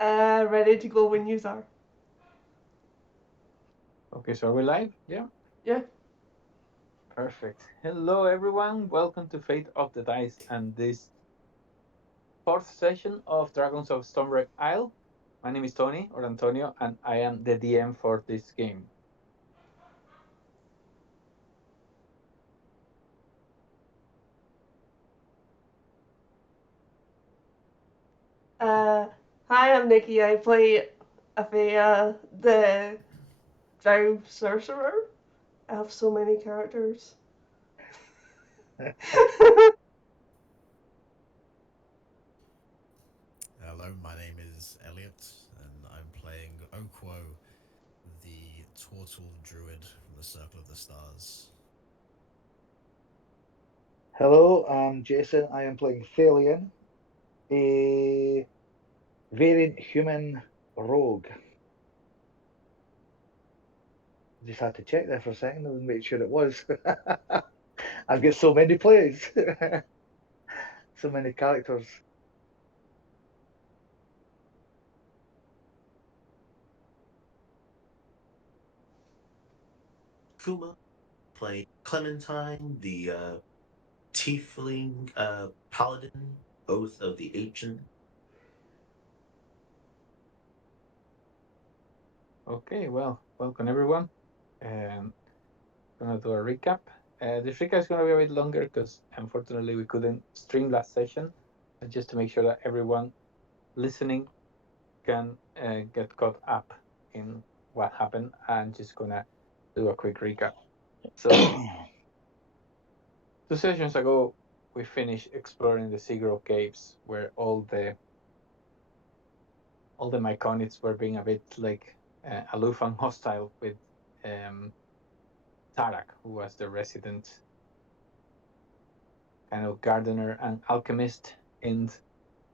Ready to go when you are. Okay, so are we live? Yeah, Yeah. perfect. Hello, everyone. Welcome to Fate of the Dice and this fourth session of Dragons of Stormwreck Isle. My name is Tony or Antonio, and I am the DM for this game. Uh, Hi, I'm Nikki. I play Afea, the Drow sorcerer. I have so many characters. Hello, my name is Elliot, and I'm playing Okwo, the Turtle Druid from the Circle of the Stars. Hello, I'm Jason. I am playing Thalion, a variant human rogue. Just had to check there for a second and make sure it was. I've got so many plays, so many characters. Kuma played Clementine, the tiefling paladin, Oath of the Ancient. Okay, well, welcome everyone. Um, gonna do a recap. This recap is gonna be a bit longer because unfortunately we couldn't stream last session, but just to make sure that everyone listening can get caught up in what happened, I'm just gonna do a quick recap. So 2 sessions ago, we finished exploring the Seagull Caves, where all the Myconids were being a bit like aloof and hostile with um, Tarak, who was the resident kind of gardener and alchemist in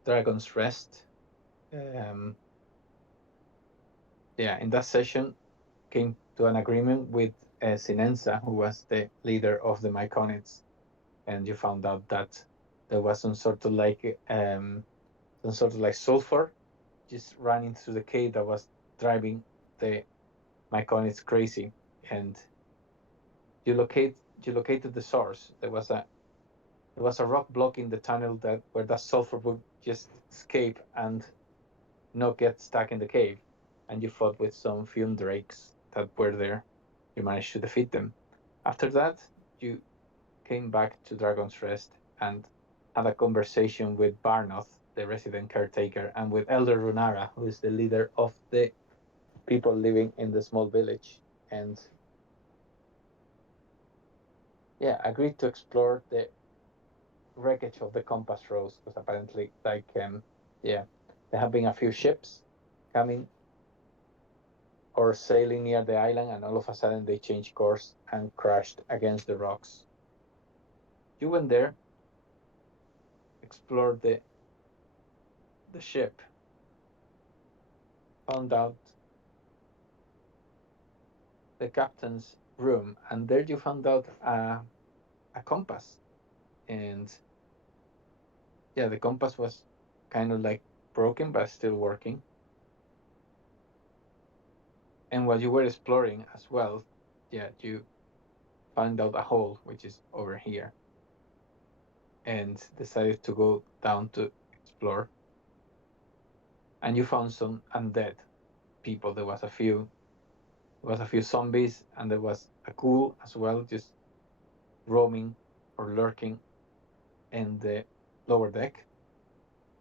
Dragon's Rest. Um, yeah, in that session, came to an agreement with Sinenza, who was the leader of the Myconids, and you found out that there was some sort of like sulfur just running through the cave that was driving the Myconids crazy. And you located the source. There was a rock blocking the tunnel that where that sulfur would just escape and not get stuck in the cave. And you fought with some fume drakes that were there. You managed to defeat them. After that, you came back to Dragon's Rest and had a conversation with Barnoth, the resident caretaker, and with Elder Runara, who is the leader of the people living in the small village. And yeah, agreed to explore the wreckage of the compass rose because apparently, yeah, there have been a few ships coming or sailing near the island, and all of a sudden they changed course and crashed against the rocks. You went there, explored the ship, found out the captain's room, and there you found out a compass. And yeah, the compass was kind of like broken but still working. And while you were exploring as well, yeah, you found out a hole which is over here, and decided to go down to explore. And you found some undead people. There was a few zombies, and there was a ghoul as well, just roaming or lurking in the lower deck.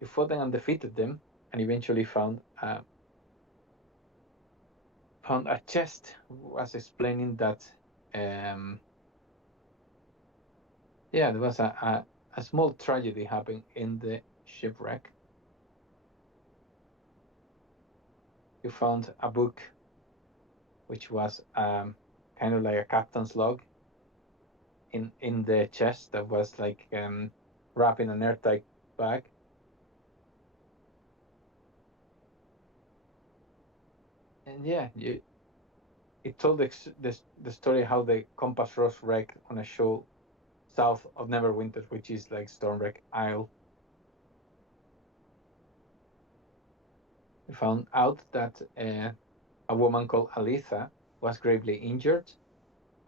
You fought them and defeated them, and eventually found a chest. Was explaining that, um, yeah, there was a small tragedy happening in the shipwreck. You found a book which was kind of like a captain's log in the chest that was like wrapped in an airtight bag. And yeah, it told the story how the compass rose wrecked on a shoal south of Neverwinter, which is like Stormwreck Isle. We found out that a woman called Alitha was gravely injured,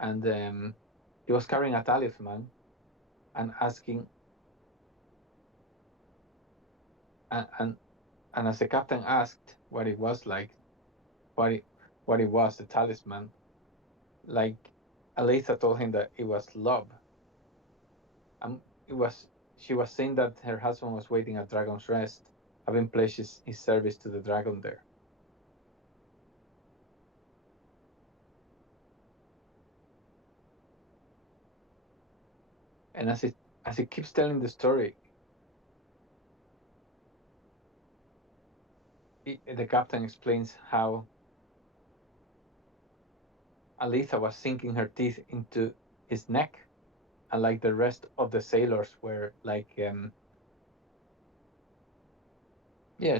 and he was carrying a talisman and asking, and as the captain asked what it was like, what it what it was, the talisman, like Alitha told him that it was love. It was she was saying that her husband was waiting at Dragon's Rest, having pledged his service to the dragon there. And as it keeps telling the story, the captain explains how Alitha was sinking her teeth into his neck, and like the rest of the sailors were like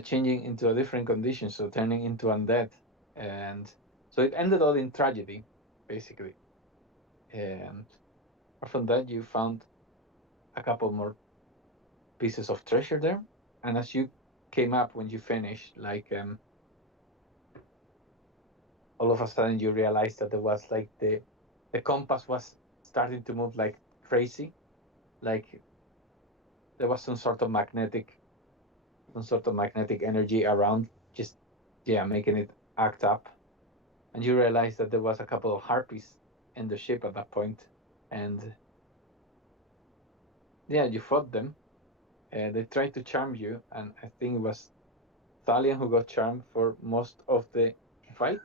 changing into a different condition, so turning into undead. And so it ended all in tragedy, basically. And apart from that, you found a couple more pieces of treasure there. And as you came up when you finished, like all of a sudden you realized that there was like the compass was starting to move like crazy, like there was some sort of magnetic energy around, just making it act up. And you realized that there was a couple of harpies in the ship at that point, and you fought them. They tried to charm you, and I think it was Thalian who got charmed for most of the fight.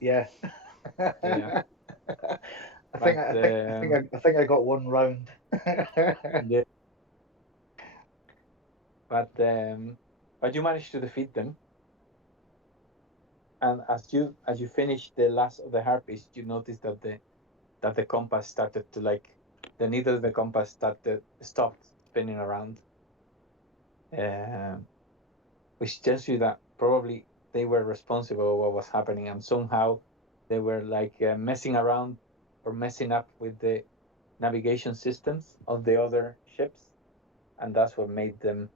Yeah. Yeah, I think but I think I think I think I got one round. yeah, but you managed to defeat them. And as you finished the last of the harpies, you noticed that the compass started to like the needle of the compass stopped spinning around, um, which tells you that probably they were responsible for what was happening, and somehow they were like messing around or messing up with the navigation systems of the other ships, and that's what made them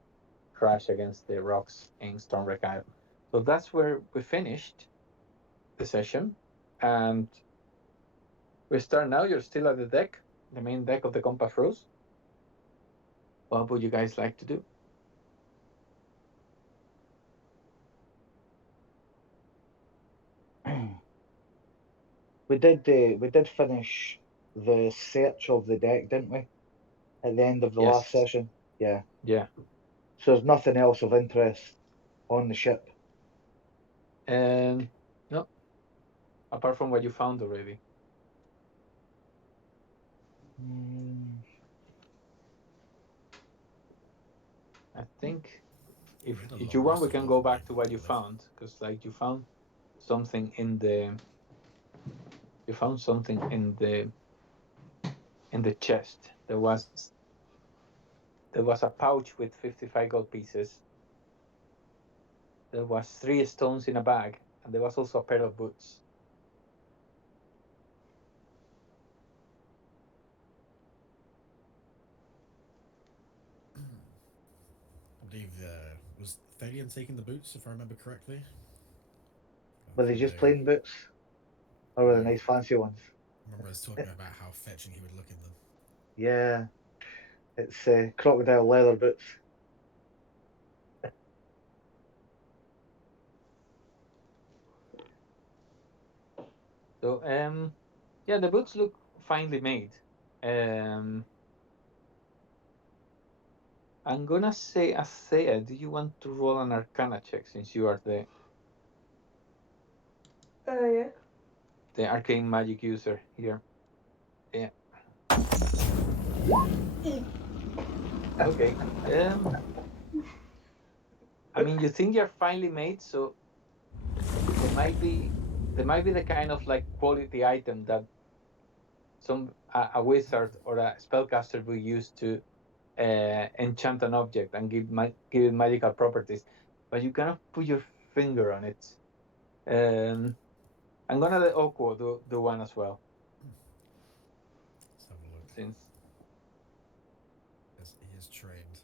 crash against the rocks in Stormwreck Isle. So that's where we finished the session, and we start now. You're still at the deck, the main deck of the Compass Rose. What would you guys like to do? We did finish the search of the deck, didn't we? At the end of the last Yes. session. Yeah. Yeah. So there's nothing else of interest on the ship. And no, apart from what you found already. Mm, I think We had a if long you want, rest we as can well go from back memory, to I what you believe. found, because like something in the you found something in the chest. There was a pouch with 55 gold pieces. There was 3 stones in a bag, and there was also a pair of boots. I believe was Thalian taking the boots, if I remember correctly. were I they think just they. plain boots? Or were they I nice fancy ones? remember us talking about how fetching he would look in them. Yeah. It's crocodile leather boots. So the boots look finely made. Um, I'm gonna say, Asea, do you want to roll an Arcana check since you are Yeah. the arcane magic user here? Yeah. Okay. I mean, you think you're finely made, so they might be they might be the kind of like quality item that a wizard or a spellcaster will use to enchant an object and give it magical properties, but you cannot put your finger on it. Um, I'm gonna let Oko do one as well, Let's have a look. since As he is trained.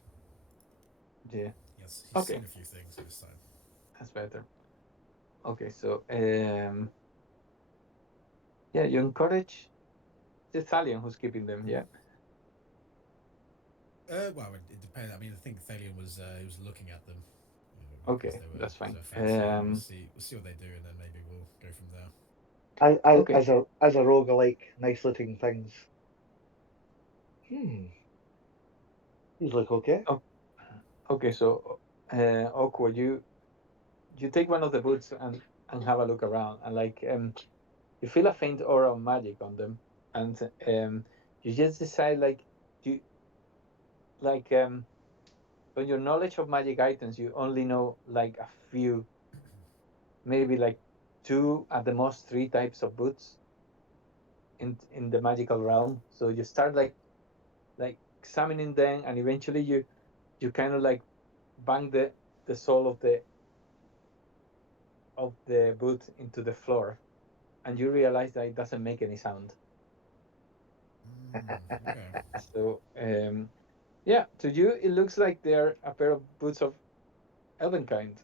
yeah. He's Okay. seen a few things this time. That's better. Okay, so yeah, you encourage the Thalion who's keeping them. Yeah. Well, it depends. I mean, I think Thalion was he was looking at them because Okay, that's they fine. were fancy. We'll see what they do, and then maybe we'll go from there. Okay. As a roguelike, nice looking things. These look okay. Oh, okay. So, awkward. You take one of the boots and have a look around, and like you feel a faint aura of magic on them, and you just decide like you like on your knowledge of magic items, you only know like a few, maybe like two at the most, three types of boots in the magical realm. So you start like examining them, and eventually you kind of like bang the sole of the boot into the floor, and you realize that it doesn't make any sound. Okay. So yeah, to you it looks like they're a pair of boots of elvenkind.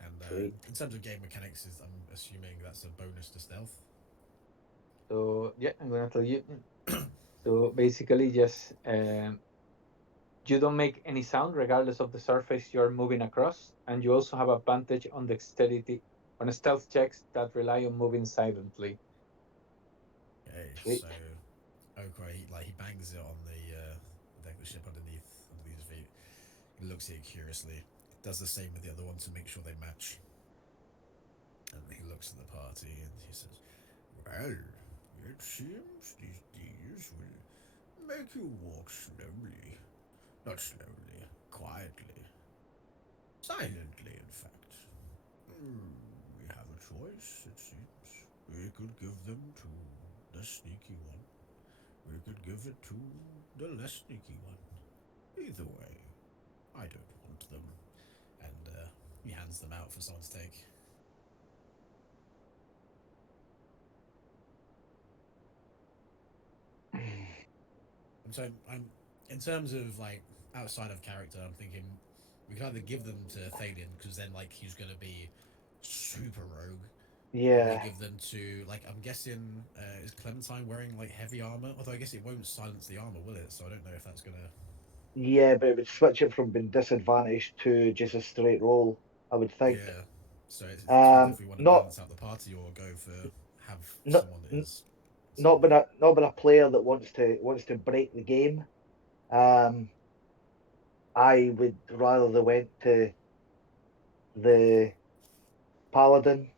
And Sweet. in terms of game mechanics, is I'm assuming that's a bonus to stealth. So yeah, I'm gonna tell you. So basically, just you don't make any sound regardless of the surface you're moving across, and you also have advantage on dexterity on stealth checks that rely on moving silently. Okay, Sweet. so Okra, he bangs it on the deck of the ship underneath his feet. He looks at it curiously. Does the same with the other one to make sure they match. And he looks at the party and he says, "Well, it seems these deeds will make you walk slowly. Not slowly, quietly. Silently, in fact. We have a choice, it seems. We could give them to the sneaky one. We could give it to the less sneaky one. Either way, I don't want them." And he hands them out for someone to take. And so I'm, in terms of like outside of character, I'm thinking we can either give them to Thalion because then like he's gonna be super rogue, or we Yeah, give them to like I'm guessing is Clementine wearing like heavy armor? Although I guess it won't silence the armor, will it? So I don't know if that's gonna. yeah, but it would switch it from being disadvantaged to just a straight roll, I would think. Yeah. So it's whether if we want to Not, balance out the party or go for have not, someone that is not silent. been a player that wants to break the game. Um, I would rather they went to the paladin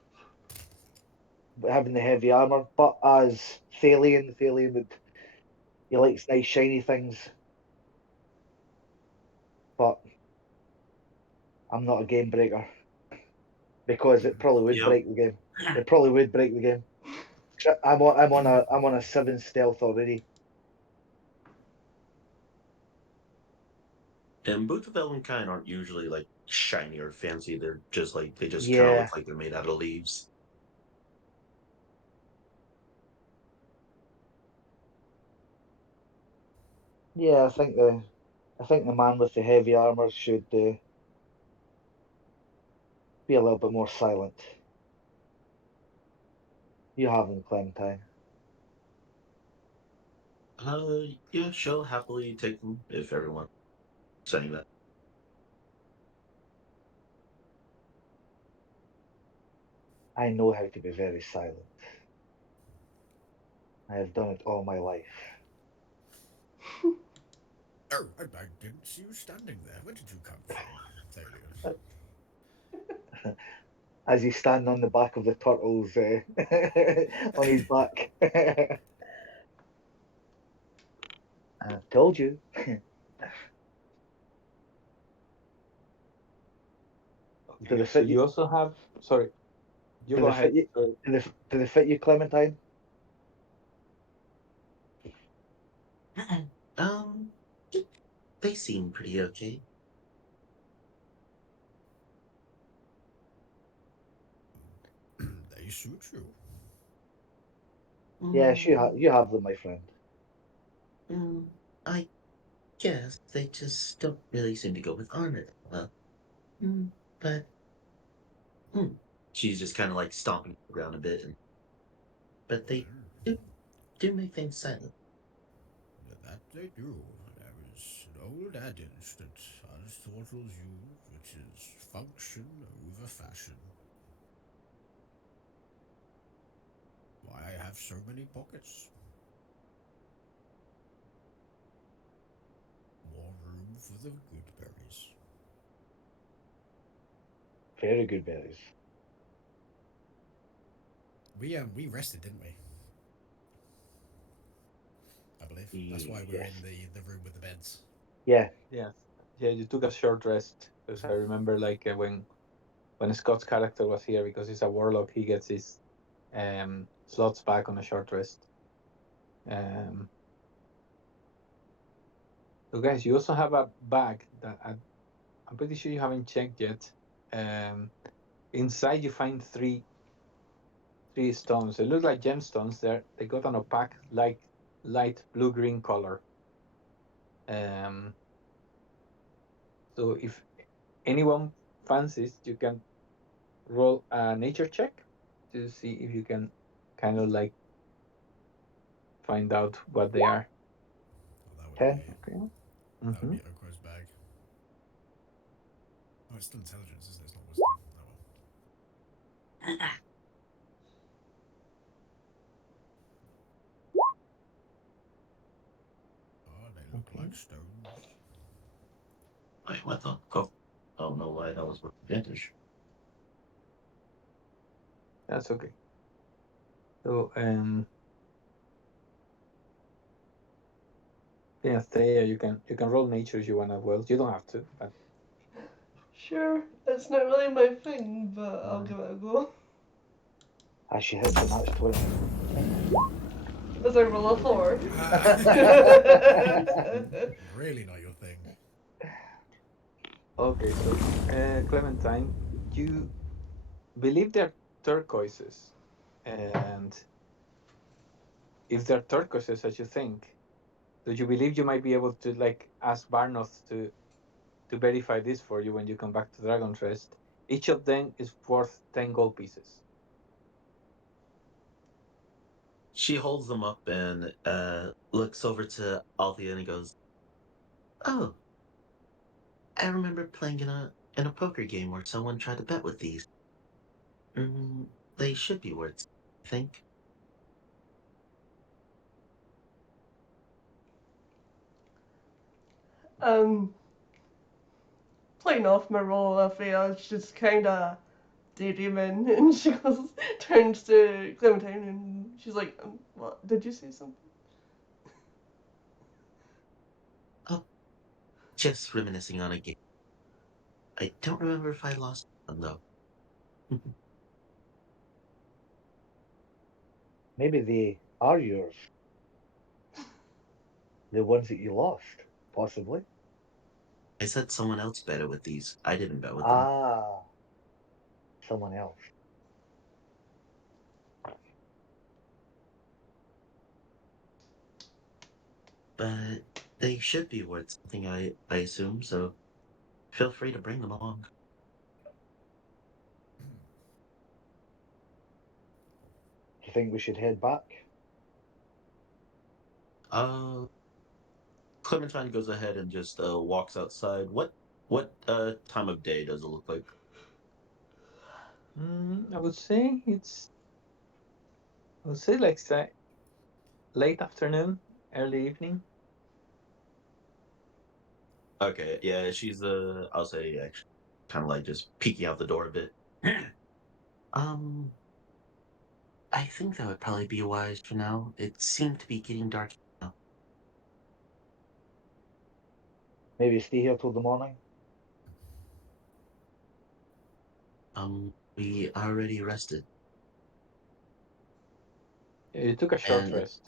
having the heavy armor, but as Thalion would he likes nice shiny things, but I'm not a game breaker because it probably would Yep. break the game. It probably would break the game. I'm on a 7 stealth already. And boots of Elvenkind aren't usually like shiny or fancy. They're just like they just kind of Yeah, look like they're made out of leaves. yeah. I think the man with the heavy armor should be a little bit more silent. You have them, Clementine. Yeah, she'll happily take them if everyone's saying that. I know how to be very silent. I have done it all my life. Oh, I didn't see you standing there. Where did you come from, Thalion? As he's standing on the back of the turtle's on his back. I told you. Do they Okay, so fit you? you also have. Sorry, you Do go they ahead. fit you? Sorry. Do they fit you, Clementine? um, they seem pretty okay. They suit you. Yes, Mm, you have them, my friend. I guess they just don't really seem to go with armor that well. But mm, she's just kind of like stomping the ground a bit, but they do make things silent. That they do. There is an old adage that Aristotle used, which is function over fashion. Why I have so many pockets. More room for the good berries. Very good berries. We rested, didn't we? I believe. That's why we're Yes. in the room with the beds. Yeah. Yes. Yeah, you took a short rest because I remember like when Scott's character was here because he's a warlock, he gets his slots back on a short rest. Um, so guys, you also have a bag that I'm pretty sure you haven't checked yet. Um, inside you find three stones. They look like gemstones. They got an opaque light blue green color. Um, so if anyone fancies, you can roll a nature check to see if you can kind of like find out what they are. Well, 10. Okay. that would Mm-hmm. be Oko's bag. Oh, it's still intelligence, isn't it? It's not wisdom. Oh well. Oh, they look Okay. like stones. Wait, what the? Go. I don't know why that was vintage. That's okay. So yeah, Thea, you can roll nature if you wanna. Well, you don't have to, but Sure, it's not really my thing, but I'll give it a go. As she hits a match 20. As I roll a 4. Really not your thing. okay. So Clementine, you believe they're turquoises, and if they're turquoises as you think, do you believe you might be able to like ask Barnoth to verify this for you when you come back to Dragon's Rest? Each of them is worth 10 gold pieces. She holds them up and looks over to Althea and goes, "Oh, I remember playing in a poker game where someone tried to bet with these. Mm, they should be worth, I think." um, Playing off my role, Althea's just kind of daydreaming, and she goes, turns to Clementine, and she's like, "What? Did you say something?" Oh, just reminiscing on a game. I don't remember if I lost one though. Maybe they are yours. The ones that you lost, possibly. I said someone else betted with these. I didn't bet with them. Ah, someone else. But they should be worth something, I assume, so feel free to bring them along. Do you think we should head back? Uh, Clementine goes ahead and just walks outside. What time of day does it look like? I would say like say late afternoon, early evening. Okay, yeah, she's I'll say actually kind of like just peeking out the door a bit. um, I think that would probably be wise for now. It seemed to be getting dark now. Maybe stay here till the morning? We already rested, You took a short and rest.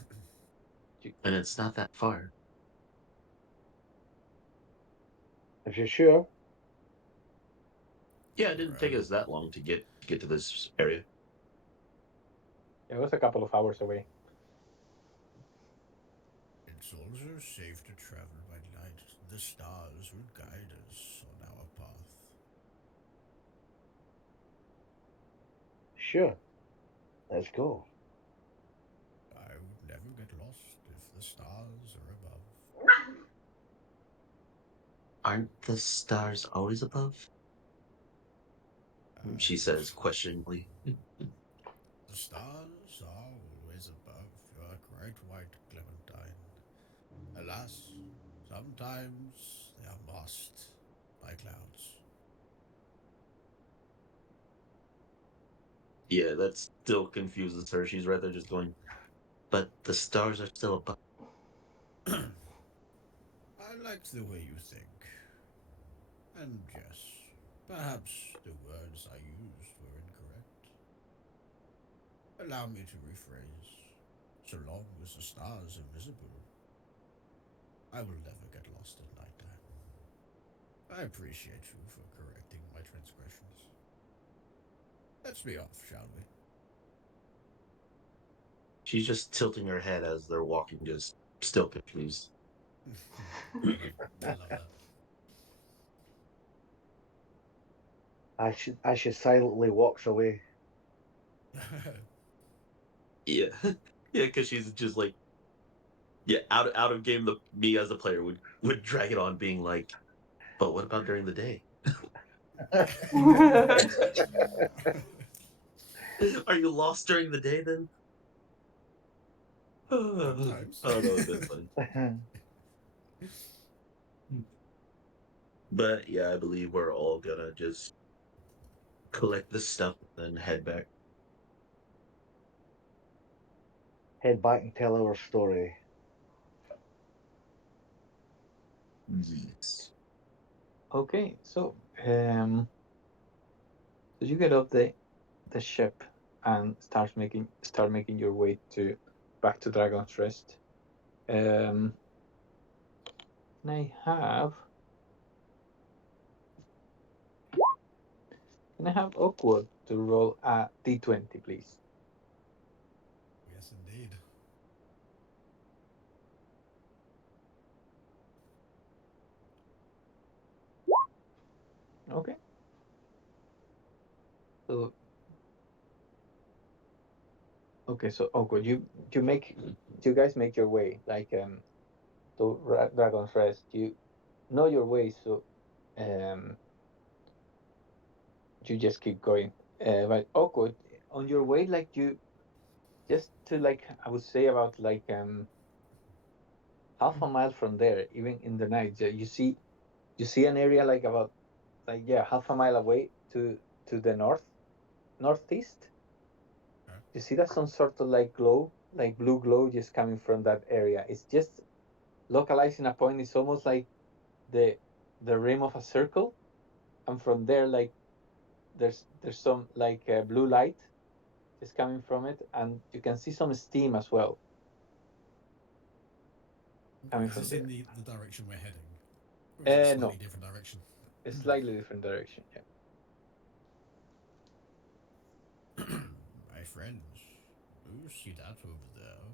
You, and it's not that far. If you're sure. Yeah, it didn't take us that long to get to this area. it was a couple of hours away. It's also safe to travel by night. The stars will guide us on our path. Sure. Let's go. I would never get lost if the stars are above. Aren't the stars always above? Uh, She says questioningly. the stars are always above your great white Clementine. Alas, sometimes they are masked by clouds. Yeah, that still confuses her. She's right there just going, but the stars are still above. I liked the way you think. And yes, perhaps the words I used were incorrect. Allow me to rephrase. So long as the stars are visible, I will never get lost at night time. I appreciate you for correcting my transgressions. Let's be off, shall we? She's just tilting her head as they're walking, just still confused. I love that. Asha silently walks away. Yeah, yeah, because she's just like, yeah, out of game. The me as a player would drag it on, being like, but what about during the day? Are you lost during the day then? Oh, Sometimes. that would have been funny. But yeah, I believe we're all gonna just collect this stuff and then head back. Head back and tell our story. Yes. Okay, so you get off the ship and start making your way to back to Dragon's Rest. Um, and I have can I have Awkward to roll a d20, please? Yes, indeed. Okay. So okay, so Awkward, you guys make your way to Dragon's Rest. You know your way, so um you just keep going. But Awkward, on your way, like you just to like I would say about half a mile from there, even in the night, you see an area like about like yeah half a mile away to the northeast. Huh? You see that some sort of like glow, like blue glow, just coming from that area. It's just localized in a point. It's almost like the the rim of a circle, and from there like there's some like blue light just coming from it, and you can see some steam as well coming Is from this in there. the direction we're heading? Or is it a slightly No, different direction? a slightly different direction. Yeah. My friends, do you see that over there?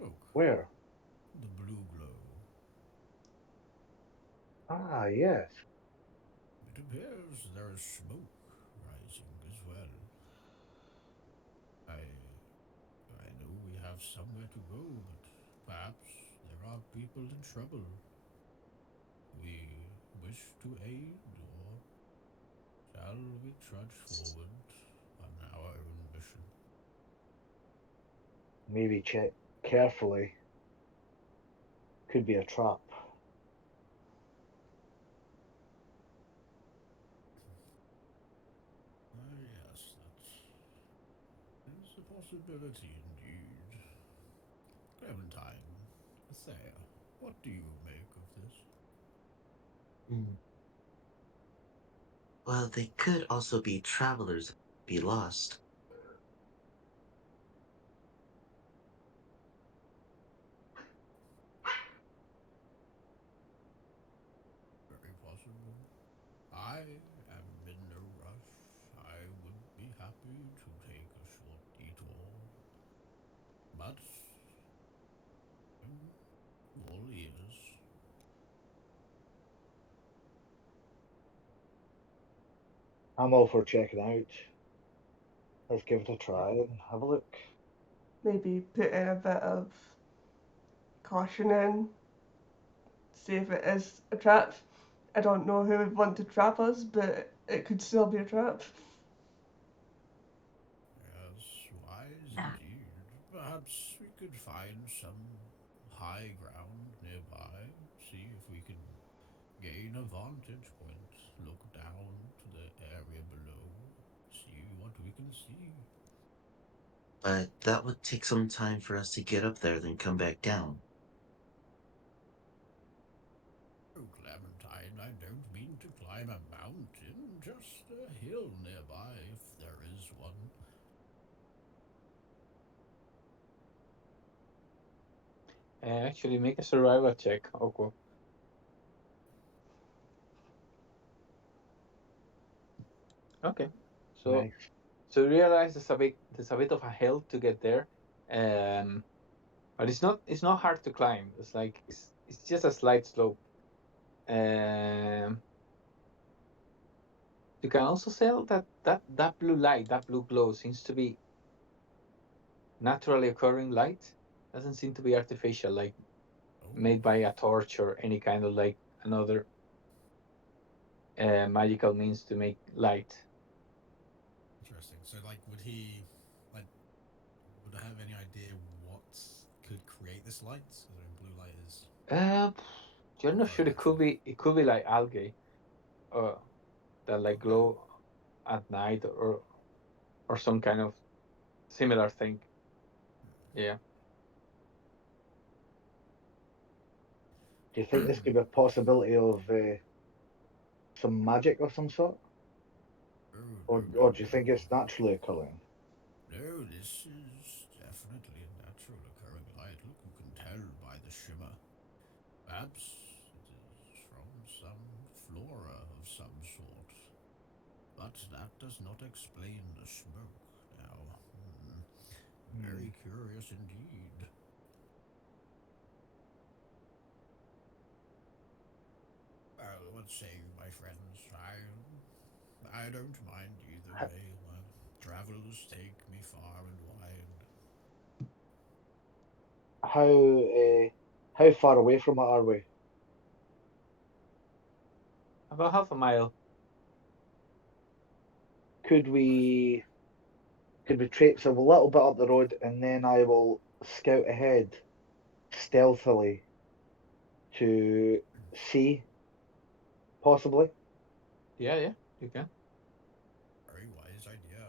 Look, Where? the blue glow. Ah, yes. It appears there is smoke rising as well. I know we have somewhere to go, but perhaps there are people in trouble. We wish to aid, or shall we trudge forward on our own mission? Maybe check carefully. Could be a trap. Ah, yes, that is a possibility indeed. Clementine, Thea, what do you make of this? Hmm. Well, they could also be travelers, be lost. Very possible. I am in no rush. I would be happy to take a short detour, but I'm all ears. I'm all for checking out. Let's give it a try and have a look. Maybe put in a bit of caution in, see if it is a trap. I don't know who would want to trap us, but it could still be a trap. Yes, wise indeed. Perhaps we could find some high ground nearby, see if we can gain a vantage point, look down to the area below, see what we can see. But that would take some time for us to get up there, then come back down. Oh, Clementine, I don't mean to climb a mountain, just a hill nearby, if there is one. Actually, make a survival check, Oko. Okay. So Nice. so you realize there's a bit of a hill to get there, but it's not hard to climb. It's like it's just a slight slope. Um, you can also tell that blue light, that blue glow, seems to be naturally occurring light. Doesn't seem to be artificial, like Oh, made by a torch or any kind of like another magical means to make light. interesting. So, like, like, would I have any idea what could create this light? I mean, blue light is Uh, you're not sure. photoelectric. It could be like algae, that like Okay. glow at night or some kind of similar thing. Yeah. Do you think this could be a possibility of some magic of some sort? Oh, Or, no, no, or do you no. think it's naturally occurring? No, this is definitely a natural occurring light. Look, you can tell by the shimmer. Perhaps it is from some flora of some sort. But that does not explain the smoke. Now, Hmm. very curious indeed. Well, what say you, my friends? I don't mind either H- way. My travels take me far and wide. How far away from it are we? About half a mile. Could we could we traipse a little bit up the road and then I will scout ahead stealthily to see, possibly? Yeah, you can. Very wise idea.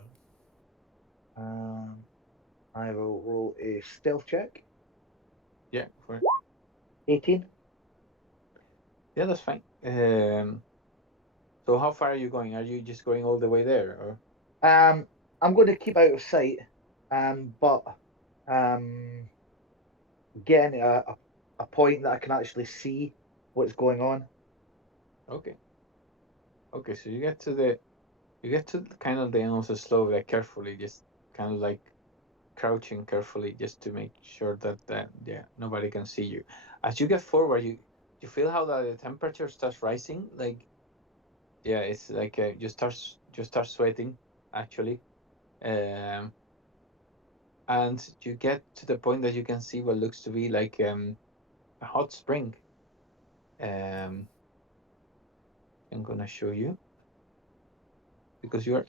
Um, I will roll a stealth check. Yeah, for it. 18. Yeah, that's fine. So how far are you going? Are you just going all the way there, or I'm going to keep out of sight, but um, getting a point that I can actually see what's going on. okay? Okay, so you get to kind of the end of the slope, like carefully, just kind of like crouching carefully, just to make sure that yeah, nobody can see you. As you get forward, you feel how the temperature starts rising, like yeah, it's like you start sweating actually, um, and you get to the point that you can see what looks to be like a hot spring. Um, I'm gonna show you because you're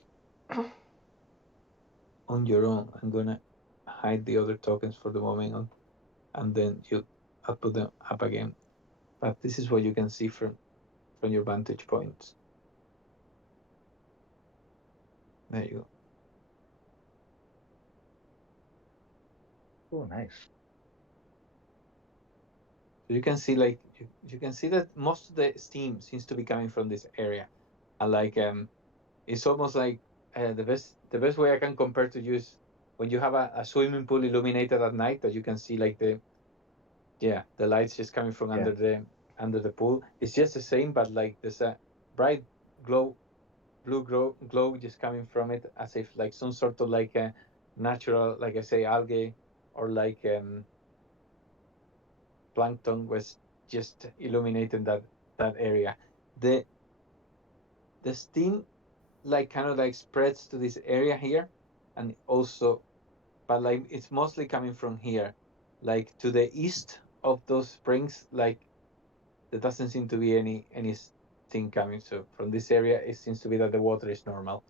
on your own. I'm gonna hide the other tokens for the moment, and then I'll put them up again. But this is what you can see from your vantage points. There you go. Oh, nice. So you can see like you can see that most of the steam seems to be coming from this area, and like it's almost like the best way I can compare to use when you have a swimming pool illuminated at night that you can see like the lights just coming from Yeah. under the pool. It's just the same, but like there's a bright glow, blue glow just coming from it, as if like some sort of like a natural, like I say, algae or like plankton was just illuminating that area. The the steam like kind of like spreads to this area here, and also, but like it's mostly coming from here, like to the east of those springs. Like there doesn't seem to be anything coming. So from this area, it seems to be that the water is normal.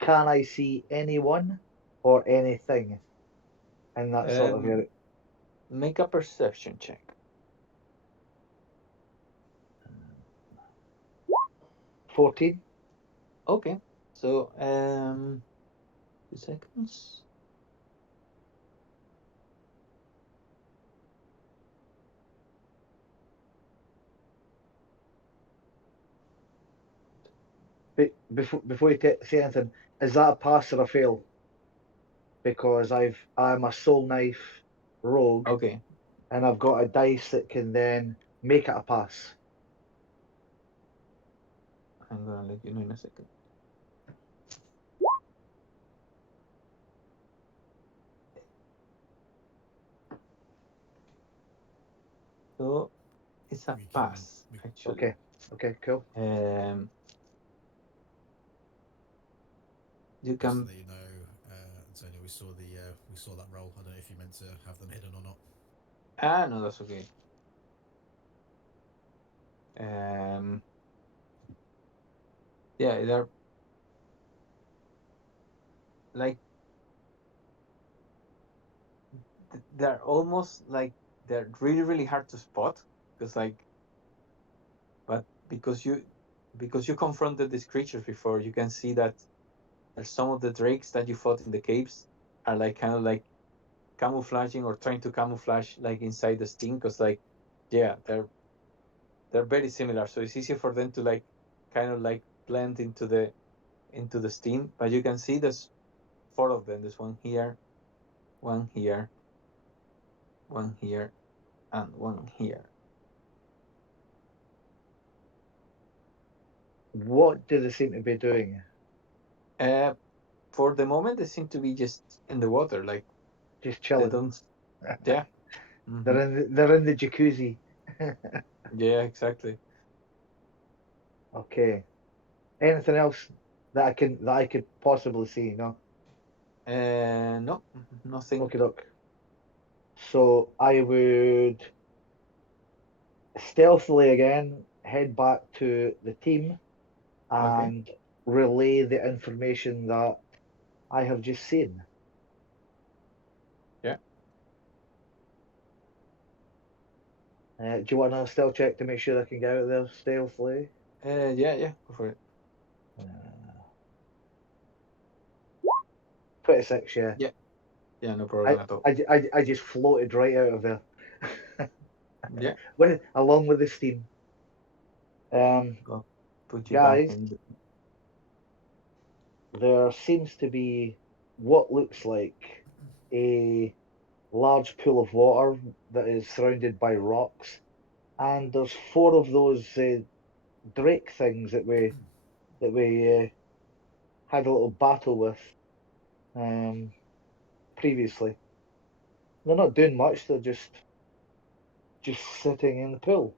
Can I see anyone or anything in that sort of area? Make a perception check. 14. Okay, so 2 seconds. Before you say anything, is that a pass or a fail? Because I'm a soul knife rogue, Okay, and I've got a dice that can then make it a pass. I'm gonna let you know in a second. So it's a We can. pass, actually. Okay. Okay. Cool. You Just to can. let you know, Antonio, we saw that roll. I don't know if you meant to have them hidden or not. No, that's okay. Um, yeah, they're like they're almost like they're really really hard to spot because like, but because you confronted these creatures before, you can see that there's some of the drakes that you fought in the caves are like kind of like camouflaging or trying to camouflage like inside the steam because like yeah they're very similar, so it's easier for them to like kind of like blend into the steam. But you can see there's 4 of them. There's one here, one here, one here, and one here. What do they seem to be doing? uh for the moment they seem to be just in the water, like Just they chilling. don't. Yeah. Hmm. They're in the jacuzzi. Yeah, exactly. Okay. Anything else that I could possibly see? No. No, nothing. Okay, look. So I would stealthily again head back to the team Okay. and relay the information that I have just seen. Yeah. Do you want a stealth check to make sure I can get out of there stealthily? Yeah, go for it. Uh, 26, yeah. Yeah, yeah, no I, problem at all. I just floated right out of there. Yeah, Along with the steam. go put you back Guys, in there seems to be what looks like a large pool of water that is surrounded by rocks, and there's 4 of those drake things that we had a little battle with um, previously. They're not doing much. They're just sitting in the pool.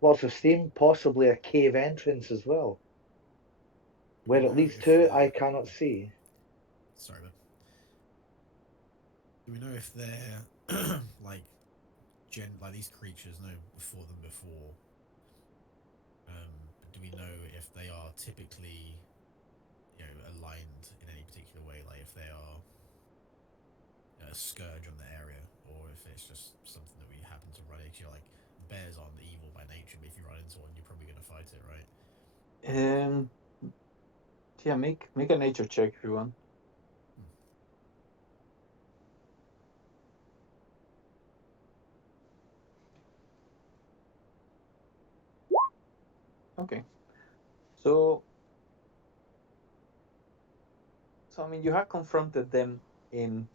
Lots of steam, possibly a cave entrance as well. Do we Where it know leads if to, I they're cannot see. sorry, but do we know if they're like like these creatures know before them before? But do we know if they are typically aligned in any particular way? Like if they are a scourge on the area, or if it's just something that we happen to run into? Like bears aren't evil by nature, but if you run into one, you're probably going to fight it, right? um yeah, make a nature check if you want. Hmm. Okay. So I mean you have confronted them in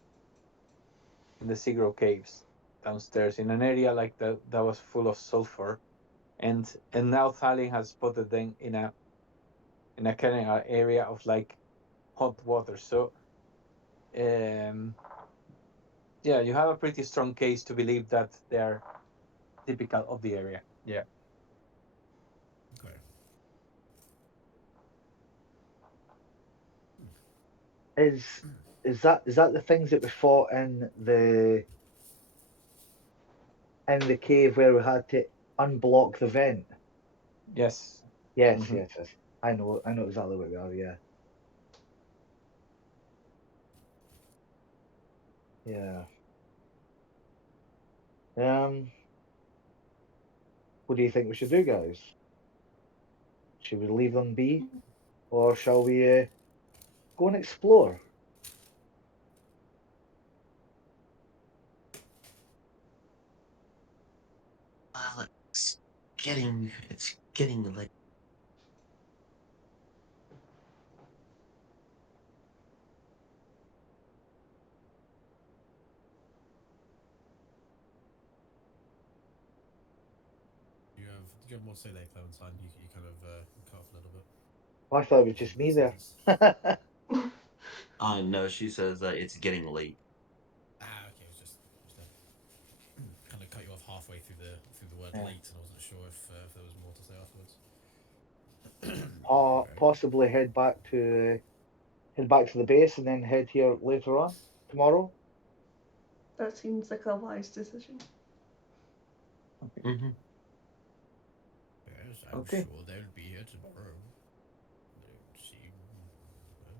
in the Sigro caves downstairs in an area like that was full of sulfur, and now Thalin has spotted them in a kind of area of like hot water. So um yeah, you have a pretty strong case to believe that they're typical of the area. Yeah. Is that the things that we fought in the cave where we had to unblock the vent? Yes. Yes, Mhm. yes. I know exactly what we are. Yeah, yeah. What do you think we should do, guys? Should we leave them be, or shall we go and explore? Well, it's getting like Do you have more to say there, Clementine? You kind of cut off a little bit. Oh, I thought it was Just just in me that there. sentence. no, she says it's getting late. Okay. It was just kind of cut you off halfway through the word Yeah. late, and I wasn't sure if there was more to say afterwards. Okay. Possibly head back to the base and then head here later on tomorrow. That seems like a wise decision. Hmm. Yes, I'm Okay. sure they'll be here tomorrow. They seem well.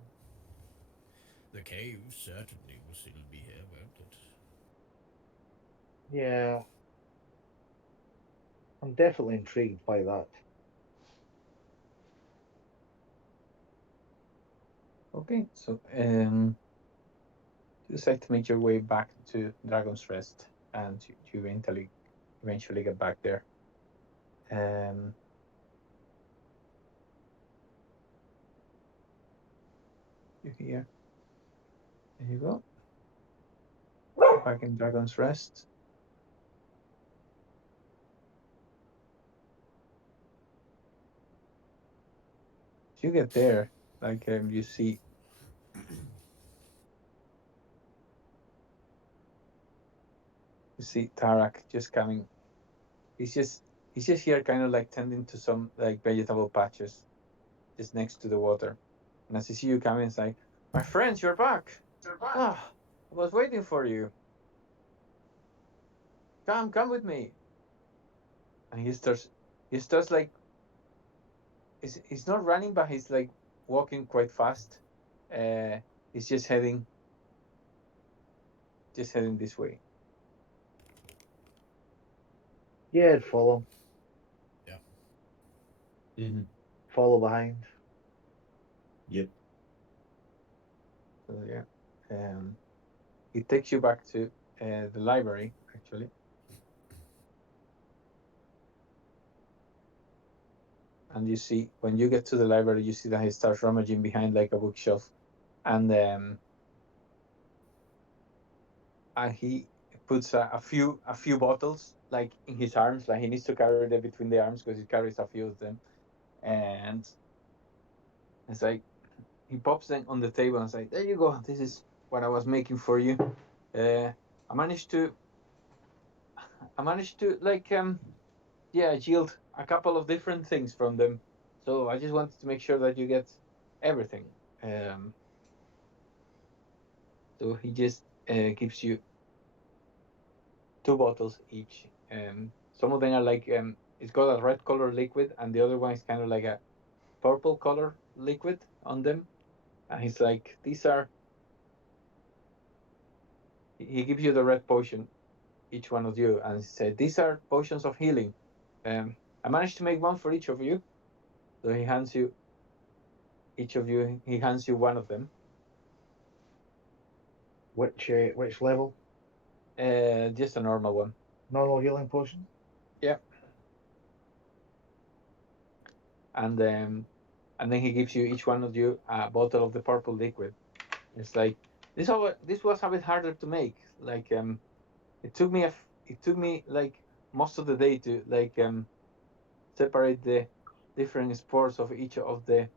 The cave certainly will still be here, won't it? Yeah, I'm definitely intrigued by that. Okay. So you decide to make your way back to Dragon's Rest, and you eventually get back there. Um, you here. There you go. Back in Dragon's Rest. You get there, like you see Tarak just coming. He's just he's just here, kind of like tending to some like vegetable patches, just next to the water. And as he see you coming, it's like, my friends, you're back. Ah, I was waiting for you. Come with me. And he starts like he's not running, but he's like walking quite fast. Uh, he's just heading this way. Yeah, I'd follow, Yeah. Hmm. follow behind. Yep. So yeah, it takes you back to the library actually, and you see when you get to the library, you see that he starts rummaging behind like a bookshelf, and he puts a few bottles like in his arms, like he needs to carry them between the arms because he carries a few of them, and it's like he pops them on the table and say, "There you go. This is what I was making for you. Uh, I managed to, I managed to yeah, yield a couple of different things from them. So I just wanted to make sure that you get everything." So he just gives you two bottles each. Some of them are like it's got a red color liquid, and the other one is kind of like a purple color liquid on them. And he's like, "These are." He gives you the red potion, each one of you, and he said, "These are potions of healing. I managed to make one for each of you." So he hands you each of you. He hands you one of them. Which level? Just a normal one. Normal healing potion. Yeah. And then he gives you each one of you a bottle of the purple liquid. It's like this was a bit harder to make. Like it took me like most of the day to separate the different spores of each of that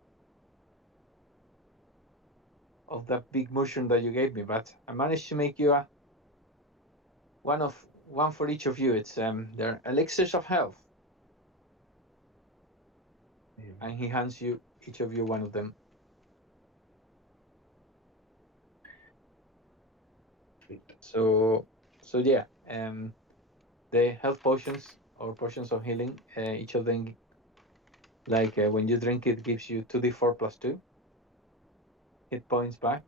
big mushroom that you gave me, but I managed to make you a one for each of you. It's they're elixirs of health, Yeah. and he hands you each of you one of them. So yeah, the health potions or potions of healing, each of them, like when you drink it, gives you 2d4 plus 2 hit points back.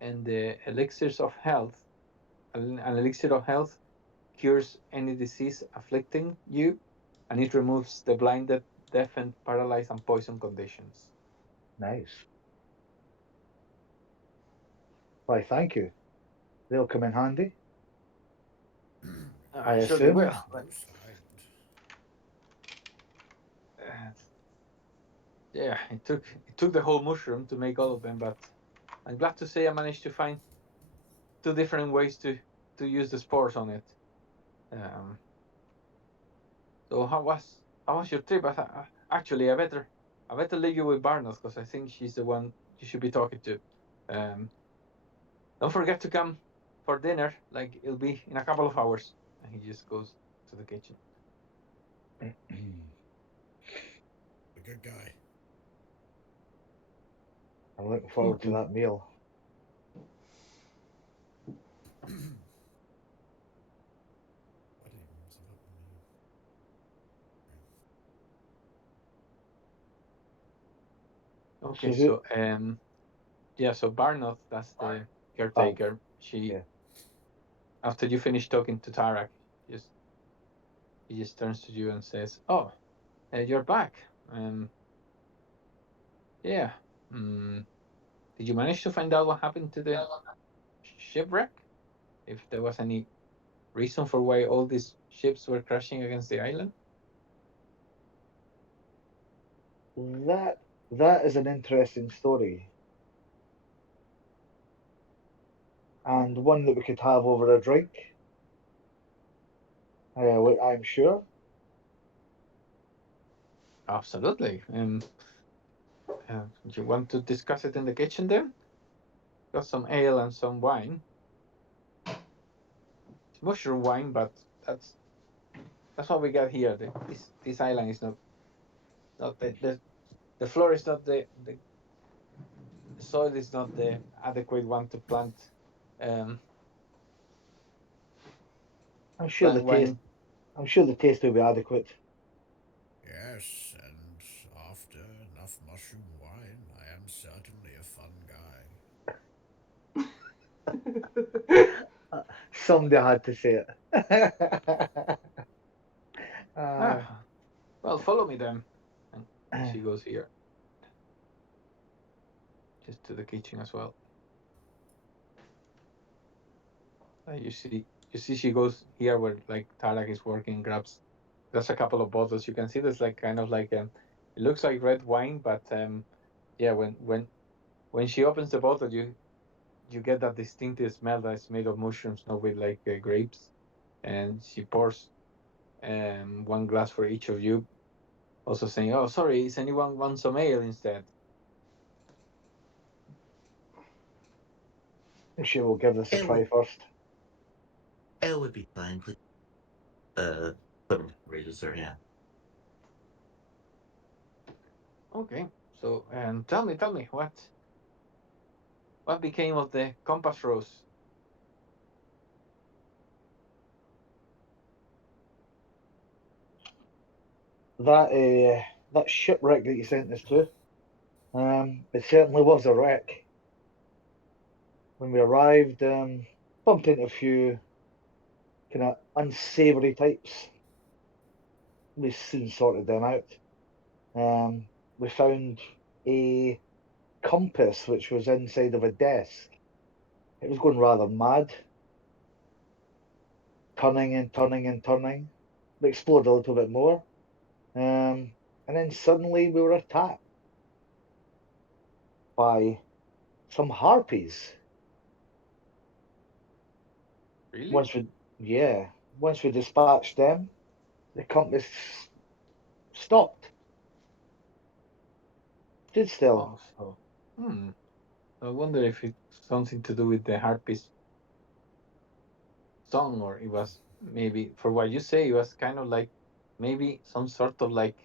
And the elixirs of health, an elixir of health cures any disease afflicting you, and it removes the blinded, deafened, paralyzed, and poison conditions. Nice. Why, thank you. They'll come in handy. I Sure they assume. will. Most island. Uh, yeah, it took the whole mushroom to make all of them, but I'm glad to say I managed to find two different ways to use the spores on it. Um, so how was your trip? Actually, I better leave you with Barnes because I think she's the one you should be talking to. Um, don't forget to come for dinner. Like it'll be in a couple of hours. And he just goes to the kitchen. A good guy. I'm looking forward to that meal. Why did he warm himself up? Okay, So who? so yeah, so Barnoth, that's the caretaker. She Yeah. After you finish talking to Tarak, just he just turns to you and says, "Oh, you're back. Yeah. Mm, did you manage to find out what happened to the shipwreck? If there was any reason for why all these ships were crashing against the island?" That is an interesting story, and one that we could have over a drink. I'm sure. Absolutely. Do you want to discuss it in the kitchen then? Got some ale and some wine. It's mushroom wine, but that's what we got here. This island is not the floor is not the soil is not the adequate one to um, I'm sure the plant taste. wine. I'm sure the taste will be adequate. Yes, and after enough mushroom wine, I am certainly a fun guy. Somebody had to say it. uh, Ah, well, follow me then. And she goes here, just to the kitchen as well. You see, she goes here where like Tarak is working, grabs a couple of bottles. You can see there's like kind of like it looks like red wine, but yeah, when she opens the bottle, you get that distinctive smell that's made of mushrooms, not with like grapes. And she pours one glass for each of you, also saying, "Oh, sorry, is anyone want some ale instead?" she will give this a Ale would try first. Ale would be fine, please. But raises her hand. Okay, so tell me what became of the compass rose? That that shipwreck that you sent us to, it certainly was a wreck. When we arrived, bumped into a few kind of unsavoury types. We soon sorted them out. We found a compass which was inside of a desk. It was going rather mad, turning and turning and turning. We explored a little bit more, and then suddenly we were attacked by some harpies. Really? Once we, yeah, once we dispatched them, the compass stopped, stood still. Oh, so I wonder if it's something to do with the harpist song, or it was maybe for what you say, it was kind of like maybe some sort of like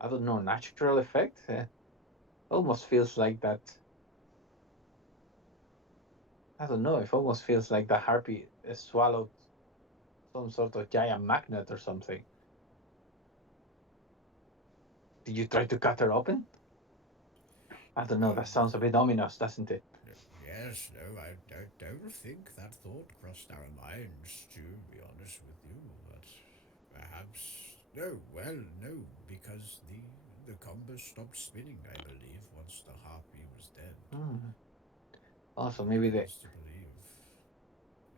I don't know natural effect. Almost feels like that. I don't know. It almost feels like the harpy swallowed some sort of giant magnet or something. Did you try to cut her open? I don't know. That sounds a bit ominous, doesn't it? Yes, no, I don't think that thought crossed our minds, to be honest with you, but perhaps. No, well, no, because the compass stopped spinning, I believe, once the harpy was dead. Hmm. Also, maybe Leads to believe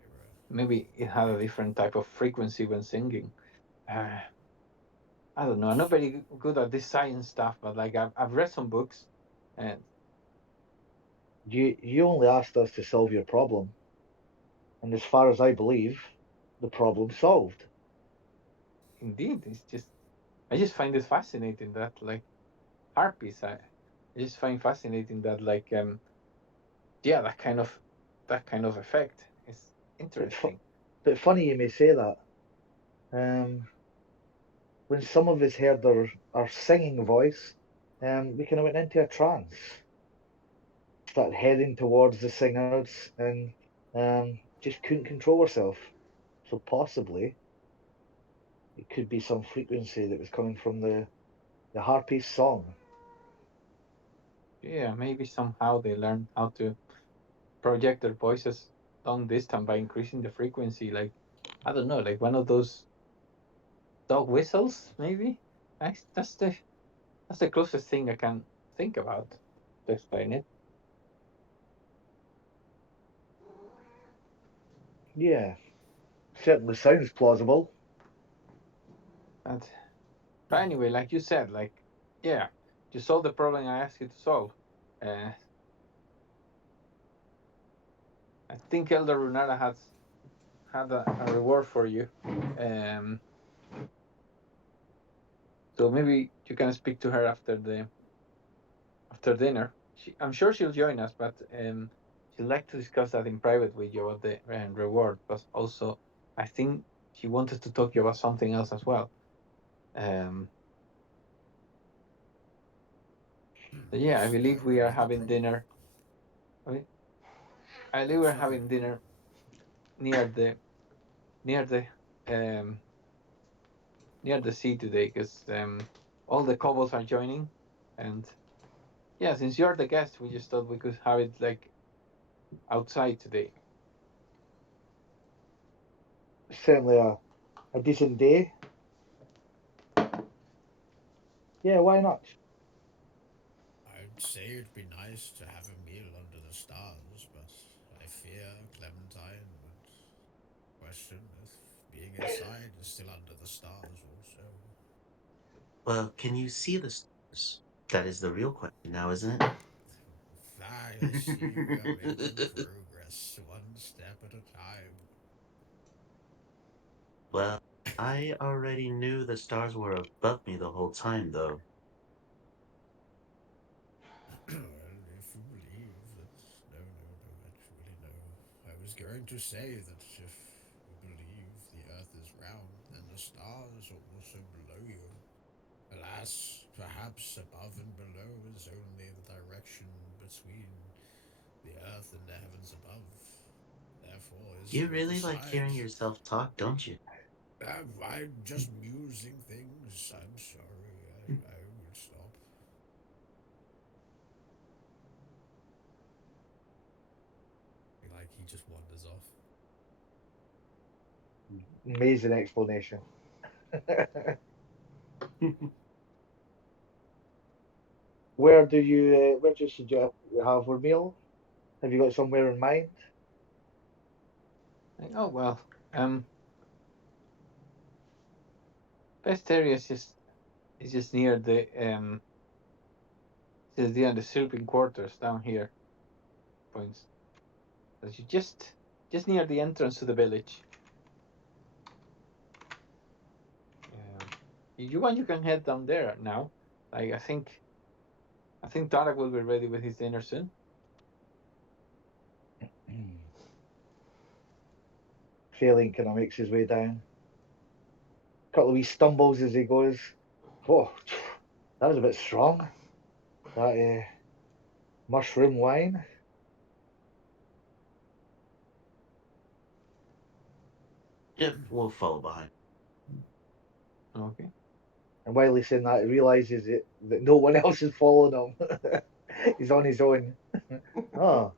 they were. maybe it had a different type of frequency when singing. Uh, I don't know. I'm not very good at this science stuff, but like I've read some books, and You only asked us to solve your problem, and as far as I believe, the problem's solved. indeed, it's just I just find it fascinating that like harpies. I just find fascinating that like yeah, that kind of effect is But interesting. but funny you may say that. Um, when some of us heard our singing voice, we kind of went into a trance, started heading towards the singers, and just couldn't control ourselves. So possibly it could be some frequency that was coming from the harpy's song. Yeah, maybe somehow they learn how to project their voices long distance by increasing the frequency. Like I don't know, like one of those dog whistles, maybe. That's the closest thing I can think about to explain it. Yeah, certainly sounds plausible. But, but anyway, like you said, like yeah, you solved the problem I asked you to solve. Uh, I think Elder Runara has had a reward for you. Um, so maybe you can speak to her after dinner. I'm sure she'll join us, but she'd like to discuss that in private with you about the reward. But also, I think she wanted to talk to you about something else as well. Um, so yeah, I Yes, no, believe we are no having problem. dinner. I I believe Oh, we're sorry. having dinner near the um, near the sea today because all the couples are joining, and yeah, since you're the guest, we just thought we could have it like outside today. Certainly a decent day. Yeah, why not? I'd say it'd be nice to have a meal under the stars, but I fear Clementine would question if being inside is still under the stars also. Well, can you see the stars? That is the real question now, isn't I see we are making it? progress, one step at a time. Well, I already knew the stars were above me the whole time, though. Well, if you believe that. No, no, no, actually, no. I was going to say that if you believe the earth is round, then the stars are also below you. Alas, perhaps above and below is only the direction between the earth and the heavens above. Therefore, is You the other really like side. hearing yourself talk, don't you? I'm just musing things. I'm sorry. I will stop. Like he just wanders off. Amazing explanation. Where do you suggest we have our meal? Have you got somewhere in mind? Like, oh well, um, best area is just near the sleeping quarters down here. Points. So you just near the entrance to the village. Um, if you want, you can head down there now. Like I think Tarek will be ready with his dinner soon. Failing kind of makes his way down. Couple of wee stumbles as he goes. Oh, that was a bit strong. That mushroom wine. Yep, we'll follow behind. Okay. And while he's saying that, he realizes that no one else is following him. He's on his own. Oh,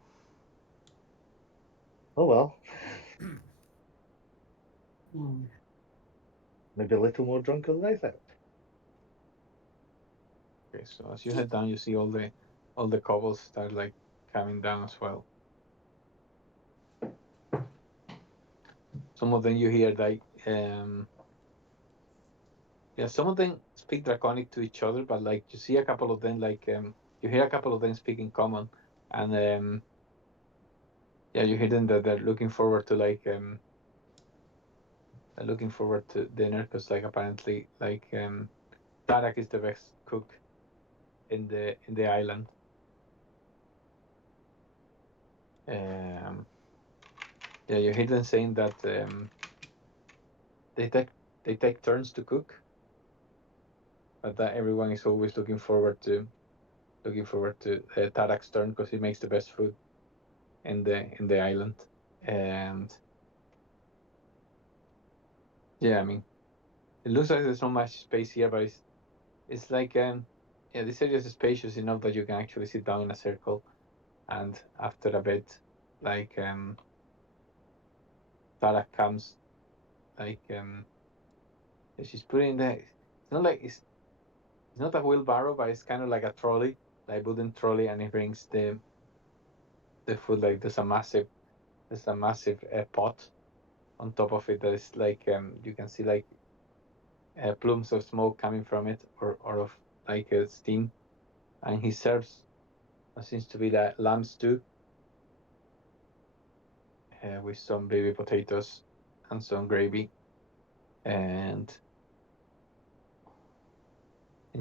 oh well. Maybe a little more drunk than I thought. Okay. So as you head down, you see all the cobbles start like coming down as well. Some of them you hear like yeah, some of them speak draconic to each other, but like you see a couple of them like you hear a couple of them speaking common, and yeah, you hear them that they're looking forward to like they're looking forward to dinner because like apparently like Tarak is the best cook in the island. Um, yeah, you hear them saying that they take they take turns to cook, but that everyone is always looking forward to Tarak's turn because he makes the best food in the island. And yeah, I mean, it looks like there's not much space here, but it's like yeah, this area is spacious enough that you can actually sit down in a circle, and after a bit, like Tarak comes, like she's putting the. It's not like it's not a wheelbarrow, but it's kind of like a trolley, like wooden trolley, and it brings the food. Like there's a massive pot on top of it that is like you can see like plumes of smoke coming from it or of like steam, and he serves what seems to be like lamb stew with some baby potatoes and some gravy, and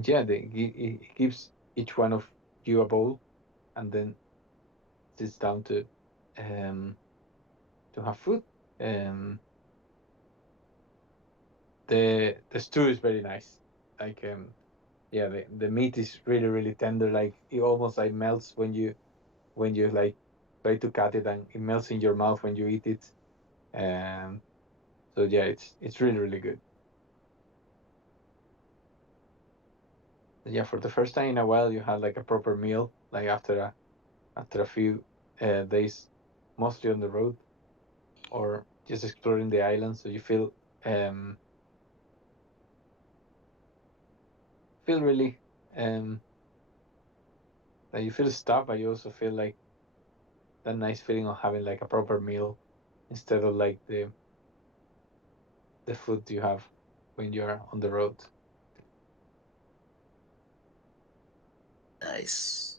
yeah, he gives each one of you a bowl, and then sits down um to have food. Um, the stew is very nice. Like yeah, the meat is really tender. Like it almost like melts when you like try to cut it, and it melts in your mouth when you eat it. Um, so yeah, it's really good. Yeah, for the first time in a while, you had like a proper meal. Like after a few days, mostly on the road or just exploring the island. So you um feel really like you feel stuffed, but you also feel like that nice feeling of having like a proper meal instead of like the food you have when you're on the road. Nice.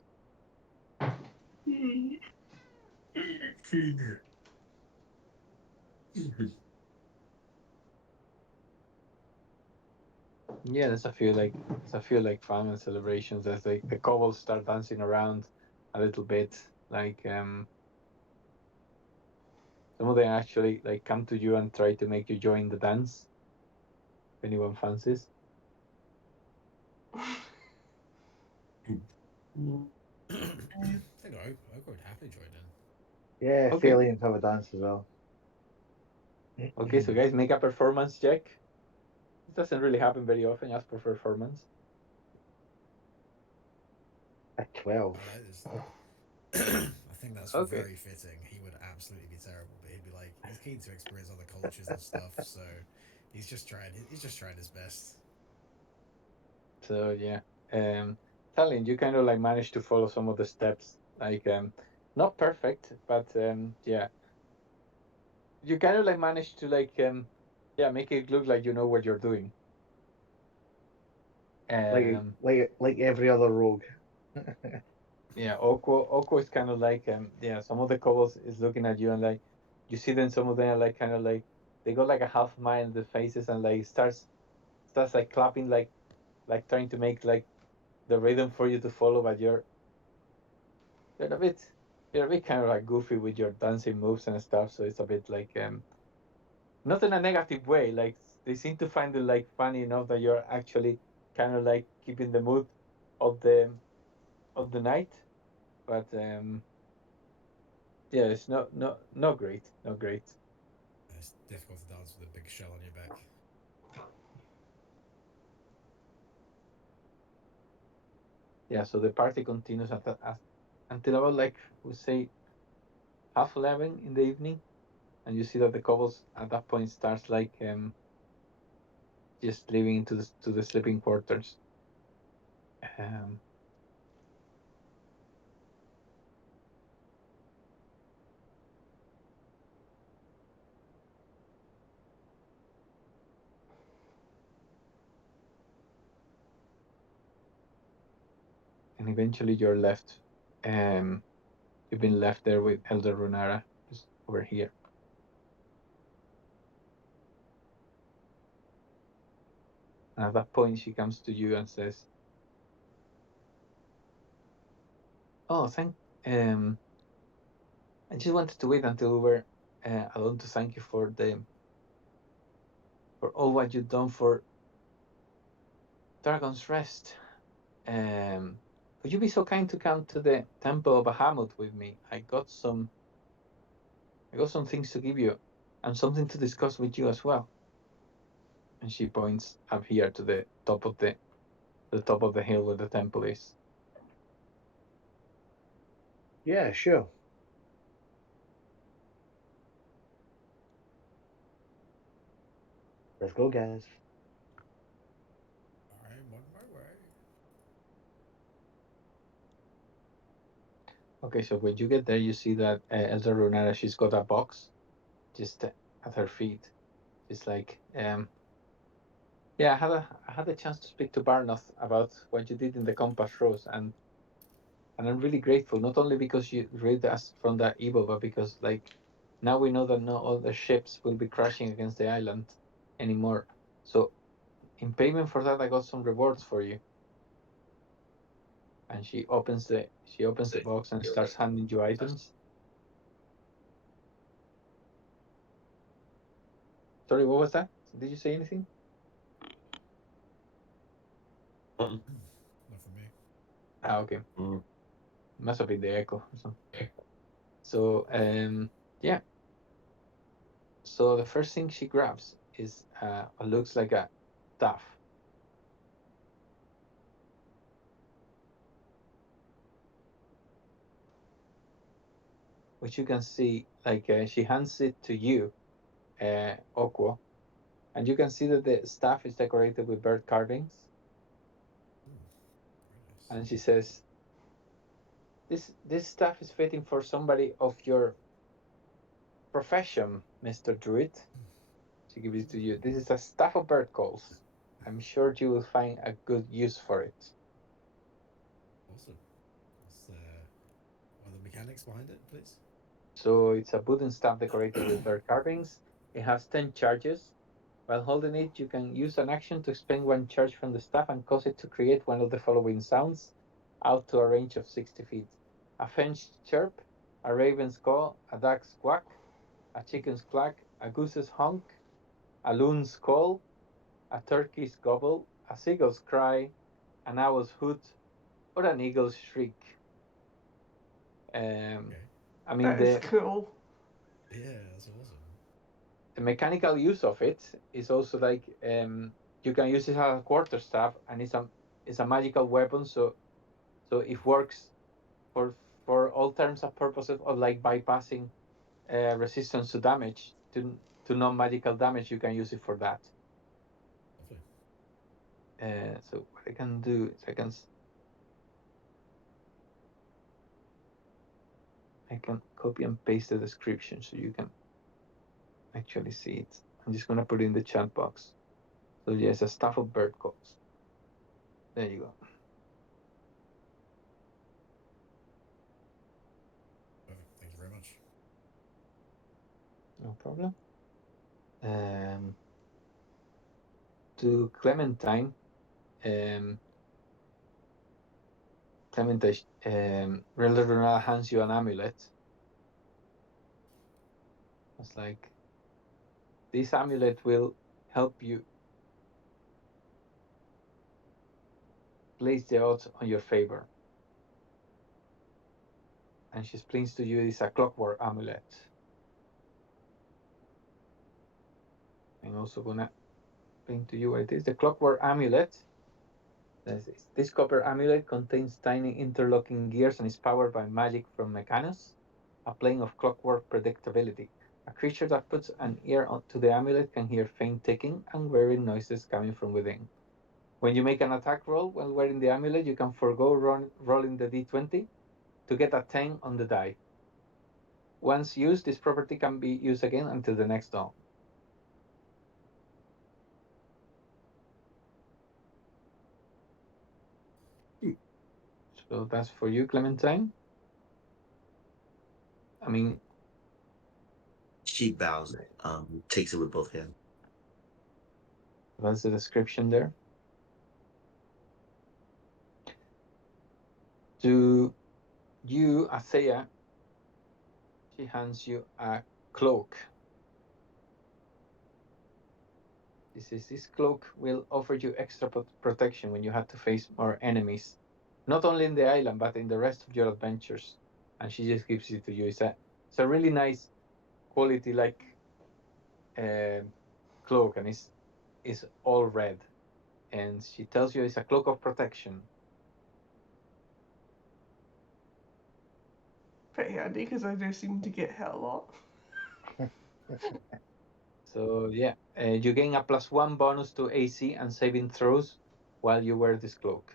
Yeah, there's a few like fun and celebrations as like the couples start dancing around a little bit. Like some of them actually like come to you and try to make you join the dance. If anyone fancies. I think I would happily join in. Yeah, Okay. Thalians have a dance as well. Okay, so guys, make a performance check. It doesn't really happen very often, just for performance. A 12. Oh, that is. I think that's Okay. very fitting. He would absolutely be terrible, but he'd be like, he's keen to experience other cultures and stuff. So he's just trying. He's just trying his best. So yeah. Tallinn, you kind of like managed to follow some of the steps. Like not perfect, but yeah. You kind of like managed to like yeah, make it look like you know what you're doing. Um Like every other rogue. yeah, Oko is kind of like yeah, some of the couples is looking at you and like you see them some of them are like kind of like they got like a half mile in the faces and like starts like clapping like trying to make like the rhythm for you to follow, but you're a bit you're a bit kind of like goofy with your dancing moves and stuff, so it's a bit like not in a negative way. Like they seem to find it like funny enough that you're actually kind of like keeping the mood of the night, but yeah, it's not great, not great. It's difficult to dance with a big shell on your back. Yeah, so the party continues until about, like, we say 11:30 in the evening, and you see that the couples at that point starts like just leaving into the sleeping quarters. Um, and eventually you're left. You've been left there with Elder Runara, just over here. And at that point, she comes to you and says, "Oh, I just wanted to wait until we were alone to thank you for all what you've done for Dragon's Rest. Would you be so kind to come to the Temple of Bahamut with me? I got some things to give you, and something to discuss with you as well." And she points up here to the top of the hill where the temple is. Yeah, sure. Let's go, guys. I'm on my way. Okay, so when you get there, you see that Elder Runara, she's got a box just at her feet. She's like, yeah, I had a chance to speak to Barnoth about what you did in the Compass Rose, and I'm really grateful, not only because you rid us from that evil, but because, like, now we know that no other ships will be crashing against the island anymore. So in payment for that, I got some rewards for you. And she opens the box and starts handing you items. Sorry, what was that? Did you say anything? Mm, Not for me. Okay. mm. Must have been the echo or something. So yeah. So the first thing she grabs is what looks like a staff. Which you can see, like, she hands it to you, Okwo, and you can see that the staff is decorated with bird carvings. Ooh, very nice. And she says, this staff is fitting for somebody of your profession, Mr. Druid. She gives it to you. This is a staff of bird calls. I'm sure you will find a good use for it. Awesome. What's what are the mechanics behind it, please? So it's a wooden staff decorated with bird carvings. It has 10 charges. While holding it, you can use an action to expend one charge from the staff and cause it to create one of the following sounds out to a range of 60 feet. A finch chirp, a raven's caw, a duck's quack, a chicken's clack, a goose's honk, a loon's call, a turkey's gobble, a seagull's cry, an owl's hoot, or an eagle's shriek. Um, Okay. I mean, That is cool. Yeah, that's awesome. the mechanical use of it is also like, you can use it as a quarterstaff, and it's a magical weapon. So it works for all terms and purposes of, like, bypassing resistance to damage, to non-magical damage. You can use it for that. Lovely. So what I can do is I can copy and paste the description so you can actually see it. I'm just gonna put it in the chat box. So yes, a staff of bird calls. There you go. Perfect. Thank you very much. No problem. To Clementine, Relder Renal hands you an amulet. It's like, this amulet will help you place the odds on your favor. And she explains to you it's a clockwork amulet. also gonna explain to you what it is. The Clockwork Amulet. This copper amulet contains tiny interlocking gears and is powered by magic from Mechanus, a plane of clockwork predictability. A creature that puts an ear to the amulet can hear faint ticking and whirring noises coming from within. When you make an attack roll while wearing the amulet, you can forego rolling the d20 to get a 10 on the die. Once used, this property can be used again until the next dawn. So that's for you, Clementine. I mean, She bows, takes it with both hands. that's the description there. To you, Athea, she hands you a cloak. This cloak will offer you extra protection when you have to face more enemies, not only in the island but in the rest of your adventures. And she just gives it to you. It's a really nice quality uh, cloak, and it's all red. And she tells you it's a cloak of protection. Pretty handy because I do seem to get hit a lot. So yeah, you gain a +1 bonus to AC and saving throws while you wear this cloak.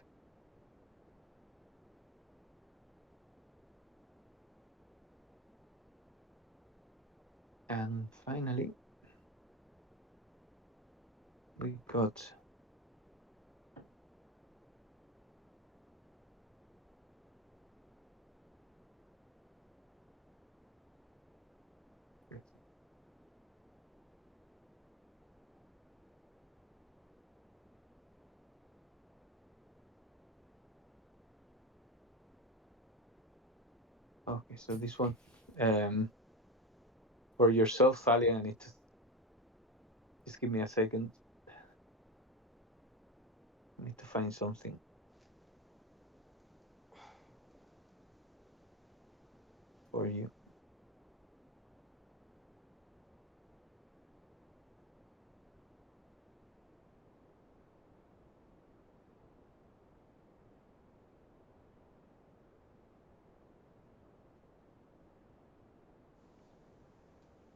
And finally, we got okay. So this one, for yourself, Sally. I need to just give me a second. I need to find something for you.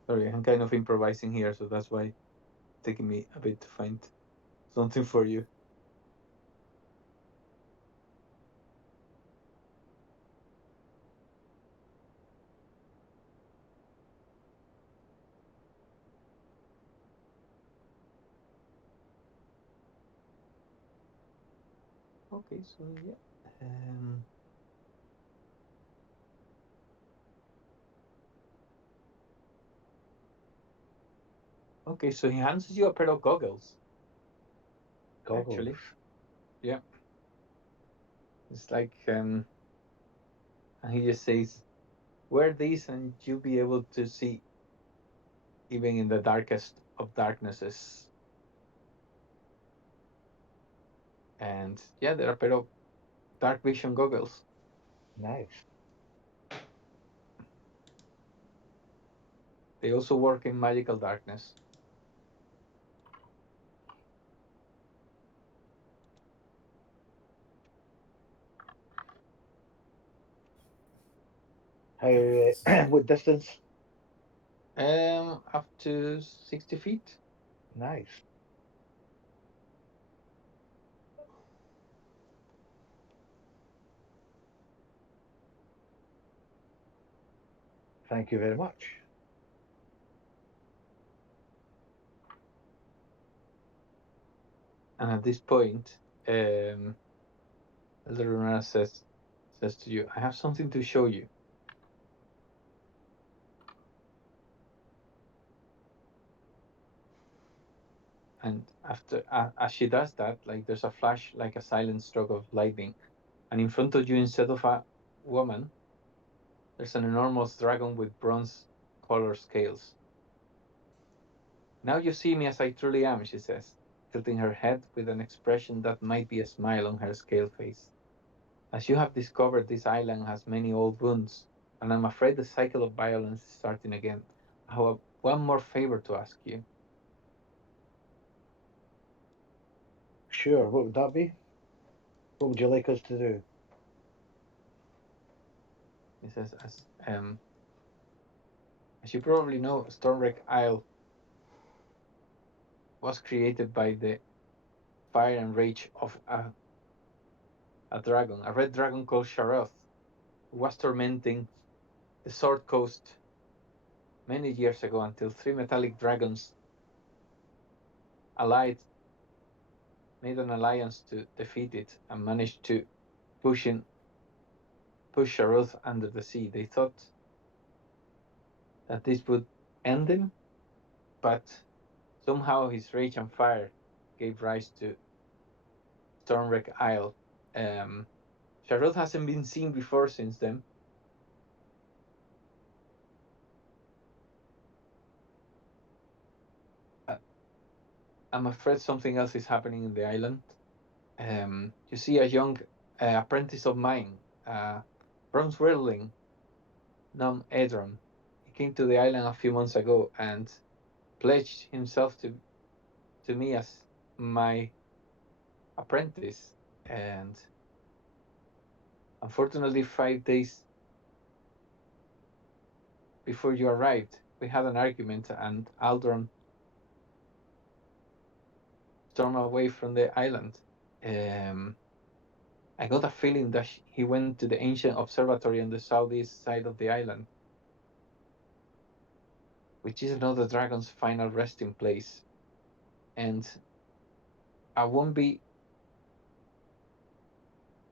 Sorry, I'm kind of improvising here, so that's why it's taking me a bit to find something for you. Okay, so yeah. Okay, so he hands you a pair of goggles. Goggles. Actually, yeah. It's like, and he just says, "Wear these, and you'll be able to see even in the darkest of darknesses." And yeah, they're a pair of dark vision goggles. Nice. They also work in magical darkness. How? What distance? Up to 60 feet. Nice. Thank you very much. And at this point, Elder Runara says to you, "I have something to show you." And after as she does that, like there's a flash, like a silent stroke of lightning, and in front of you, instead of a woman, there's an enormous dragon with bronze color scales. "Now you see me as I truly am," she says, tilting her head with an expression that might be a smile on her scale face. "As you have discovered, this island has many old wounds, and I'm afraid the cycle of violence is starting again. I have one more favor to ask you." Sure. What would that be? What would you like us to do? He says, as you probably know, Stormwreck Isle was created by the fire and rage of a dragon, a red dragon called Sharoth, who was tormenting the Sword Coast many years ago until three metallic dragons allied, made an alliance to defeat it and managed to push Sharoth under the sea. They thought that this would end him, but somehow his rage and fire gave rise to Stormwreck Isle. Sharoth hasn't been seen before since then. I'm afraid something else is happening in the island. You see a young apprentice of mine, bronze whirling, Nom Edron. He came to the island a few months ago and pledged himself to me as my apprentice. And unfortunately, 5 days before you arrived, we had an argument, and Aldron stormed away from the island. I got a feeling that he went to the ancient observatory on the southeast side of the island, which is another dragon's final resting place. And I won't be.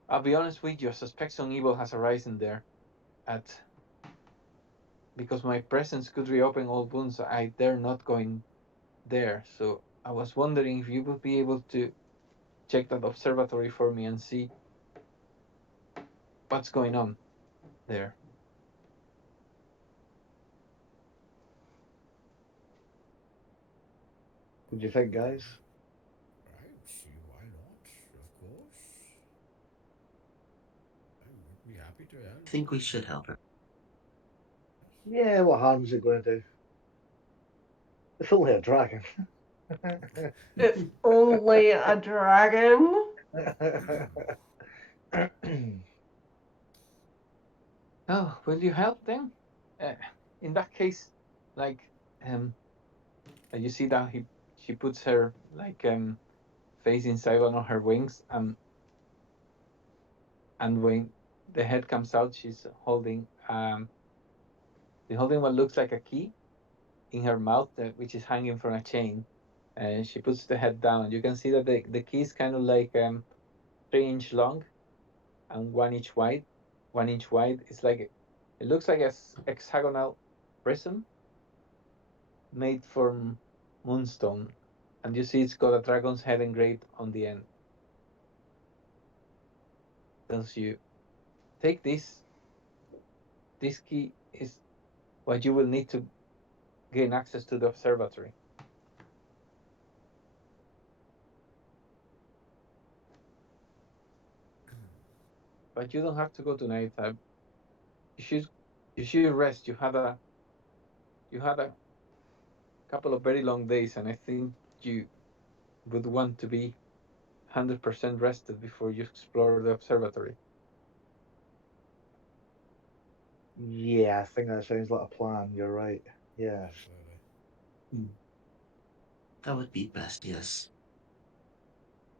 I'll be honest with you, I suspect some evil has arisen there. Because my presence could reopen all wounds, I dare not going there. So I was wondering if you would be able to check that observatory for me and see what's going on there. What do you think, guys? I don't see why not, of course. I would be happy to help. I think we should help her. Yeah, what harm's it going to do? It's only a dragon. It's only a dragon. Oh, will you help then? In that case, like, you see that she puts her face inside one of her wings, and when the head comes out, she's holding what looks like a key in her mouth, which is hanging from a chain. And she puts the head down, and you can see that the key is kind of like 3 inch long and 1 inch wide. 1 inch wide. It's like it looks like a hexagonal prism made from moonstone, and you see it's got a dragon's head engraved on the end. Tells you, take this. This key is what you will need to gain access to the observatory. But you don't have to go tonight. You should rest. You had a couple of very long days, and I think you would want to be 100% rested before you explore the observatory. Yeah, I think that sounds like a plan. You're right. Yes. Absolutely. That would be best, yes.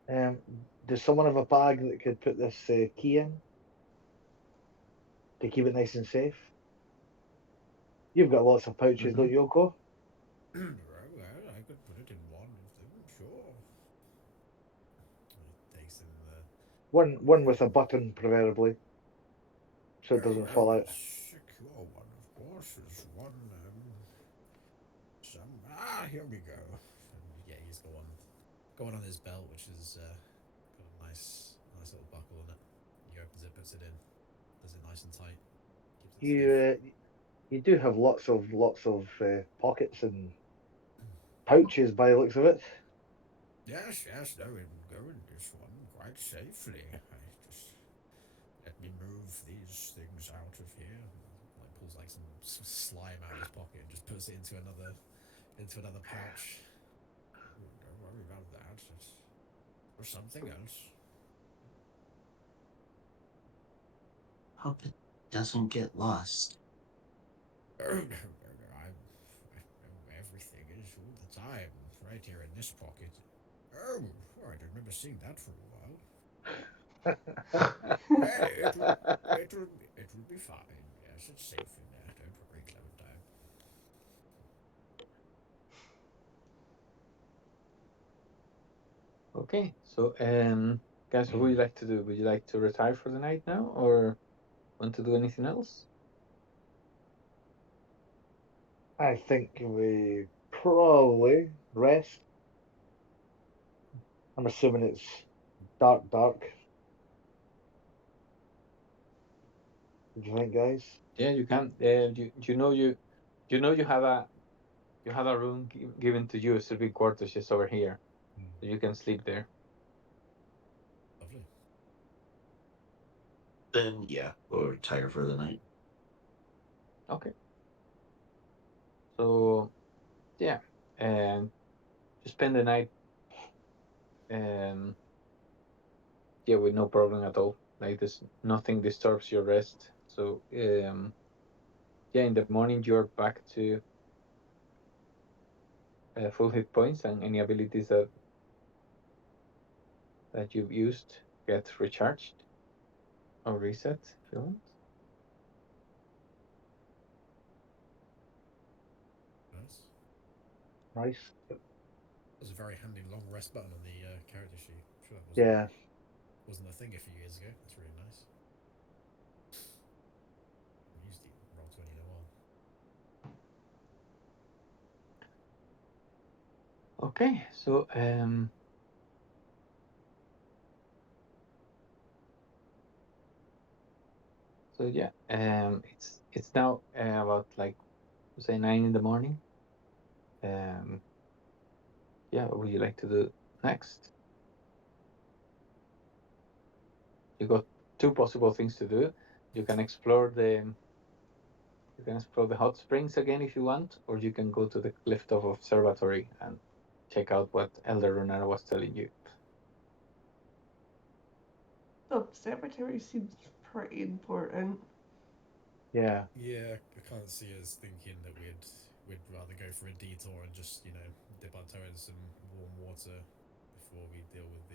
Does someone have a bag that could put this key in to keep it nice and safe? You've got lots of pouches, don't you, Oko? Well, I could put it in one of them, sure. He takes in the. One with a button, preferably, so it doesn't fall out. Secure one, of course. There's one. Here we go. And yeah, he's got one on his belt, which is got a nice little buckle on it. He opens it, puts it in, does it nice and tight. Keeps it safe. You do have lots of pockets and pouches by the looks of it. Yes, no, we can go in this one quite safely. Let me move these things out of here. Like pulls like some slime out of his pocket and just puts it into another pouch. Don't worry about that. or something else. Hope it doesn't get lost. Everything is all the time, right here in this pocket. Oh, I don't remember seeing that for a while. Well, it will be fine. Yes, it's safe in there. Don't worry, Clementine. Okay, so guys, what would you like to do? Would you like to retire for the night now, or want to do anything else? I think we probably rest. I'm assuming it's dark, dark. What do you think, guys? Yeah, you can. You know you have a room given to you, sleeping quarters just over here, so you can sleep there. Lovely. Then yeah, we'll retire for the night. Okay. So yeah, and you spend the night, um, yeah, with no problem at all. Like this, nothing disturbs your rest. So yeah, in the morning you're back to full hit points, and any abilities that you've used get recharged or reset if you want. Nice. Nice. There's a very handy long rest button on the character sheet. I'm sure that Yeah. wasn't a thing a few years ago. That's really nice. I used the Roll20 in a while. Okay, so yeah, it's now about like say 9 in the morning. Yeah, what would you like to do next? You got two possible things to do. You can explore the hot springs again if you want, or you can go to the clifftop observatory and check out what Elder Runner was telling you. The observatory seems pretty important. Yeah. Yeah, I can't see us thinking that we'd rather go for a detour and just dip our toe in some warm water before we deal with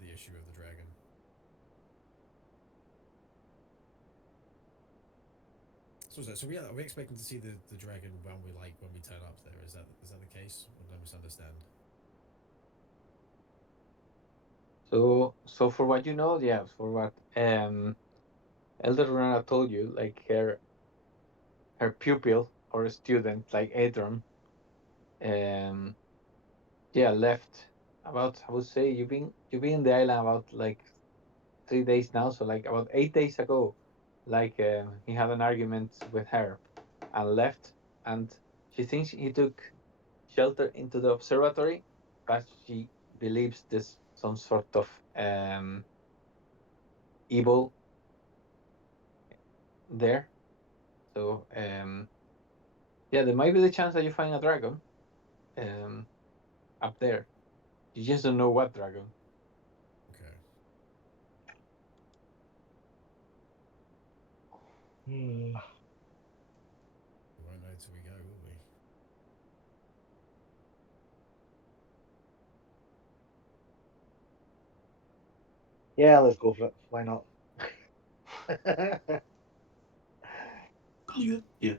the issue of the dragon. So are we expecting to see the dragon when we turn up there? Is that the case? Or did I misunderstand? So for what you know, yeah, for what Elder Runner told you, like her pupil or student, like Adron, um, yeah, left about, I would say you've been in the island about like 3 days now, so like about 8 days ago, like he had an argument with her and left, and she thinks he took shelter into the observatory, but she believes there's some sort of evil there. So yeah, there might be the chance that you find a dragon um, up there. You just don't know what dragon. Okay. Hmm. We won't know till we go, will we? Yeah, let's go for it. Why not? Yeah, yeah.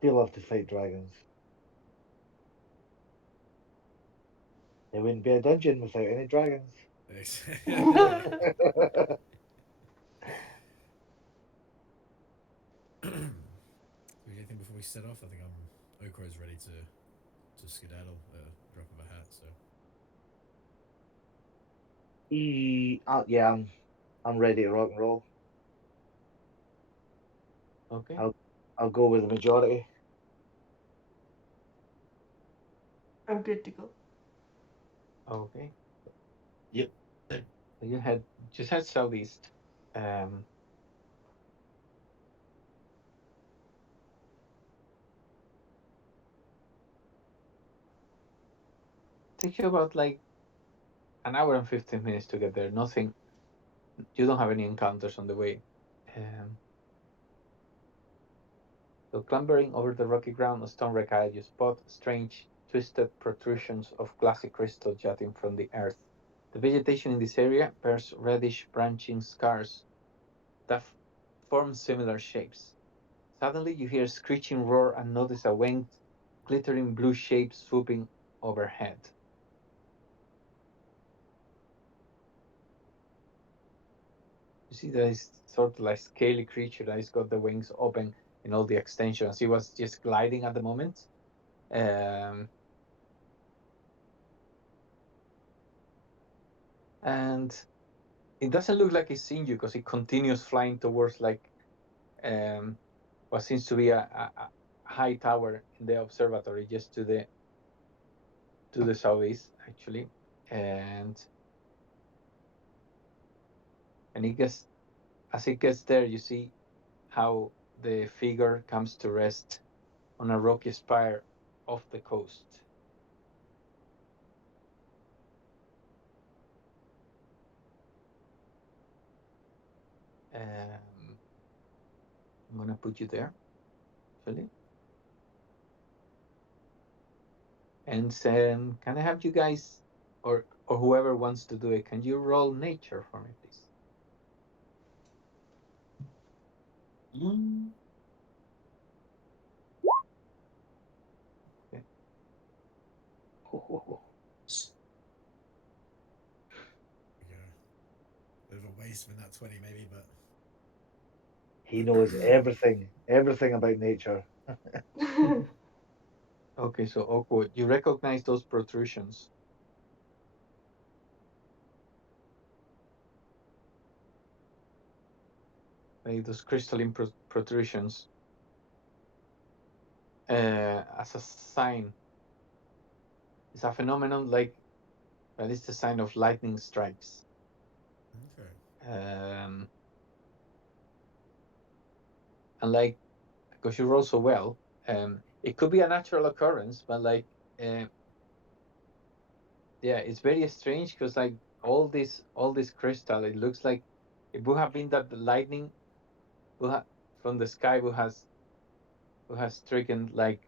Do love to fight dragons. There wouldn't be a dungeon without any dragons. Anything before we set off? I think Okro's ready to skedaddle at a drop of a hat. So Yeah, I'm ready to rock and roll. Okay. I'll go with the majority. I'm good to go. Okay. Yep. There. So you head southeast. Um, takes you about like an hour and 15 minutes to get there. Nothing. You don't have any encounters on the way. Um, so clambering over the rocky ground of Stormwreck Isle, you spot strange, twisted protrusions of glassy crystal jutting from the earth. The vegetation in this area bears reddish branching scars that form similar shapes. Suddenly, you hear a screeching roar and notice a winged, glittering blue shape swooping overhead. You see this sort of like scaly creature that has got the wings open in all the extensions. He was just gliding at the moment. Um, and it doesn't look like he's seen you because he continues flying towards like um, what seems to be a high tower in the observatory just to the southeast actually. And and it gets as it gets there, you see how the figure comes to rest on a rocky spire off the coast. Um, I'm gonna put you there, actually. And can I have you guys, or whoever wants to do it, can you roll nature for me, please? Mm. Okay. There we go. Bit of a waste of that 20 maybe, but He knows everything about nature. Okay, so awkward. You recognize those protrusions, like those crystalline protrusions, as a sign. It's a phenomenon like that is the sign of lightning strikes. okay. Um, and like because you roll so well, it could be a natural occurrence, but like, um, yeah, it's very strange because like all this crystal, it looks like it would have been that the lightning will have from the sky will have stricken like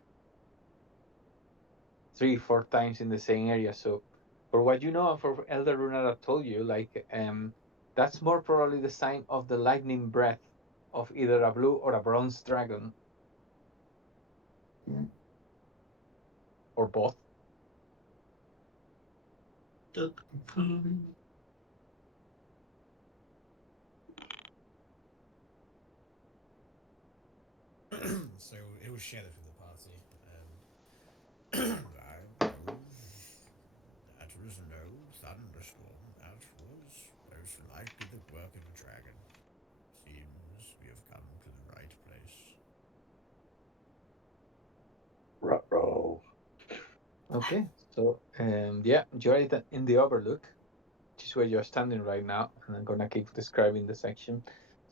3 4 times in the same area. So for what you know and for Elder Runara told you, like that's more probably the sign of the lightning breath of either a blue or a bronze dragon or both. So it was shared with the party. I know that was no thunderstorm. That was most likely the work of a dragon. Seems we have come to the right place. Ruh-roh. Okay, so yeah, you're in the Overlook, which is where you're standing right now, and I'm gonna keep describing the section.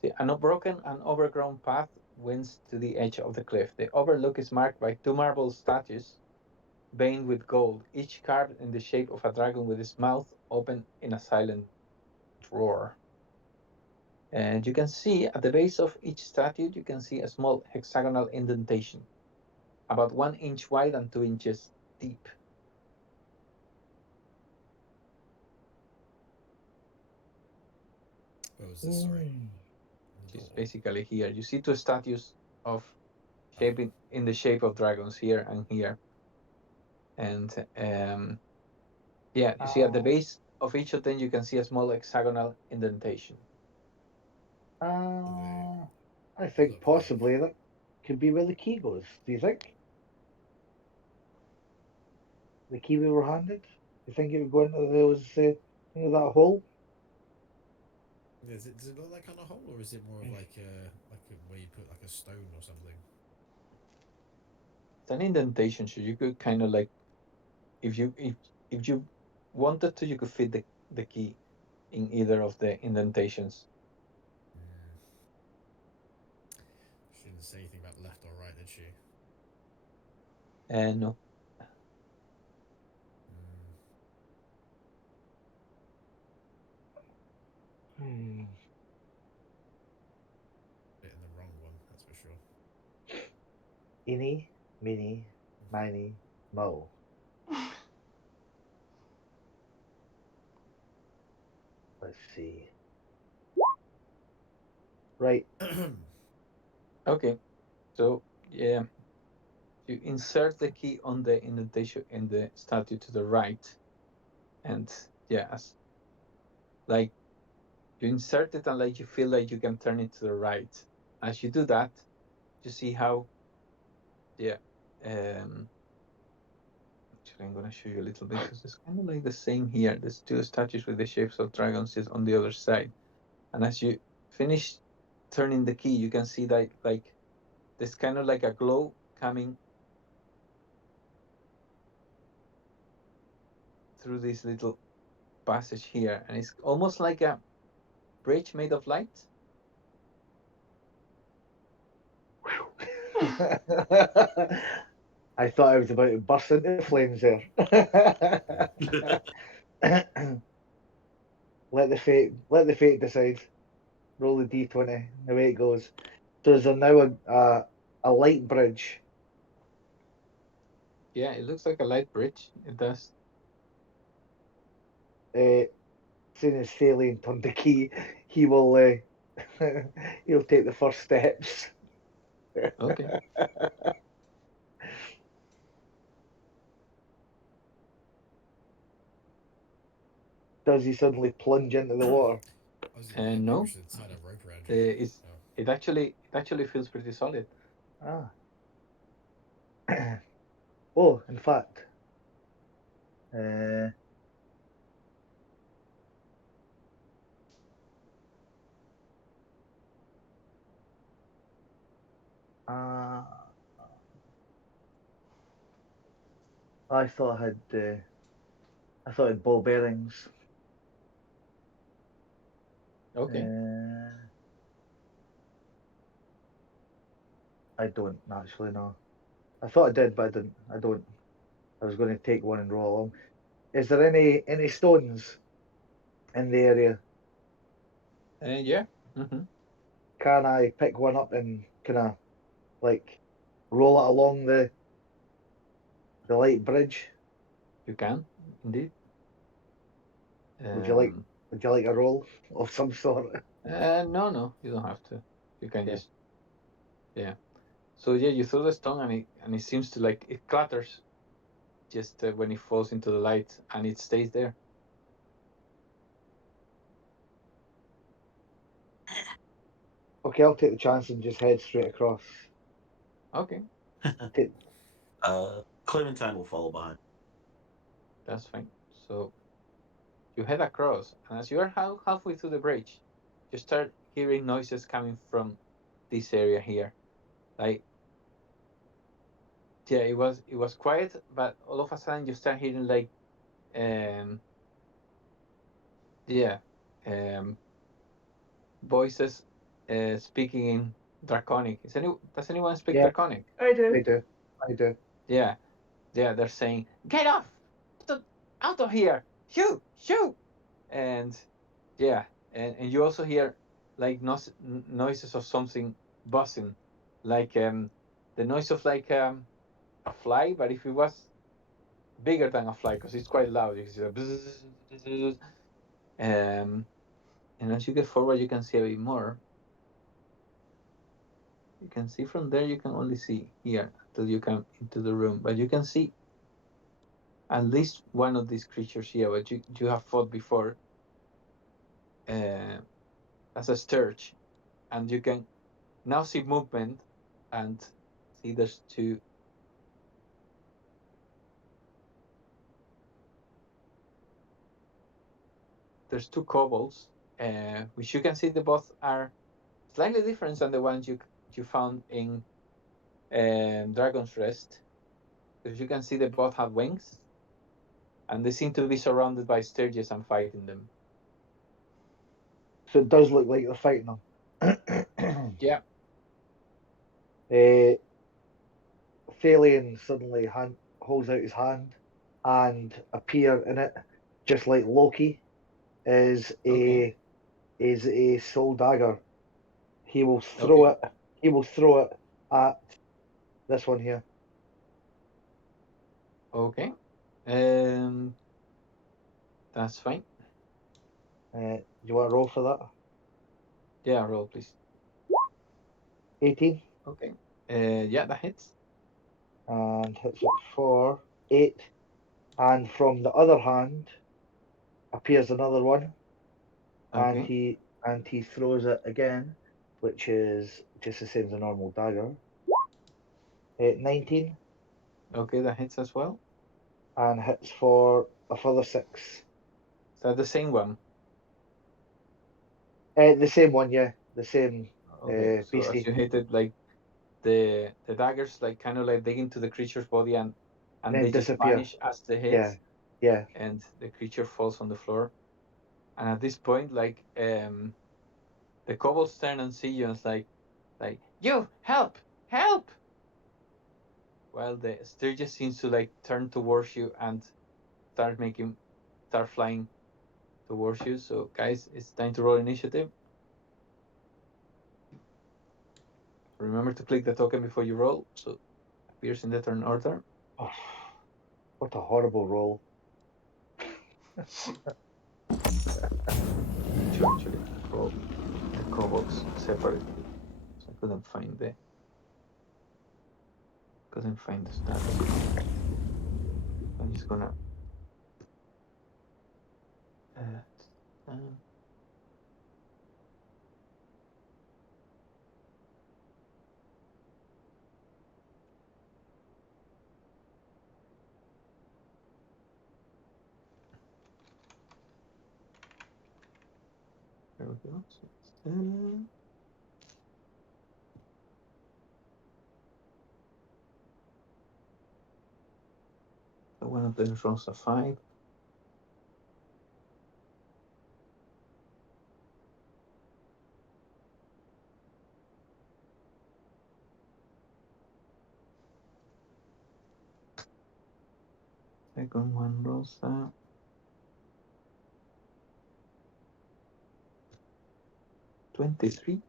See, an unbroken and overgrown path winds to the edge of the cliff. The Overlook is marked by two marble statues veined with gold, each carved in the shape of a dragon with its mouth open in a silent roar. And you can see at the base of each statue, you can see a small hexagonal indentation, about 1 inch wide and 2 inches deep. Where was this? Sorry, Mm. in the Which is door. basically here. You see two statues of Oh, shaping in the shape of dragons here and here. And yeah, you see at the Uh, base of each of them, you can see a small hexagonal indentation. do they uh, I think look like? possibly that could be where the key goes. Do you think? The key we were handed? Do you think it would go into into that hole? Does it look like on a hole, or is it more of like a, where you put like a stone or something? It's an indentation, so you could kind of like if you wanted to, you could fit the key in either of the indentations. Mm. She didn't say anything about left or right, did she? And no, Mm. Hmm. Bit in the wrong one, that's for sure. Eeny, meeny, miny, mo. Let's see. Right. Okay, so yeah, you insert the key on the indentation in the statue to the right, and yes, like you insert it and like you feel like you can turn it to the right. As you do that, you see how yeah. Actually, I'm gonna show you a little bit because it's kind of like the same here. There's two statues with the shapes of dragons is on the other side, and as you finish turning the key, you can see that like there's kind of like a glow coming through this little passage here, and it's almost like a bridge made of light. I thought I was about to burst into flames there. let the fate decide. Roll the d20. Away it goes. So is there now a light bridge? Yeah, it looks like a light bridge. It does. As soon as Thalion turned the key, he will he'll take the first steps. Okay. Does he suddenly plunge into the water? And Maybe we no, should tie a rope around you. it's Oh. it actually feels pretty solid. Ah. Oh, in fact, uh, uh, I thought I thought I had ball bearings. Okay. I don't actually know. I thought I did, but I didn't. I don't. I was going to take one and roll along. Is there any stones in the area? Yeah. Hmm. Can I pick one up and kind of like roll it along the light bridge? You can indeed. Would you like Um, Would you like a roll of some sort? no, no, you don't have to. You can Okay. just yeah. So yeah, you throw the stone and it seems to like it clatters just when it falls into the light and it stays there. Okay, I'll take the chance and just head straight across. Okay, Take, Clementine will follow behind. that's fine. So you head across, and as you are halfway through the bridge, you start hearing noises coming from this area here. Like yeah, it was quiet, but all of a sudden you start hearing like um yeah um voices speaking in Draconic. Does anyone speak yeah, Draconic? I I do. do. I do. Yeah, yeah, they're saying, "Get off! Out out of here! Shoo! Shoo!" And yeah, and you also hear like noises of something buzzing, like the noise of like a fly, but if it was bigger than a fly, because it's quite loud. You can see the buzz, buzz, buzz. And as you get forward, you can see a bit more. You can see from there. You can only see here until you come into the room, but you can see at least one of these creatures here, but you have fought before uh, as a sturge, and you can now see movement and see there's two kobolds, which you can see the both are slightly different than the ones you found in Dragon's Rest, because you can see they both have wings, and they seem to be surrounded by sturges and fighting them. So it does look like they're fighting them. Yeah. uh, Thalion suddenly holds out his hand, and appear in it, just like Loki, is Okay. a is a soul dagger. He will throw it. He will throw it at this one here. Okay. That's fine. You want to roll for that? Yeah, roll please. 18 Okay. Yeah, that hits. and hits it for 8. And from the other hand appears another one, and Okay. he throws it again, which is just the same as a normal dagger. 19 Okay, that hits as well. and hits for a further 6. Is that the same one? The same one, yeah, the same Okay. So as beastie. you hit it, like the daggers like kind of like dig into the creature's body and Then they just disappear. vanish as they hit, Yeah, yeah. and the creature falls on the floor. And at this point, like the kobolds turn and see you and it's like you help, help. While the Sturgis seems to like turn towards you and start flying towards you. So guys, it's time to roll initiative. Remember to click the token before you roll, so it appears in the turn order. Oh, what a horrible roll. To actually roll the kobolds separately. So I couldn't find the stats. I'm just gonna um, there we go. So it's so one of them rolls a 5. Second one rolls a 23.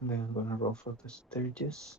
And then I'm gonna roll for the Sturgis.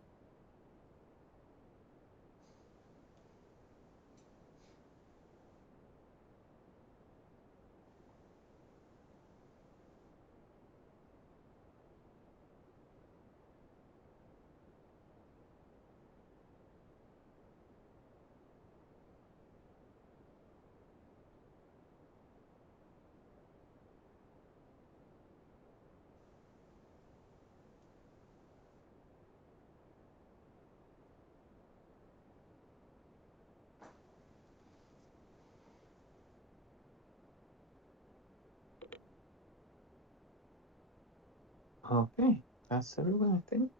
Okay, that's everyone, I think.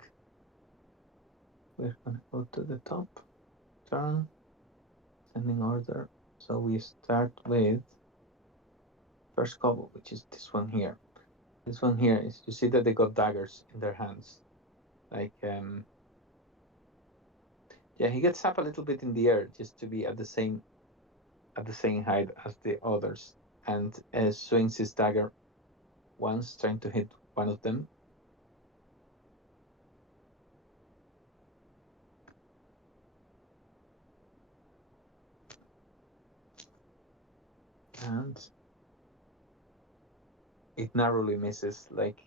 We're gonna go to the top. Turn, sending order. So we start with first kobold, which is this one here. This one here is, you see that they got daggers in their hands. Like yeah, he gets up a little bit in the air just to be at the same height as the others, and swings his dagger once, trying to hit one of them. And it narrowly misses. Like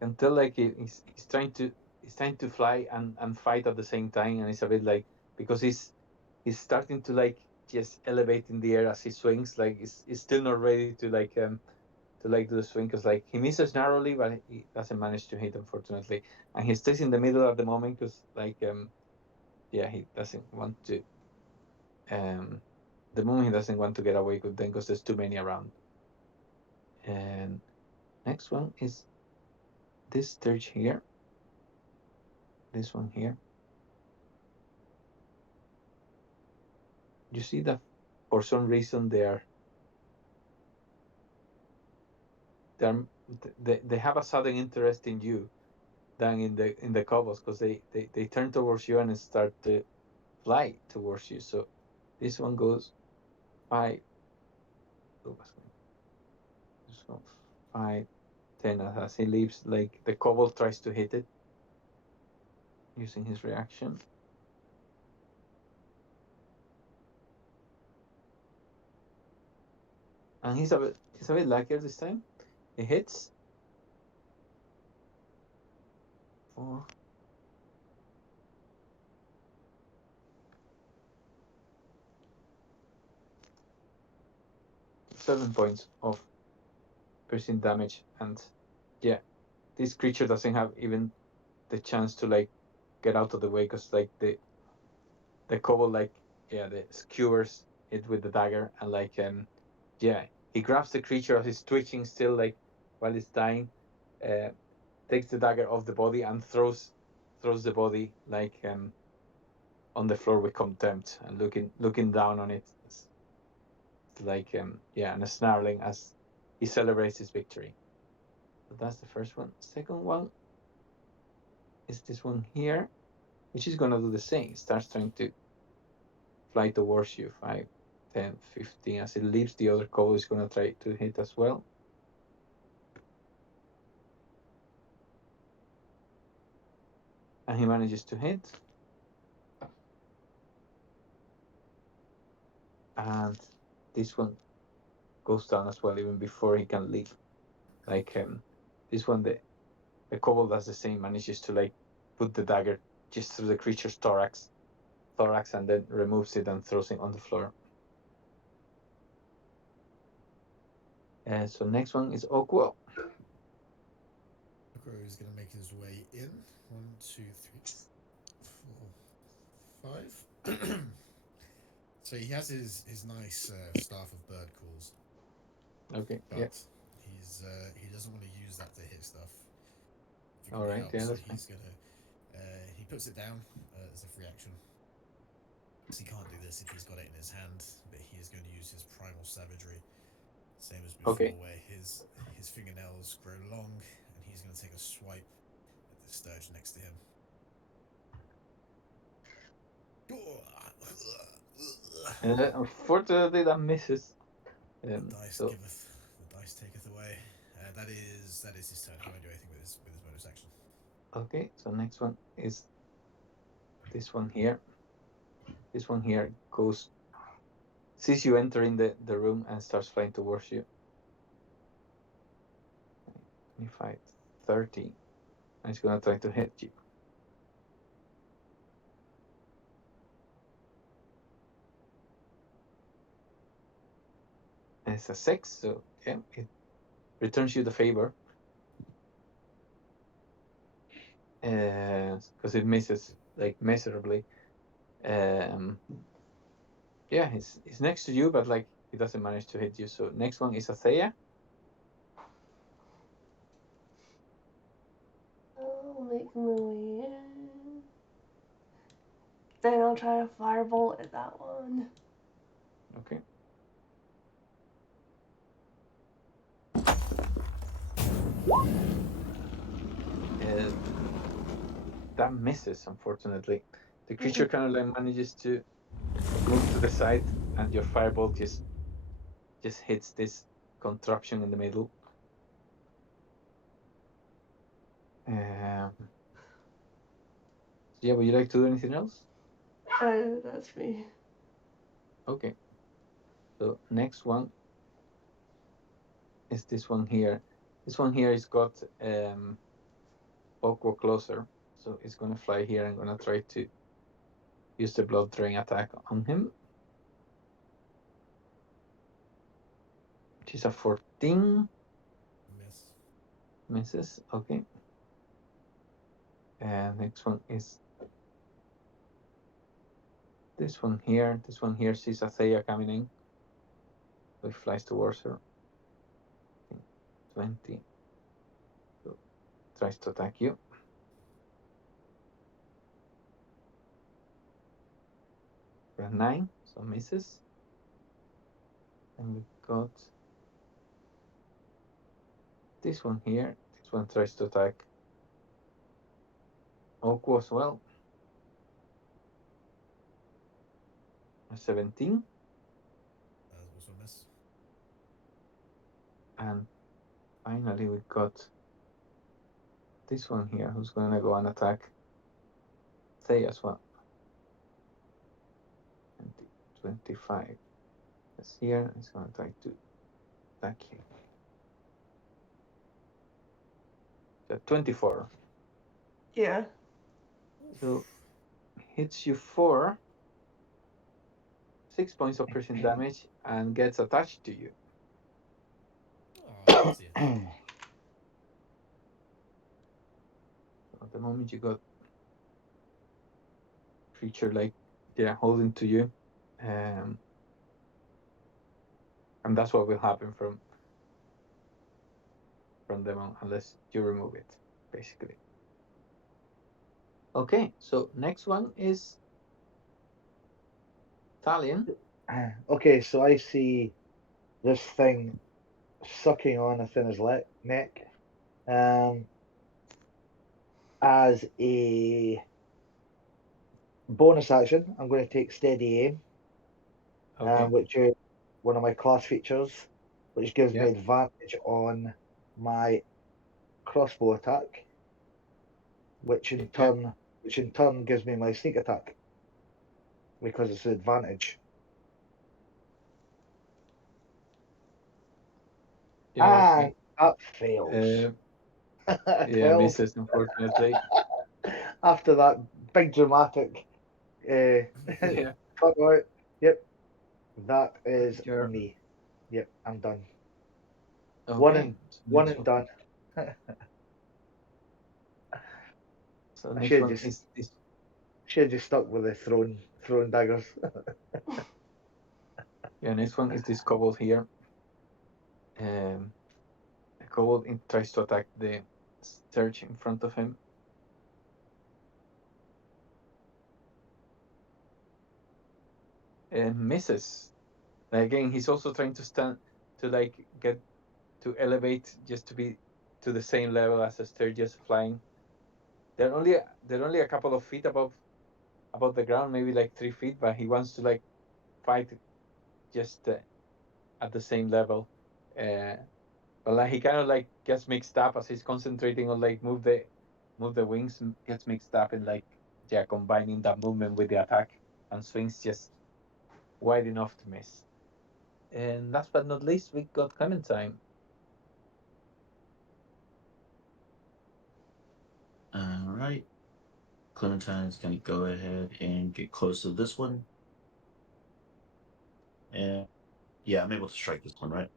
you can tell, like he's trying to fly and fight at the same time, and it's a bit like, because he's starting to like just elevate in the air as he swings. Like he's still not ready to do the swing, because like he misses narrowly, but he doesn't manage to hit, unfortunately, and he stays in the middle at the moment because like yeah, he doesn't want to the moment he doesn't want to get away with them because there's too many around. And next one is this sturge here, this one here. You see that for some reason they have a sudden interest in you than in the kobolds, because they turn towards you and start to fly towards you. So this one goes 5. Just go 5, 10 as he leaves. Like the kobold tries to hit it using his reaction. And he's a bit luckier this time. He hits 4. 7 points of piercing damage, and yeah, this creature doesn't have even the chance to like get out of the way, because like the kobold the skewers it with the dagger, and like he grabs the creature as it's twitching still, like while it's dying, takes the dagger off the body and throws the body like on the floor with contempt, and looking down on it. It's like and snarling as he celebrates his victory. So that's the first one. Second one is this one here, which is gonna do the same. It starts trying to fly towards you. 5, 10, 15. As it leaves, the other kobold is gonna try to hit as well. And he manages to hit. And this one goes down as well, even before he can leave. Like this one, the kobold does the same, manages to like put the dagger just through the creature's thorax, and then removes it and throws it on the floor. So next one is Okwo. Okwo is going to make his way in. 1, 2, 3, 4, 5. So he has his nice staff of bird calls. Okay. But Yeah. he doesn't want to use that to hit stuff. All right. Help, Yeah, so that's fine. he's gonna he puts it down as a free action. Because he can't do this if he's got it in his hand, but he is going to use his primal savagery, same as before, Okay. where his fingernails grow long, and he's going to take a swipe at the sturge next to him. Unfortunately, that misses. The dice taketh away. That is his turn. He won't do anything with his bonus action. Okay, so next one is this one here. This one here sees you entering the room and starts flying towards you. 25, 30. And it's gonna try to hit you. And it's a 6, so yeah, it returns you the favor. Because it misses like miserably. Yeah, he's next to you, but like he doesn't manage to hit you. So next one is Athea. I'll make my way in. Then I'll try to firebolt at that one. Okay. That misses, unfortunately. The creature kind of like manages to move to the side, and your firebolt just hits this contraption in the middle. Yeah, would you like to do anything else? That's me. Okay. So next one is this one here. This one here is got Okwo closer, so it's gonna fly here and gonna try to use the blood drain attack on him. Which is a 14. Misses. Okay. And next one is this one here. This one here sees Athea coming in. So he flies towards her. 20. So tries to attack you. For a 9, so misses. And we've got this one here. This one tries to attack Oku as well. A 17. Also a miss. And finally we got this one here who's gonna go and attack Thay as well. 20, 25. That's here. It's gonna try to attack him. 24. Yeah. So hits you for 6 points of piercing damage and gets attached to you. Oh, bless you. At the moment you got creature holding to you. And that's what will happen from them on, unless you remove it, basically. Okay, so next one is Thalion. Okay, so I see this thing sucking on Athena's neck. As a bonus action, I'm going to take steady aim, Okay. which is one of my class features, which gives me Yeah. advantage on my crossbow attack, which in Yeah. turn gives me my sneak attack because it's an advantage. Yeah. And that fails. Yeah, 12. misses, unfortunately. After that big dramatic Yeah. cut out. Yep, that is Sure. me. Yep, I'm done. Okay. So One next and one. done. So I next should one just is this. should have just stuck with the throwing daggers. Yeah, next one is this kobold here. The kobold tries to attack the sturge in front of him. And misses. Again, he's also trying to stand to get to elevate just to be to the same level as the sturgeon flying. They're only a couple of feet above the ground, maybe like 3 feet, but he wants to fight just at the same level. But he kind of gets mixed up as he's concentrating on move the wings, and gets mixed up in combining that movement with the attack, and swings just wide enough to miss. And last but not least, we got Clementine. All right. Clementine's going to go ahead and get close to this one. And yeah, I'm able to strike this one, right?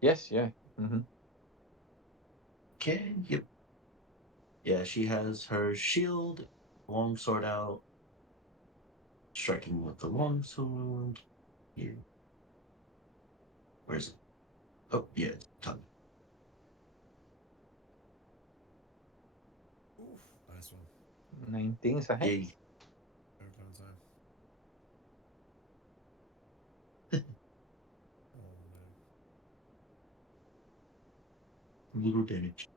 Yes, yeah. Mm-hmm. Okay, yep. Yeah, she has her shield, long sword out, striking with the long sword. Here. Where's it? Oh, yeah, it's done. Oof, nice one. 19 is a hit. Yay. Go Clementine. Oh no. Little damage.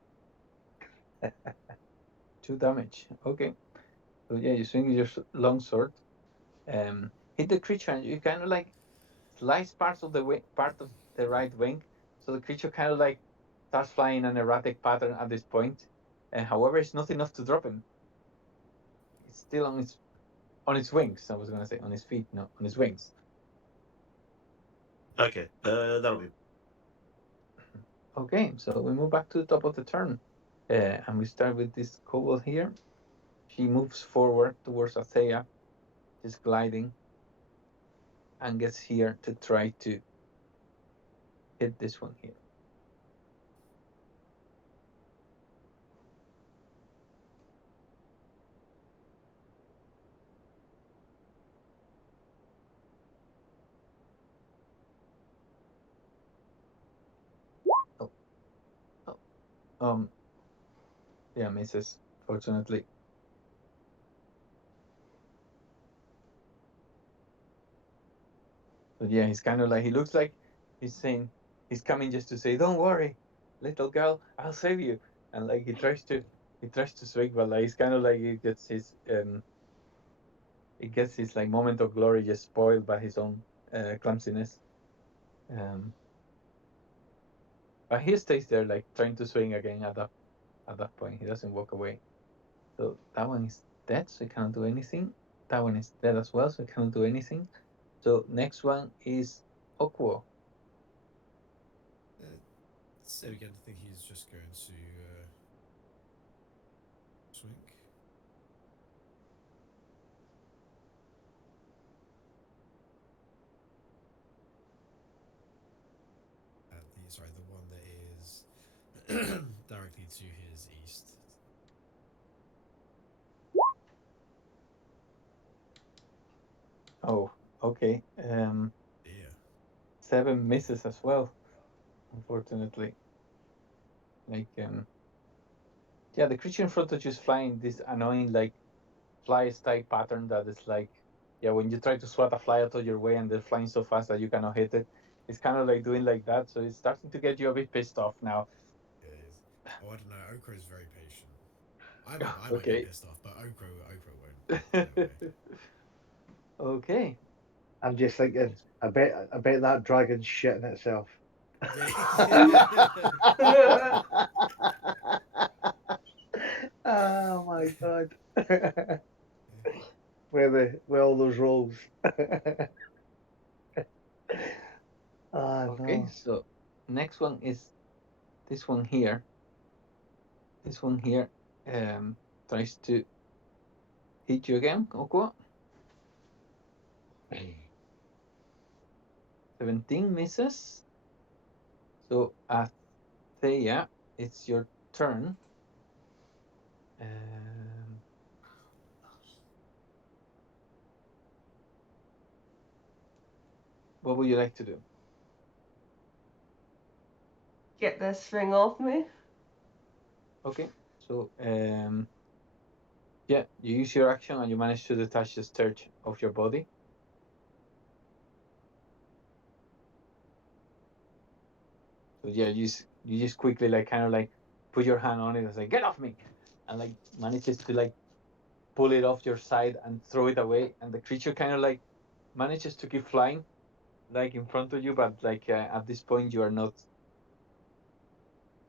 2 damage. Okay. So yeah, you swing your long sword, hit the creature, and you kind of slice parts of part of the right wing, so the creature kind of starts flying in an erratic pattern at this point. And however, it's not enough to drop him. It's still on its wings. I was gonna say on his feet, no, on his wings. Okay, that'll be. Okay, so we move back to the top of the turn, and we start with this kobold here. She moves forward towards Athea, just gliding, and gets here to try to hit this one here. Oh, oh, yeah, misses, fortunately. But yeah, he's kind of he looks like he's saying, he's coming just to say, "Don't worry, little girl, I'll save you." And like he tries to swing, but like it's kind of like he gets his like moment of glory just spoiled by his own clumsiness. Um, but he stays there like trying to swing again at that point. He doesn't walk away. So that one is dead, so he cannot do anything. That one is dead as well, so he cannot do anything. So next one is Okuo. So again, I think he's just going to swing. At the one that is directly to his east. Oh, okay. Yeah. 7 misses as well, unfortunately. Like yeah, the creature in front of you is flying this annoying like fly style pattern that is like, yeah, when you try to swat a fly out of your way and they're flying so fast that you cannot hit it. It's kind of like doing like that, so it's starting to get you a bit pissed off now. Yeah, oh, I don't know. Okro is very patient. I might get Okay. pissed off, but Okro won't. No way. Okay. I'm just thinking, I bet that dragon's shitting itself. Yeah. Oh my god. Where all those rolls? Ah Okay, no. so next one is this one here. This one here tries to hit you again, Okwa. 17 misses. So Athea, it's your turn. What would you like to do? Get this thing off me. Okay, so yeah, you use your action and you manage to detach the sturge of your body. So yeah, you just quickly like kind of like put your hand on it and say, "Get off me!" and like manages to like pull it off your side and throw it away, and the creature kind of like manages to keep flying like in front of you, but like at this point you're not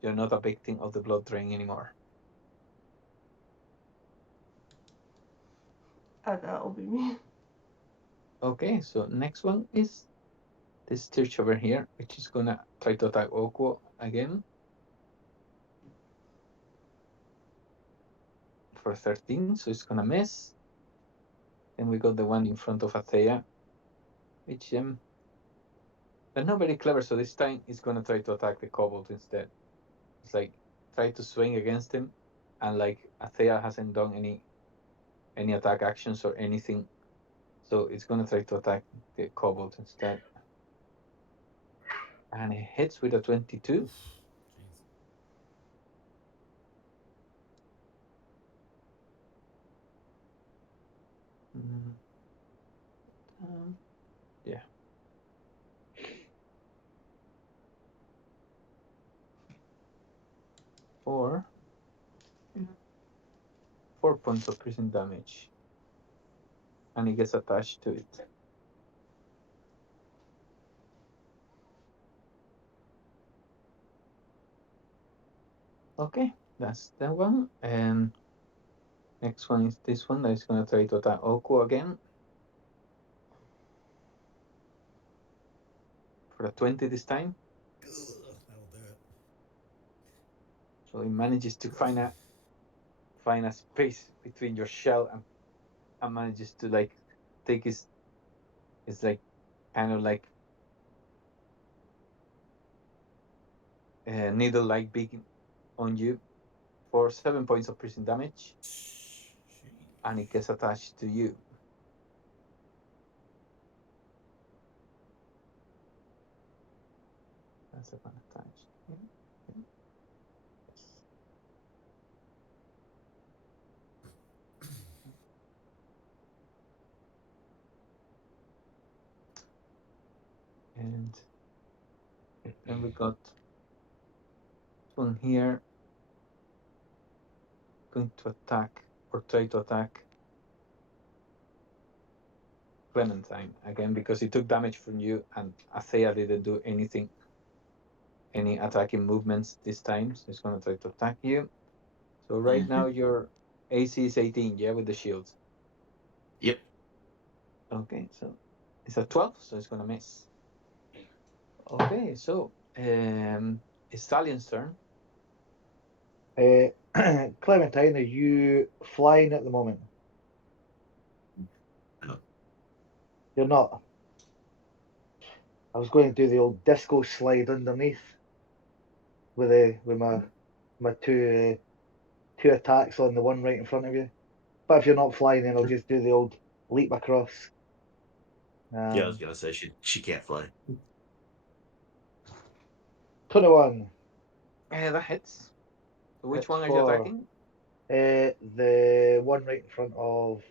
a victim of the blood drain anymore. And that'll be me. Okay, so next one is this sturge over here, which is gonna try to attack Okuo again for 13, so it's gonna miss. Then we got the one in front of Athea, which they're not very clever, so this time it's gonna try to attack the kobold instead. It's like try to swing against him, and like Athea hasn't done any attack actions or anything, so it's gonna try to attack the kobold instead. And it hits with a 22. Oof. Jeez. Yeah. Four 4 points of piercing damage, and it gets attached to it. Okay, that's that one. And next one is this one that is going to try to attack Oku again for a 20 this time. That'll do it. So he manages to find a space between your shell and manages to like take his like kind of like needle like beak on you for 7 points of piercing damage, and it gets attached to you. That's a fun attached. Okay. And Then we got this one here going to attack or try to attack Clementine again because he took damage from you, and Athea didn't do anything, any attacking movements this time. So he's gonna try to attack you. So right now your AC is 18, yeah, with the shields. Yep. Okay, so it's a 12, so it's gonna miss. Okay, so it's Stallion's turn. Clementine, are you flying at the moment? No. You're not. I was going to do the old disco slide underneath with my two attacks on the one right in front of you. But if you're not flying, then I'll Sure. just do the old leap across. Yeah, I was gonna say she can't fly. 21. That hits. So which Hits one are you for attacking? the one right in front of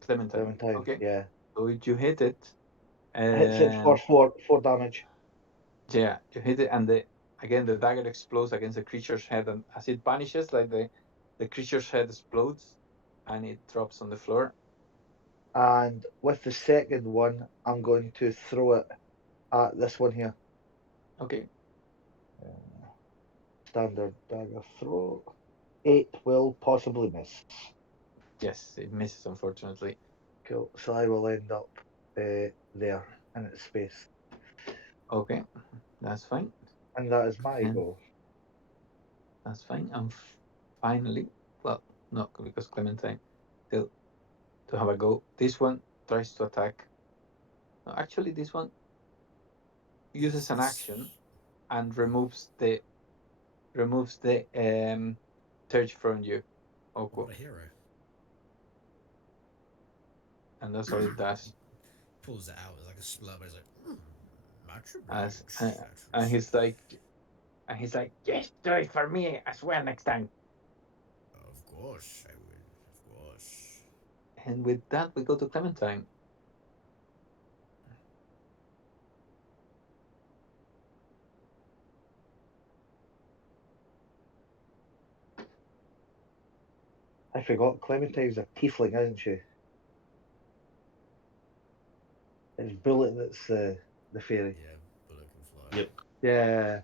Clementine. Clementine. Okay. Yeah. So you hit it. Hits it for four damage. Yeah, you hit it, and the dagger explodes against the creature's head, and as it vanishes, like the creature's head explodes, and it drops on the floor. And with the second one, I'm going to throw it at this one here. Okay. Standard dagger throw. 8 will possibly miss. Yes, it misses, unfortunately. Cool. So I will end up there in its space. Okay, that's fine. And that is my And go. that's fine. And finally, well, no, because Clementine still to have a go. This one tries to attack. No, actually, this one uses an action and removes the surge from you, Oku, What a hero. and that's all it does. Pulls it out as like a slur, but he's like, much As obliged. and he's like, yes, do it for me as well next time. Of course, I will. Of course. And with that, we go to Clementine. I forgot Clementine's a tiefling, isn't she? It's Bullet that's the fairy. Yeah, Bullet can fly. Yep. Yeah.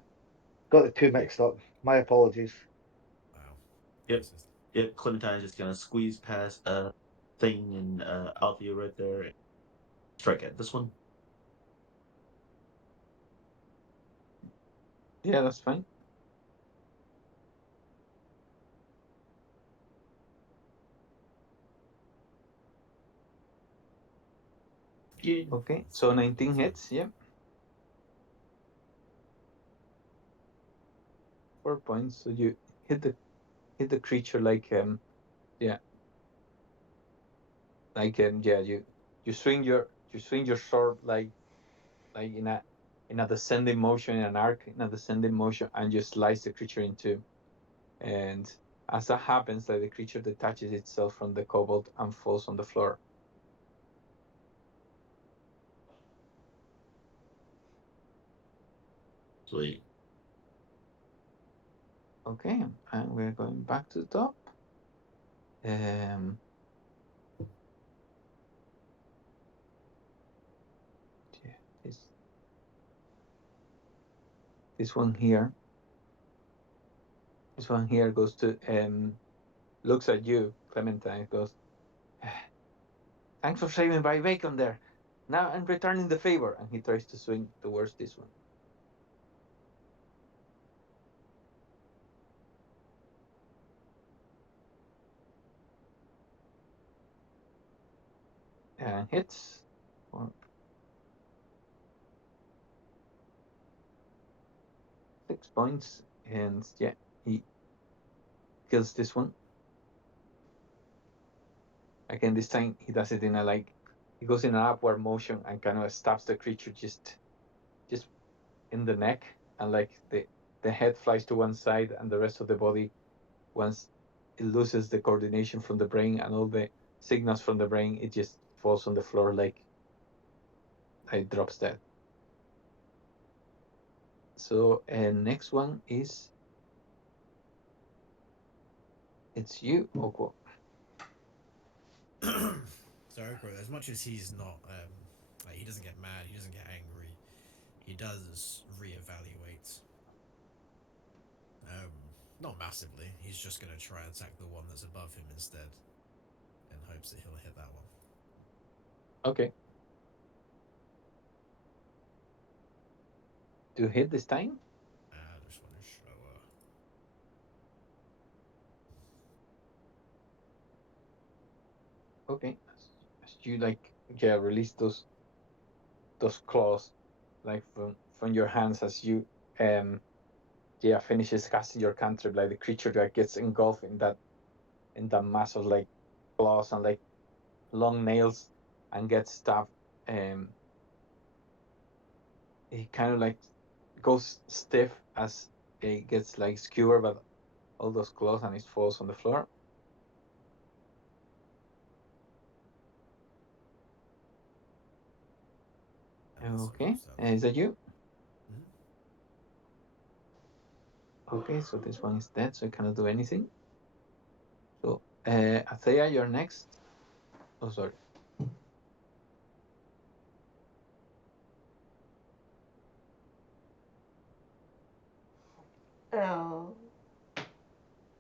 Got the two mixed up. My apologies. Wow. Yep. Racist. Yep. Clementine's just gonna squeeze past Thing and Althea right there and strike at this one. Yeah, that's fine. Yeah. Okay, so 19 hits. Yeah. 4 points. So you hit the creature like yeah, like yeah, you swing your sword like in a descending motion, in an arc, in a descending motion, and you slice the creature in two. And as that happens, like the creature detaches itself from the kobold and falls on the floor. Sweet. Okay, and we're going back to the top. Yeah, this one here. This one here goes to looks at you, Clementine, goes, thanks for saving my bacon there. Now I'm returning the favor, and he tries to swing towards this one. And hits for 6 points, and yeah, he kills this one. Again, this time he does it in a he goes in an upward motion and kind of stabs the creature just in the neck, and like the head flies to one side, and the rest of the body, once it loses the coordination from the brain and all the signals from the brain, it just falls on the floor like it drops dead. So next one is it's you, Oko. So Okra, as much as he's not, like he doesn't get mad, he doesn't get angry, he does reevaluate. Not massively. He's just going to try and attack the one that's above him instead, in hopes that he'll hit that one. Okay. To hit this time? I just want to show Okay. As you release those claws like from your hands as you finishes casting your cantrip, like the creature that gets engulfed in that mass of like claws and like long nails and gets stabbed. He kind of like goes stiff as it gets like skewered by all those claws and it falls on the floor. Okay, is that you? Mhm. Okay, so this one is dead, so I cannot do anything. So, Athea, you're next. Oh, sorry. Oh.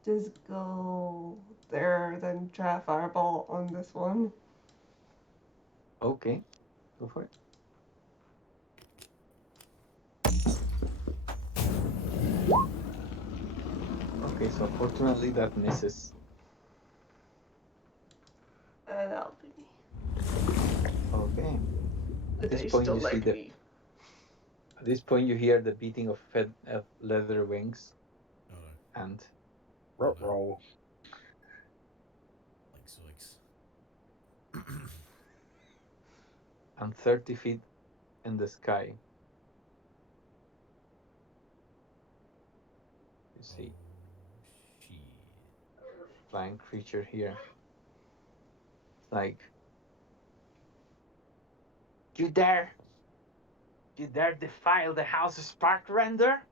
Just go there, then try a fireball on this one. Okay, go for it. Okay, so fortunately that misses. And that'll be me. Okay. The At this dice point, don't you see like the. me. At this point, you hear the beating of leather wings, Oh no. and Oh, no. Roll. Like zoinks. and 30 feet in the sky. You see shit. flying creature here. It's like you dare defile the house's spark render?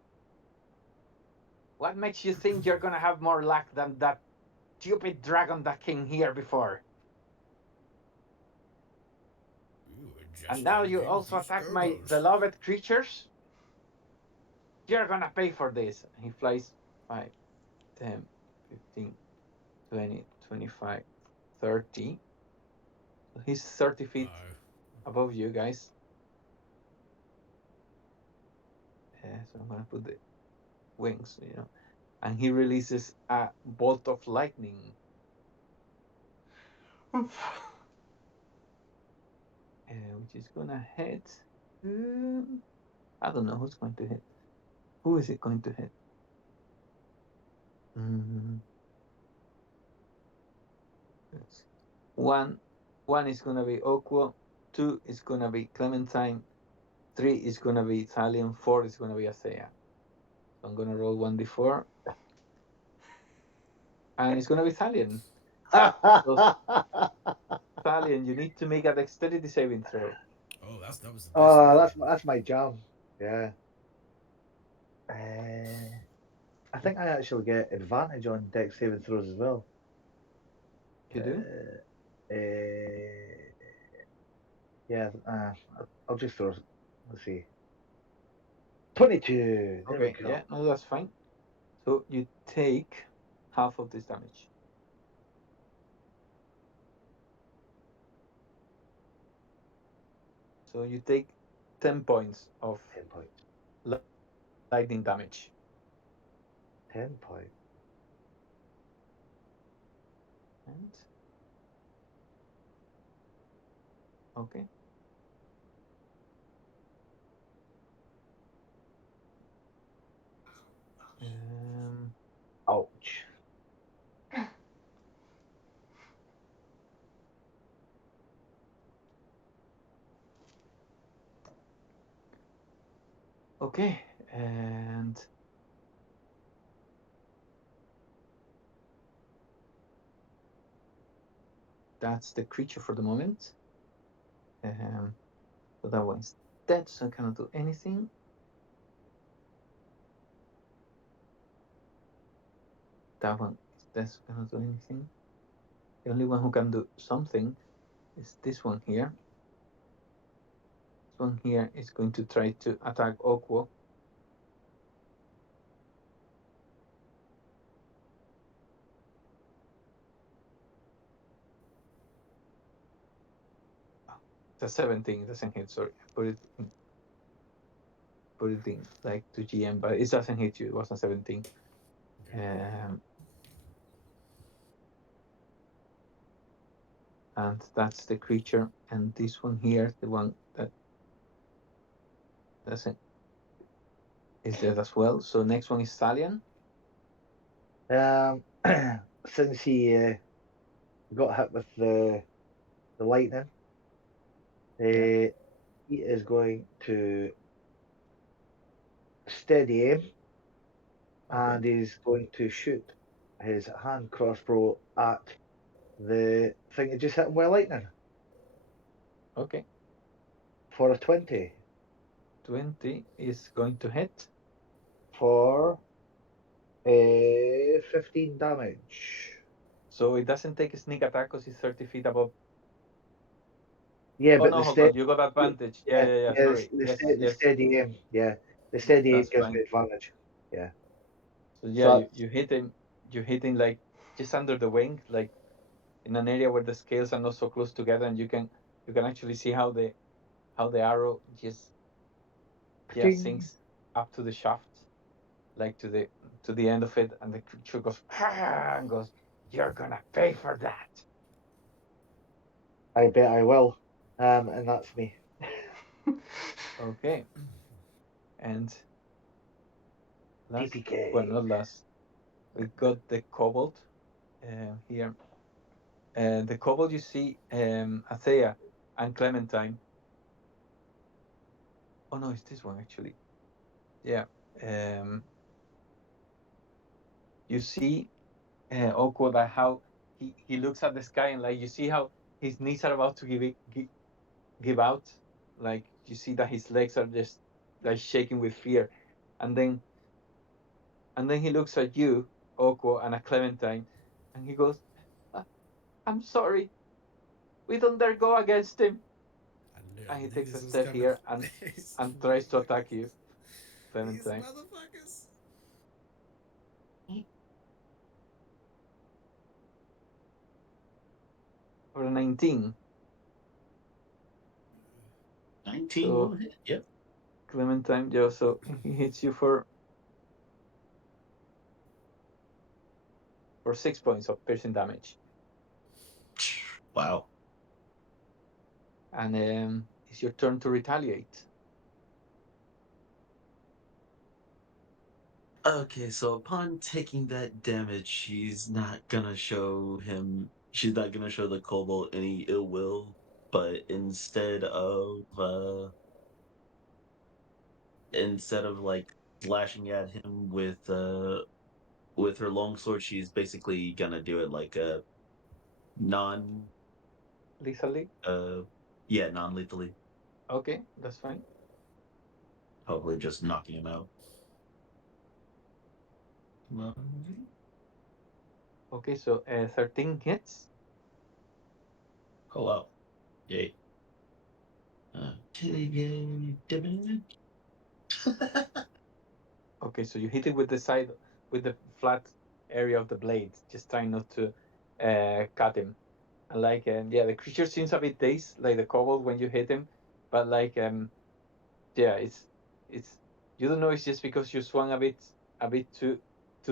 What makes you think you're gonna have more luck than that stupid dragon that came here before? Ooh, a And jester now who you came to also teach attack my Gogos. beloved creatures? You're gonna pay for this. And he flies 5, 10, 15, 20, 25, 30. So he's 30 feet Uh-oh. above you guys. So I'm gonna put the wings, and he releases a bolt of lightning, which is gonna hit. I don't know who's going to hit. Who is it going to hit? One is gonna be Okwo. 2 is gonna be Clementine. 3 is gonna be Thalion. 4 is gonna be Athea. So I'm gonna roll 1d4, and it's gonna be Thalion. Thalion, you need to make a dexterity saving throw. Oh, that was the best Oh, thing. that's my jam. Yeah. I think I actually get advantage on dex saving throws as well. You do? Yeah. I'll just throw. Let's see. 22. There we Okay, go. yeah, no, that's fine. So you take half of this damage. So you take 10 points of 10 points. lightning damage. 10 points. And okay. Ouch. Okay, and that's the creature for the moment. So that one's dead, so I cannot do anything. that one that's gonna do anything. The only one who can do something is this one here. This one here is going to try to attack Okwo. It's a 17, doesn't hit, sorry. Put it in like to GM, but it doesn't hit you. It was a 17. And that's the creature. And this one here, the one that doesn't, is dead as well. So next one is Stallion. Since he got hit with the lightning, he is going to steady aim, and he's going to shoot his hand crossbow at the thing that just hit him with lightning Okay. for a 20 20 is going to hit. for a 15 damage. So it doesn't take a sneak attack because it's 30 feet above. Yeah, Oh but no, the hold steady, on. You got advantage. Yeah. Sorry. the Yes. steady aim, the steady aim That's gives fine. me advantage. Yeah. So yeah, So you hit him. You hit him like just under the wing, like in an area where the scales are not so close together, and you can actually see how the arrow just Ding. sinks up to the shaft, like to the end of it, and the creature goes and goes, "You're gonna pay for that." I bet I will. And that's me. Okay, and last, TPK. well, not last, we got the kobold here. The kobold, you see, Athea and Clementine. Oh no, it's this one actually. Yeah. You see Okwo, that how he looks at the sky, and like you see how his knees are about to give out, like you see that his legs are just like shaking with fear, and then he looks at you, Okwo, and a Clementine, and he goes, I'm sorry, we don't dare go against him. I And he knew takes a this was step coming. here and tries to attack you, These Clementine. motherfuckers. For a 19. 19 So will hit. Yep. Clementine, yeah, so he hits you for 6 points of piercing damage. Wow. And it's your turn to retaliate. Okay, so upon taking that damage, she's not gonna show him. She's not gonna show the kobold any ill will, but instead of like slashing at him with her longsword, she's basically gonna do it like a non Lethally? non-lethally, Okay, that's fine. probably just knocking him out. Okay, so 13 hits. Oh wow. Yay. Okay, yay, damage. Okay, so you hit it with the side, with the flat area of the blade, just trying not to cut him. And like, yeah, the creature seems a bit dazed, like the kobold when you hit him, but like, yeah, it's you don't know, it's just because you swung a bit too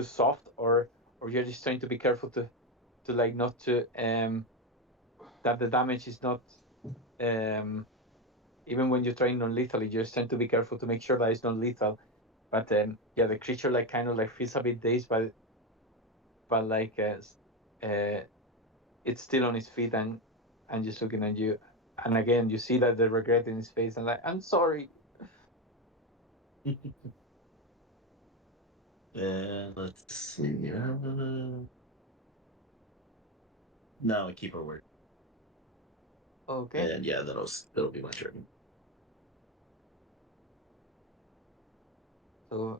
soft, or you're just trying to be careful to like not to that the damage is not even when you're trying non-lethally, you're just trying to be careful to make sure that it's not lethal. But yeah, the creature like kind of like feels a bit dazed, but like it's still on its feet and just looking at you. And again, you see that the regret in his face, and like, I'm sorry. And let's see. No, I keep her word. Okay, And yeah, that'll be my turn. so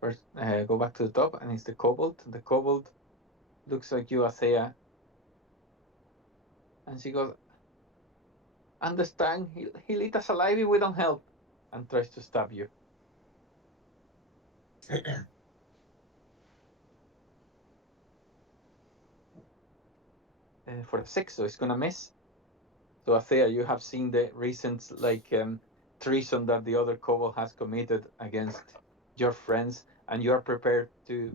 First, go back to the top, and it's the kobold. The kobold looks at you, Athea, and she goes, "Understand? He'll eat us alive if we don't help," and tries to stab you. For a 6, so it's gonna miss. So Athea, you have seen the recent treason that the other kobold has committed against your friends, and you are prepared to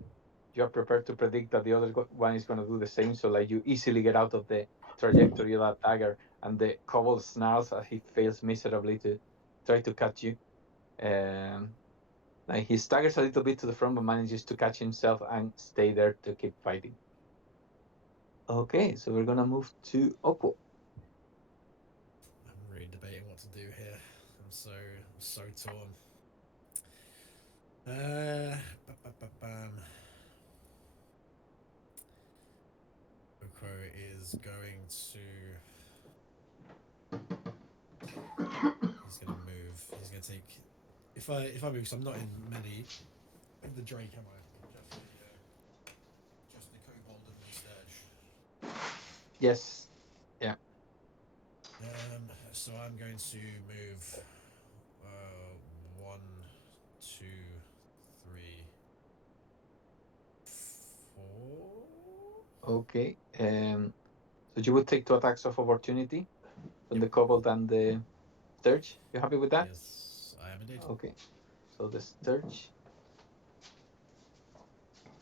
predict that the other one is going to do the same. So like you easily get out of the trajectory of that dagger, and the kobold snarls as he fails miserably to try to catch you. Like he staggers a little bit to the front, but manages to catch himself and stay there to keep fighting. Okay, so we're gonna move to Oppo. I'm really debating what to do here. I'm so torn. Bam. Oko is going to. He's going to move. He's going to take. If I move, because I'm not in many of the Drake, am I? Just the Kobold and the Sturge. Yes. Yeah. So I'm going to move 1, 2, 3, 4. Okay. So you would take 2 attacks of opportunity from the kobold and the sturge. You happy with that? Yes, I am indeed. Okay. So the sturge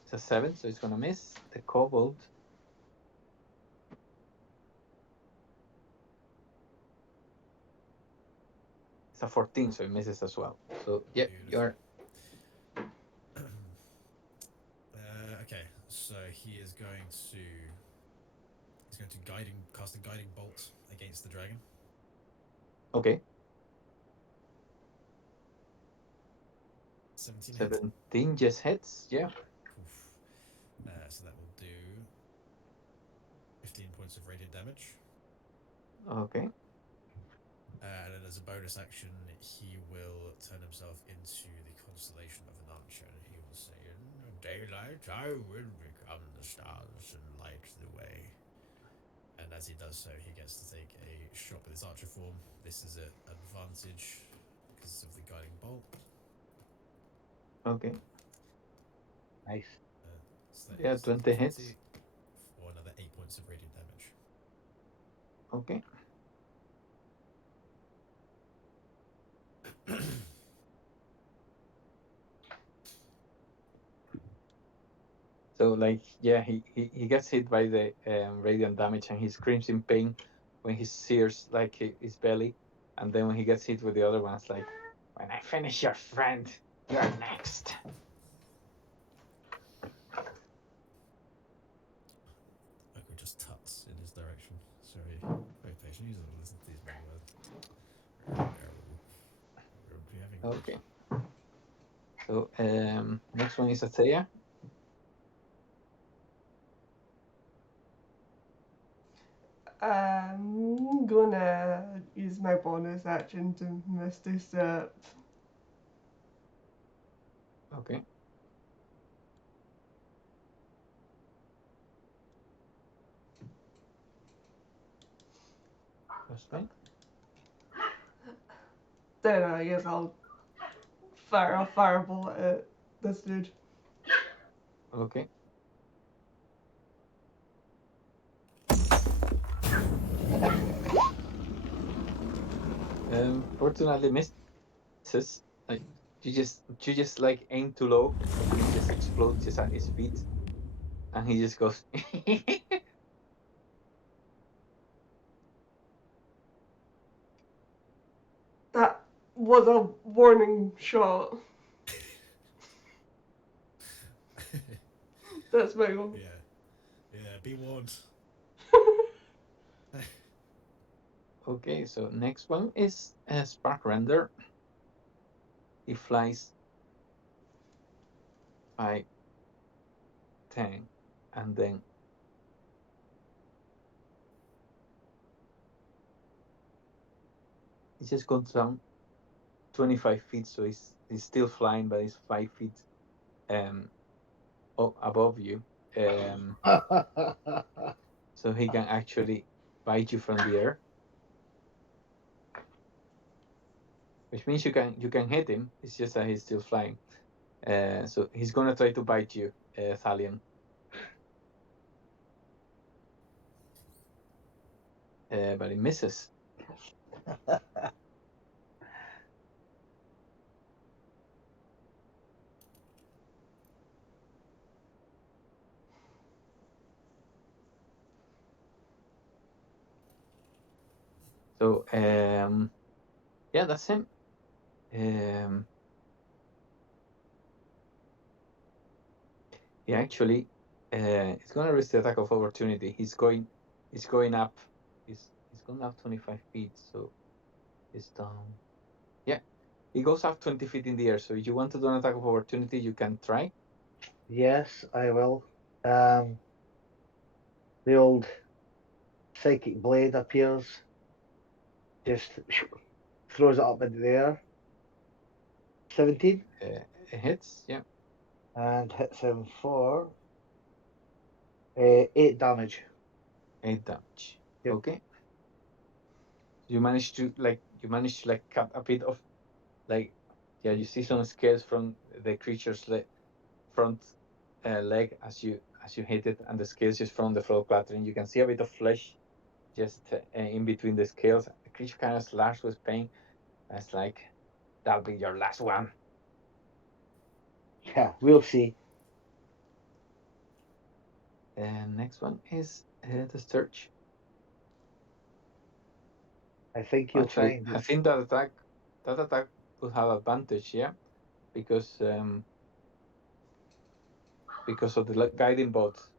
is a 7, so it's gonna miss. The kobold is a 14, so it misses as well. So yeah, you're Okay, so he is going to. He's going to cast a guiding bolt against the dragon. okay. 17 hit. 17 just hits. Yeah. Oof. So that will do 15 points of radiant damage. Okay. And then as a bonus action, he will turn himself into the constellation of an archer, and he will say, "In the daylight, I will become the stars and light the way." And as he does so, he gets to take a shot with his archer form. This is an advantage because of the guiding bolt. Okay. Nice. So that Yeah, is 20 hits. for another 8 points of radiant damage. Okay. So like yeah, he gets hit by the radiant damage, and he screams in pain when he sears like his belly, and then when he gets hit with the other one, it's like, "When I finish your friend, you're next." Oko just tuts in his direction. Sorry, very patient. He doesn't listen to these many words. Okay. So next one is Athea. I'm gonna use my bonus action to Misty Step. Okay. That's fine. Then I guess I'll fire a fireball at this dude. Okay. Fortunately misses. Like you just like aim too low, and it just explodes just at his feet, and he just goes. That was a warning shot. That's my goal. Yeah, be warned. Okay, so next one is Spark Render. He flies 5, 10, and then he just goes down 25 feet, so he's still flying, but he's 5 feet above you, so he can actually bite you from the air, which means you can hit him. It's just that he's still flying. So he's gonna try to bite you, Thalion. But he misses. So yeah, that's him. He actually he's gonna risk the attack of opportunity. He's going up. He's going up 25 feet. So he's down. Yeah, he goes up 20 feet in the air. So if you want to do an attack of opportunity, you can try. Yes, I will. The old psychic blade appears, just throws it up into the air. 17 It hits. Yeah, and hits him for 8 damage. 8 damage. Yep. Okay. You manage to cut a bit of yeah. You see some scales from the creature's front leg as you hit it, and the scales just from the floor clattering. You can see a bit of flesh just in between the scales. The creature kind of slashed with pain. And it's like, that'll be your last one. Yeah, we'll see. And next one is the Sturge. I think you'll Actually, find I think that attack would have advantage, yeah, because of the guiding bolt,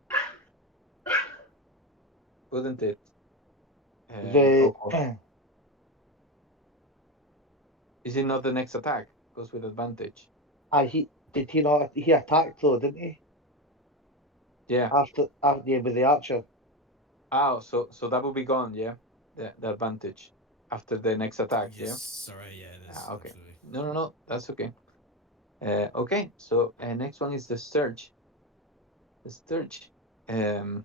wouldn't it? the. Is it not the next attack goes with advantage? Did he not? He attacked though, didn't he? Yeah. After yeah, with the archer. Oh, so that will be gone, yeah. The advantage after the next attack, Yes, yeah. sorry, yeah, it is. Okay. Absolutely. No, that's okay. Okay, so next one is the Sturge. The Sturge. I mean,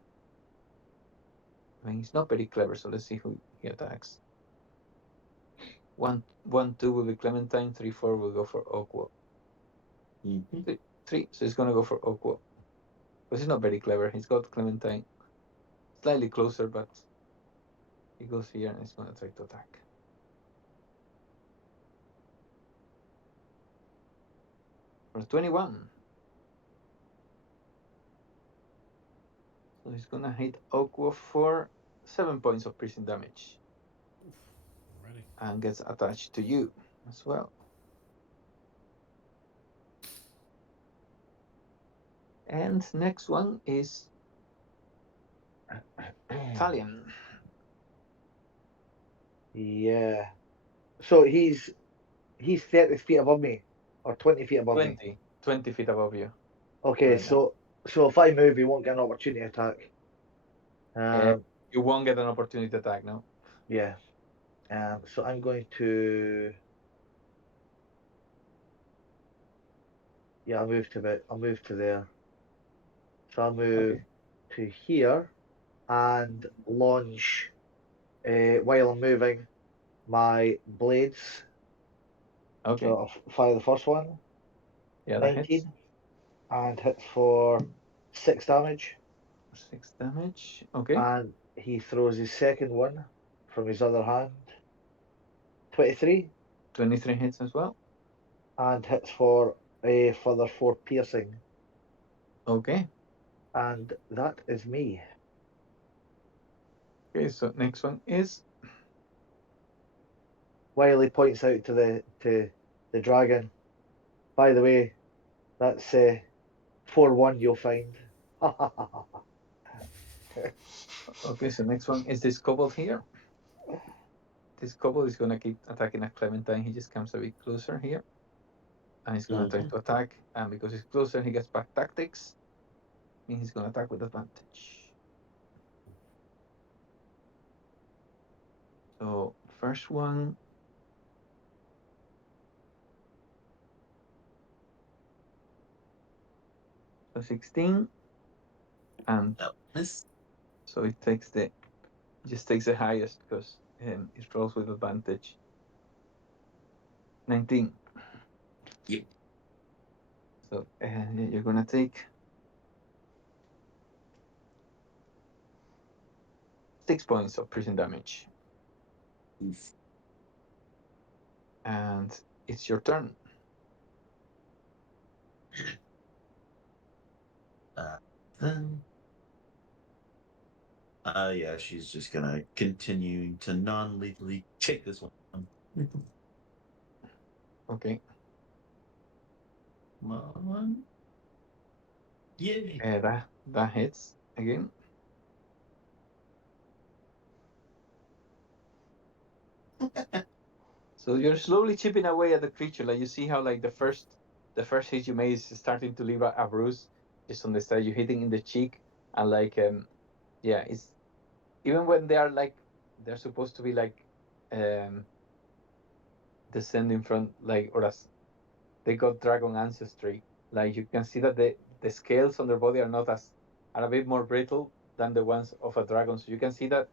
he's not very clever, so let's see who he attacks. 1, 2 will be Clementine. 3, 4 will go for Oakwood. 3, so he's gonna go for Oakwood. But he's not very clever. He's got Clementine slightly closer, but he goes here and he's gonna try to attack. For 21. So he's gonna hit Oakwood for 7 points of piercing damage. Ready. And gets attached to you as well. And next one is Thalion. Yeah. So he's 30 feet above me, or 20 feet above me. 20 feet above you. Okay, right so if I move, he won't get an opportunity attack. You won't get an opportunity attack, no? Yeah. So I'm going to. Yeah, I'll move to there. So I'll move to here and launch, while I'm moving, my blades. Okay. So I'll fire the first one. Yeah, that 19 hits. and hits for 6 damage. 6 damage. Okay. And he throws his second one from his other hand. 23 23 hits as well. and hits for a further 4 piercing. Okay. And that is me. Okay, so next one is Wiley points out to the dragon. By the way, that's 4-1 you'll find. okay. So next one is this kobold here. This kobold is gonna keep attacking at Clementine. He just comes a bit closer here, and he's gonna try to attack. And because he's closer, he gets back tactics. And he's gonna attack with advantage. So first one. So 16, and No, miss. so it takes just takes the highest because it rolls with advantage. 19. Yep. So you're gonna take 6 points of prison damage, Oof. and it's your turn. Then. Yeah, she's just gonna continue to non-lethally take this one. Okay. Come on. Yay. That hits again. So you're slowly chipping away at the creature. Like you see how like the first hit you made is starting to leave a bruise just on the side. You're hitting in the cheek, and like yeah, it's even when they are like they're supposed to be like um descending from like or as they got dragon ancestry. Like you can see that the scales on their body are a bit more brittle than the ones of a dragon. So you can see that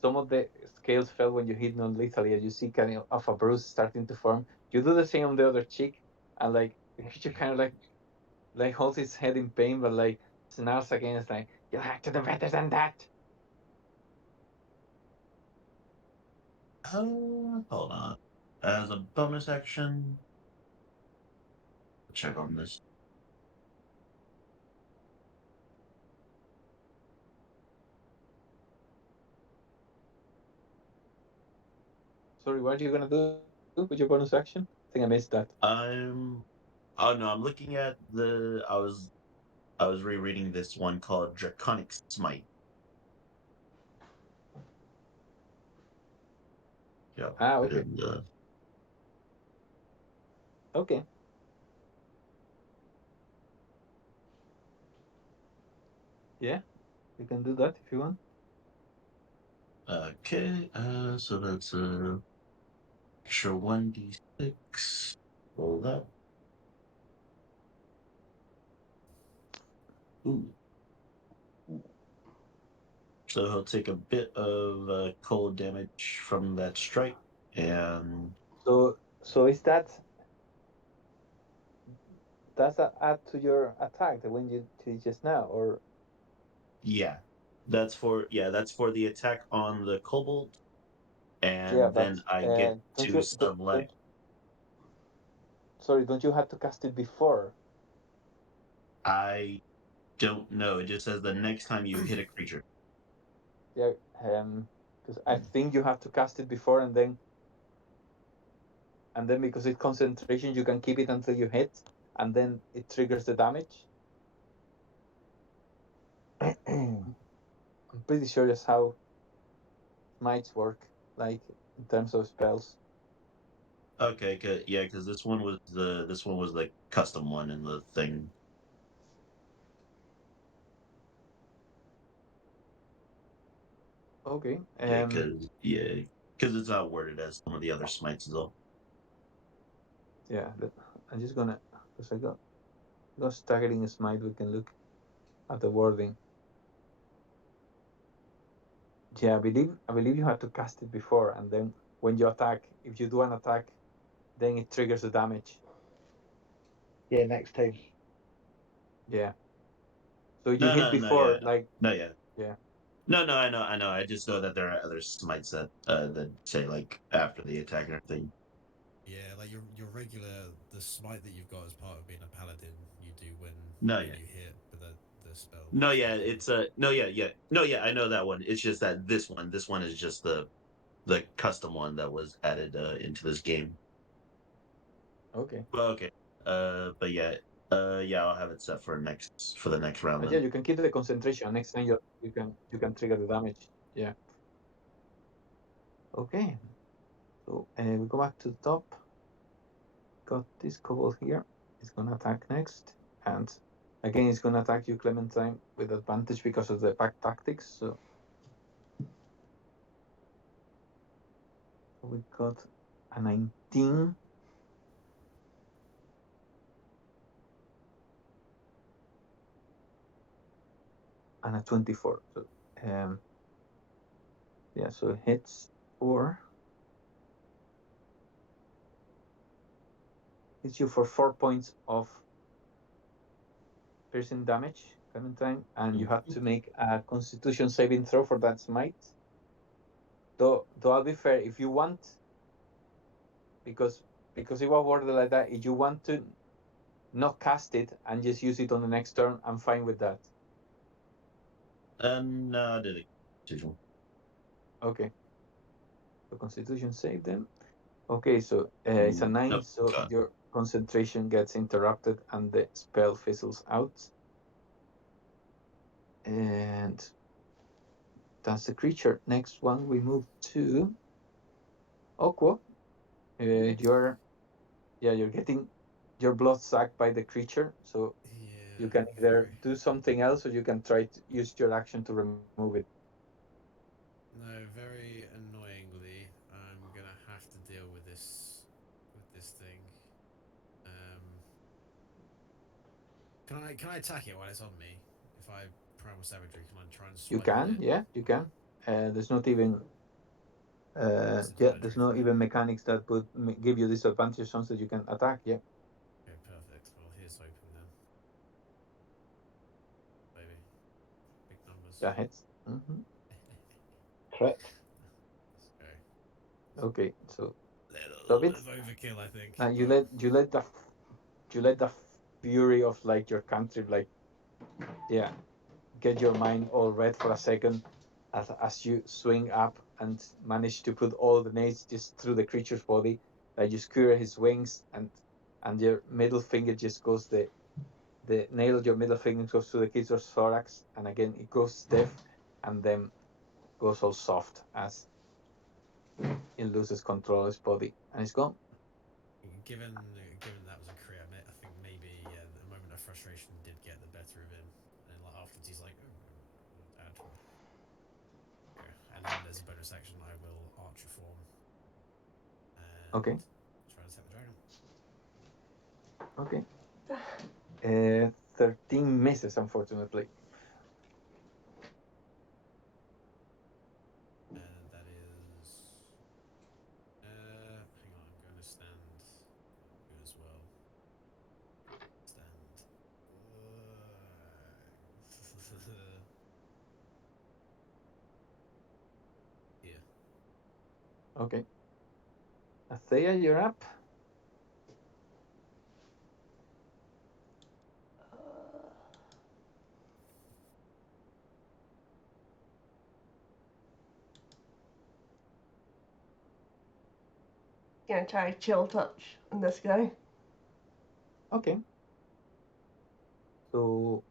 some of the scales fell when you hit non-lethally, and you see kind of a bruise starting to form. You do the same on the other cheek, and like the creature kind of like holds its head in pain, but like snarls again. It's like you'll have to do better than that. Hold on. As a bonus action, check on this. Sorry, what are you gonna do with your bonus action? I think I missed that. I'm. Oh no, I'm looking at the. I was rereading this one called Draconic Smite. Yeah, Ah, put it okay, in the. okay, yeah, you can do that if you want. Okay, so that's extra 1d6. Roll that. Ooh. So he'll take a bit of cold damage from that strike, and So is that's a add to your attack the one you did just now, or yeah, that's for the attack on the kobold, yeah, and then but I get don't to you some like don't you have to cast it before? I don't know. It just says the next time you hit a creature. Yeah, because I think you have to cast it before, and then because it's concentration, you can keep it until you hit, and then it triggers the damage. I'm pretty sure that's how smites work, like in terms of spells. Okay, yeah, because this one was the custom one in the thing. Okay. Yeah, because it's not worded as some of the other smites as well. Yeah. I'm just gonna because I got staggering smite. We can look at the wording. Yeah, I believe you have to cast it before, and then when you attack, if you do an attack, then it triggers the damage. Yeah, next time. Yeah. So you No, hit no, no, yeah, before, like no, yeah. yeah. No, I know. I just know that there are other smites that say like after the attack and everything. Yeah, like your regular the smite that you've got as part of being a paladin, you do No, when yeah. you hit, but the spell No, is yeah, like it's a no, yeah, yeah, no, yeah. I know that one. It's just that this one is just the custom one that was added into this game. Okay. Well, okay, but yeah, I'll have it set for the next round But yeah, then. you can keep the concentration. Next time you can trigger the damage. Yeah. Okay. So we go back to the top. Got this kobold here. It's gonna attack next, and again it's gonna attack you, Clementine, with advantage because of the pack tactics. So we got a 19. and a 24. So, yeah, so it hits you for 4 points of piercing damage, Clementine, and you have to make a Constitution saving throw for that smite. Though I'll be fair, if you want, because it was worded like that, if you want to not cast it and just use it on the next turn, I'm fine with that. No, I did it. Okay. So Constitution save them. Okay, so it's a 9, Nope. so God. your concentration gets interrupted and the spell fizzles out. And that's the creature. Next one, we move to Aqua. You're getting your blood sucked by the creature, so Yeah. you can either do something else or you can try to use your action to remove it. No, very annoyingly, I'm gonna have to deal with this thing. Can I attack it while it's on me? If I primal savagery, can I try and You swipe at can, it? yeah, you can. There's not even Disadvantage there's or no anything. even mechanics that would give you disadvantage on that you can attack. Yeah, Okay, perfect. Well, here's hoping then. Baby, big numbers. that hits. Hmm. Crit. Let's go. Okay, so Little stop bit it. of overkill, I think. You But let the fury of like your cantrip get your mind all red for a second as you swing up and manage to put all the nades just through the creature's body. You skewer his wings and your middle finger just goes the nail of your middle finger goes through the creature's thorax, and again it goes stiff and then goes all soft as it loses control of its body and it's gone. given that was a crit, I think maybe a moment of frustration did get the better of him, and like afterwards he's like, "Oh, Dad." And then there's a bonus action. I will archer form and Okay. try to attack the dragon. Okay. 13 misses, unfortunately. And that is. Hang on, I'm going to stand you as well. Stand. Here. Okay. Athea, you're up. Gonna try chill touch on this guy. Okay. So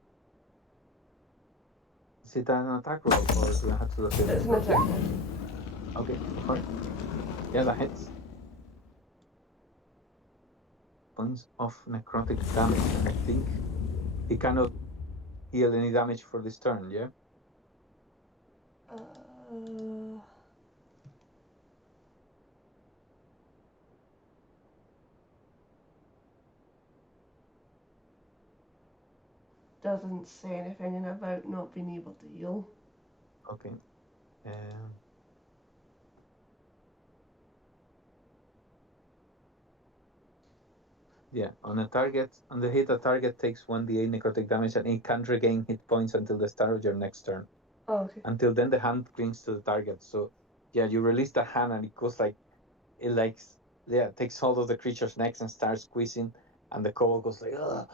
is it an attack roll or do I have to do a saving It's an throw? attack roll. Okay, go for it. Yeah, that hits. Points of necrotic damage. I think he cannot heal any damage for this turn, yeah? Doesn't say anything about not being able to heal. Okay. Yeah, on the hit, a target takes 1d8 necrotic damage and it can't regain hit points until the start of your next turn. Oh, okay. Until then, the hand clings to the target. So, yeah, you release the hand and it goes takes hold of the creature's neck and starts squeezing, and the kobold goes like, ugh,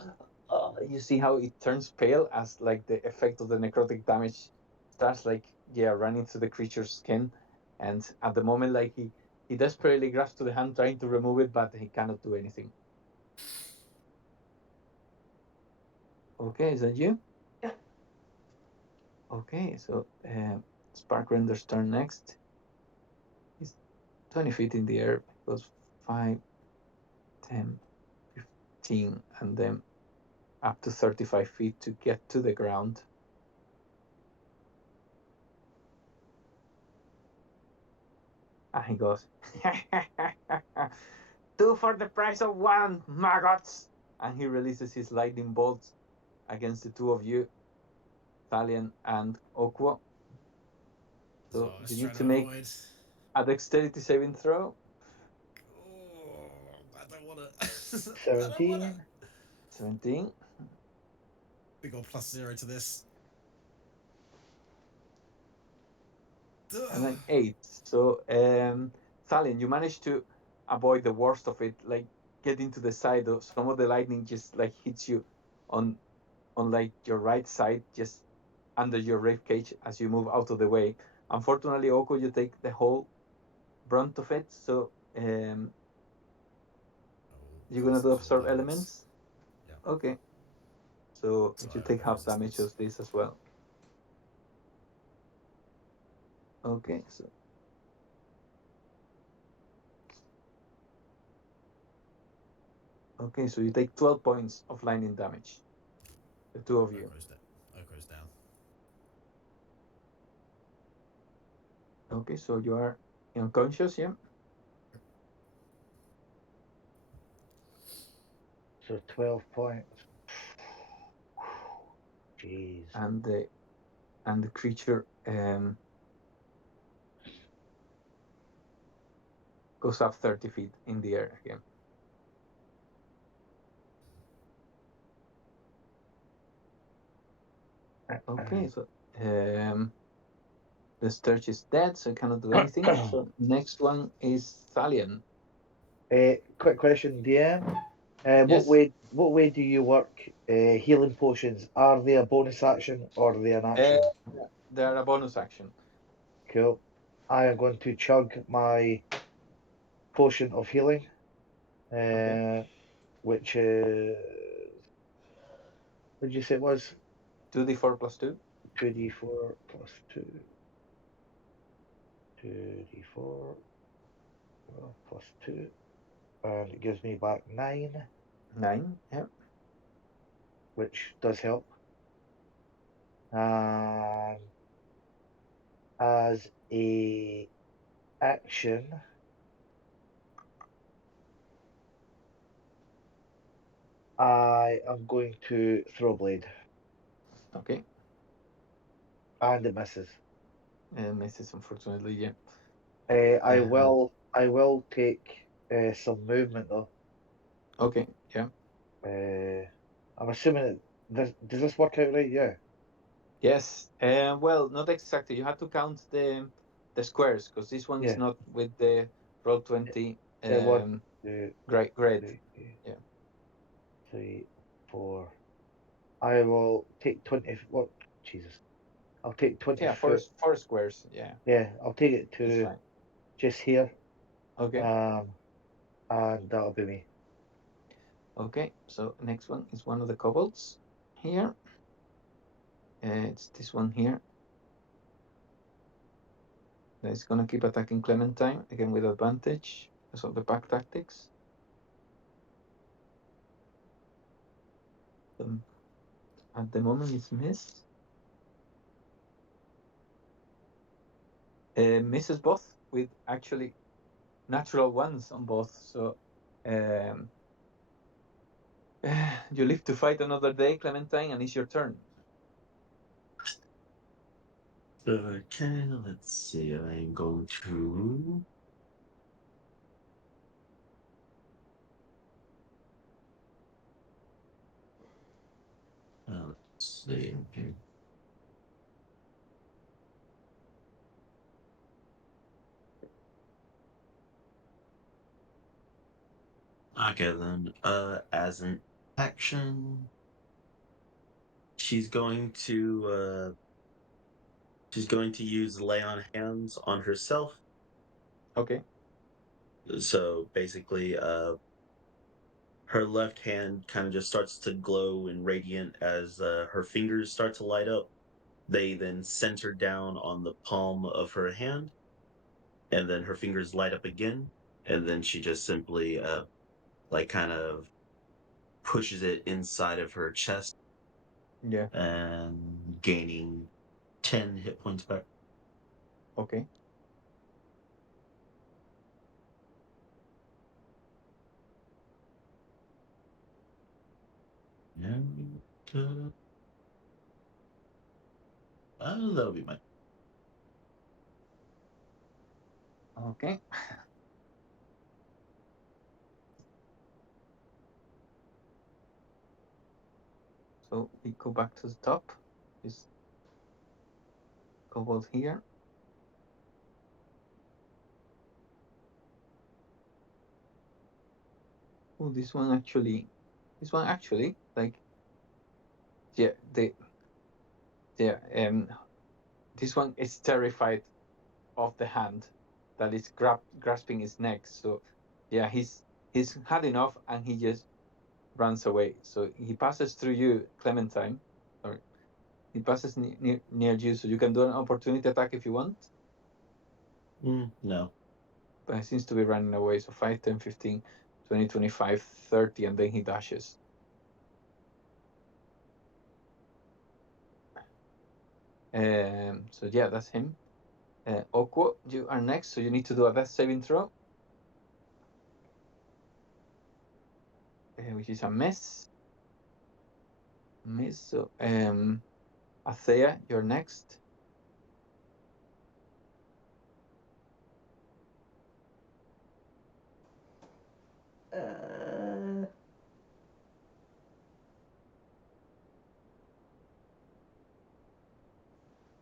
ugh. You see how it turns pale as like the effect of the necrotic damage starts running through the creature's skin, and at the moment he desperately grabs to the hand trying to remove it, but he cannot do anything. Okay, is that you? Yeah. Okay, so Sparkrender's turn next. He's 20 feet in the air. He goes 5, 10, 15, and then up to 35 feet to get to the ground. And he goes, 2 for the price of 1, maggots! And he releases his lightning bolts against the two of you. Thalian, and Okuo. So I was you trying need to to make avoid. a dexterity saving throw. Oh, I don't want to. I don't want to. 17. 17. We got +0 to this. And then 8. So, Thalian, you managed to avoid the worst of it, like get into the side. Some of the lightning just like hits you on like your right side, just under your rib cage as you move out of the way. Unfortunately, Oko, you take the whole brunt of it. So, you're gonna do absorb elements. Yeah. Okay. So So you I have take no half damage resistance. of this as well. Okay, so you take 12 points of lightning damage. The two of you. Oko's down. Okay, so you are unconscious, yeah? So 12 points. Jeez. And the creature goes up 30 feet in the air again. Okay, so the Sturge is dead, so it cannot do anything. So next one is Thalian. Quick question, DM. Yes. What way do you work healing potions? Are they a bonus action or are they an action? They are a bonus action. Cool. I am going to chug my potion of healing, Okay. which is, what did you say it was? 2d4 plus 2. 2d4 plus 2. 2d4 plus 2. And it gives me back 9, 9, yeah. which does help. And as a action, I am going to throw blade, Okay. and it misses. Misses, unfortunately, yeah. I will take some movement though. Okay, yeah. I'm assuming does this work out right? Yeah. Yes. Well, not exactly. You have to count the squares because this one is Yeah. not with the roll 20 1, 2, grade. 3, Yeah. 3, 4. I will take 20. What? Jesus. I'll take 20 Yeah, foot. four squares. Yeah, Yeah, I'll take it that's to fine. just here. Okay. And that'll be me. Okay. So next one is one of the kobolds here. It's this one here. It's gonna keep attacking Clementine again with advantage because of the pack tactics. At the moment, it's missed. Misses both with actually natural ones on both. So you live to fight another day, Clementine, and it's your turn. Okay, let's see. I'm going to. Let's see. Okay. Okay, then. As an action, she's going to. She's going to use lay on hands on herself. Okay. So basically, her left hand kind of just starts to glow and radiant as her fingers start to light up. They then center down on the palm of her hand, and then her fingers light up again, and then she just simply like kind of pushes it inside of her chest Yeah. and gaining 10 hit points back. Okay. And That'll be mine. Okay. So we go back to the top. This cobalt here. Oh, this one actually, like, yeah, this one is terrified of the hand that is grasping his neck. So, yeah, he's had enough and he just runs away. So he passes through you, Clementine. Sorry, he passes near you, so you can do an opportunity attack if you want. No. But he seems to be running away. So 5, 10, 15, 20, 25, 30, and then he dashes. So yeah, that's him. Okwo, you are next, so you need to do a death saving throw. Which is a miss. So Athea, you're next.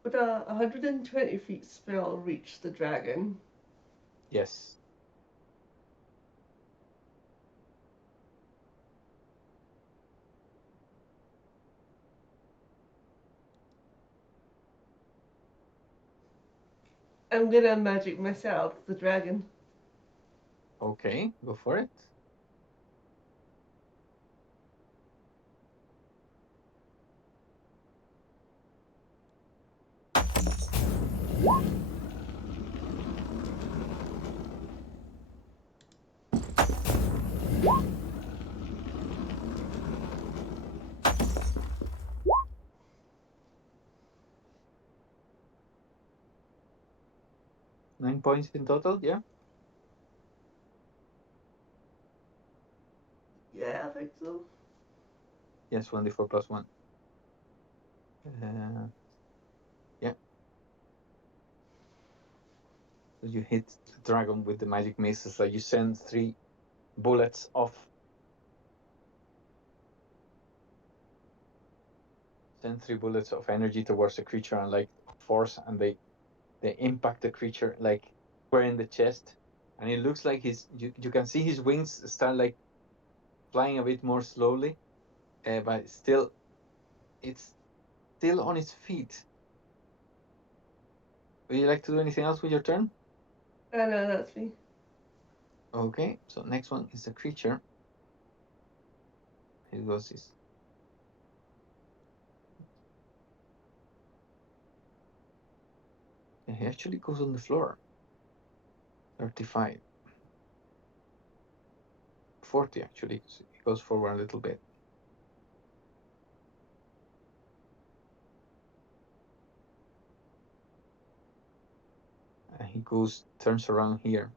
Would a 120 feet spell reach the dragon? Yes. I'm gonna magic myself, the dragon. Okay, go for it. Nine points in total, yeah? Yeah, I think so. Yes, 1d4 plus 1. Yeah. So you hit the dragon with the magic missiles. Like you send 3 bullets of energy towards the creature and like force, and they impact the creature like square in the chest, and it looks like you can see his wings start like flying a bit more slowly, but it's still on its feet. Would you like to do anything else with your turn? No, that's me. Okay, so next one is the creature. It goes this. He actually goes on the floor. 35. 40 actually. So he goes forward a little bit. And he turns around here.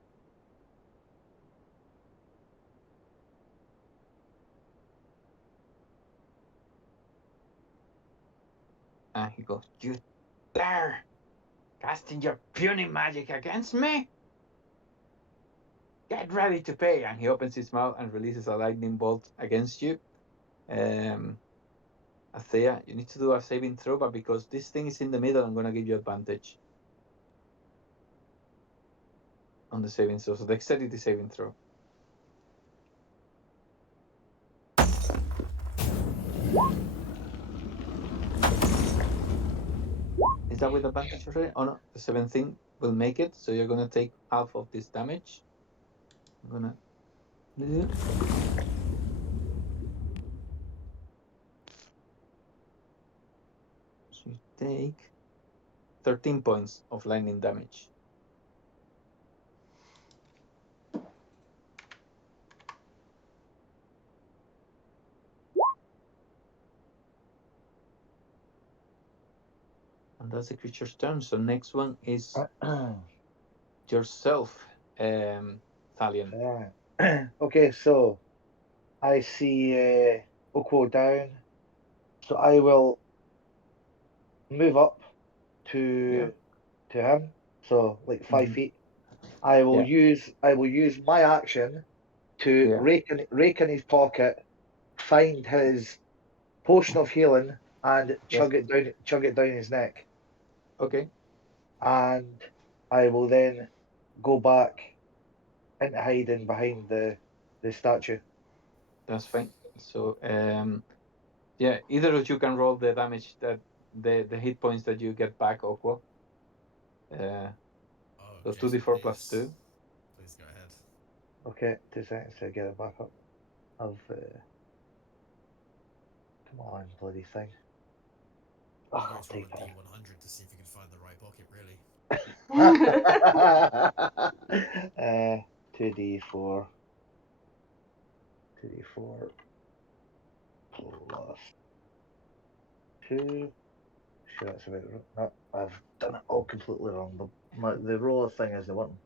And he goes, "You dare casting your puny magic against me? Get ready to pay." And he opens his mouth and releases a lightning bolt against you. Athea, you need to do a saving throw, but because this thing is in the middle, I'm going to give you advantage on the saving throw. So dexterity saving throw. Is that with advantage already? Oh no, the 17 will make it. So you're going to take half of this damage. I'm going to do it. So you take 13 points of lightning damage. And that's the creature's turn. So next one is yourself, Thalion. Okay, so I see Okwo down. So I will move up to him, so like 5 feet. I will Yeah. use my action to Yeah. rake in his pocket, find his potion of healing, and Yes. chug it down his neck, Okay. and I will then go back into hiding behind the statue. That's fine. So yeah, either of you can roll the damage that the hit points that you get back, Aqua. Oh, So Jason, 2d4 plus please. 2. Please go ahead. Okay, 2 seconds to get it back up. Come on, bloody thing. You Oh, go I'll to roll take a D100 to see if you can find the right pocket, really. that. 2d4. 2d4 plus 2. Sure, that's about right. No, I've done it all completely wrong. The roller thing is the one.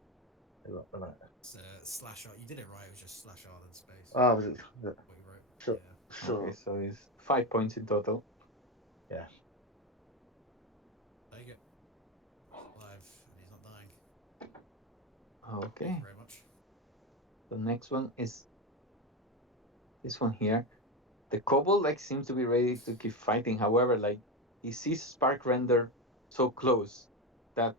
It's slash R. You did it right. It was just slash R then space. Ah, was it? What you wrote. So, Yeah. Okay, so it's 5 points in total. yeah. Take it. He's alive and he's not dying. Thank Okay. you very much. The next one is this one here. The kobold like seems to be ready to keep fighting. However, like he sees Spark Render so close that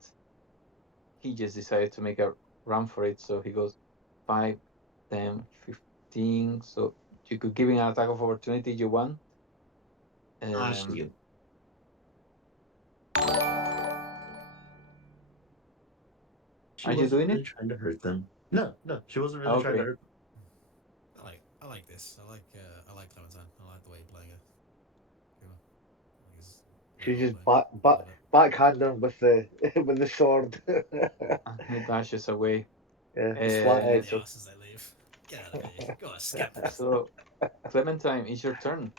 he just decided to make a run for it. So he goes 5, 10, 15. So you could give him an attack of opportunity if you want. She's good. She Are you wasn't doing really it? trying to hurt them. No, she wasn't really trying to Okay. hurt them. I like this. I like Clementine. I like the way you're playing her. Cool. Like it's She really well just played. I love it. backhand him with the with the sword. And he dashes away. Yeah, flat Stab him in edge. the So ass as they leave. Get out of here. Go on, skip. so Clementine, it's your turn.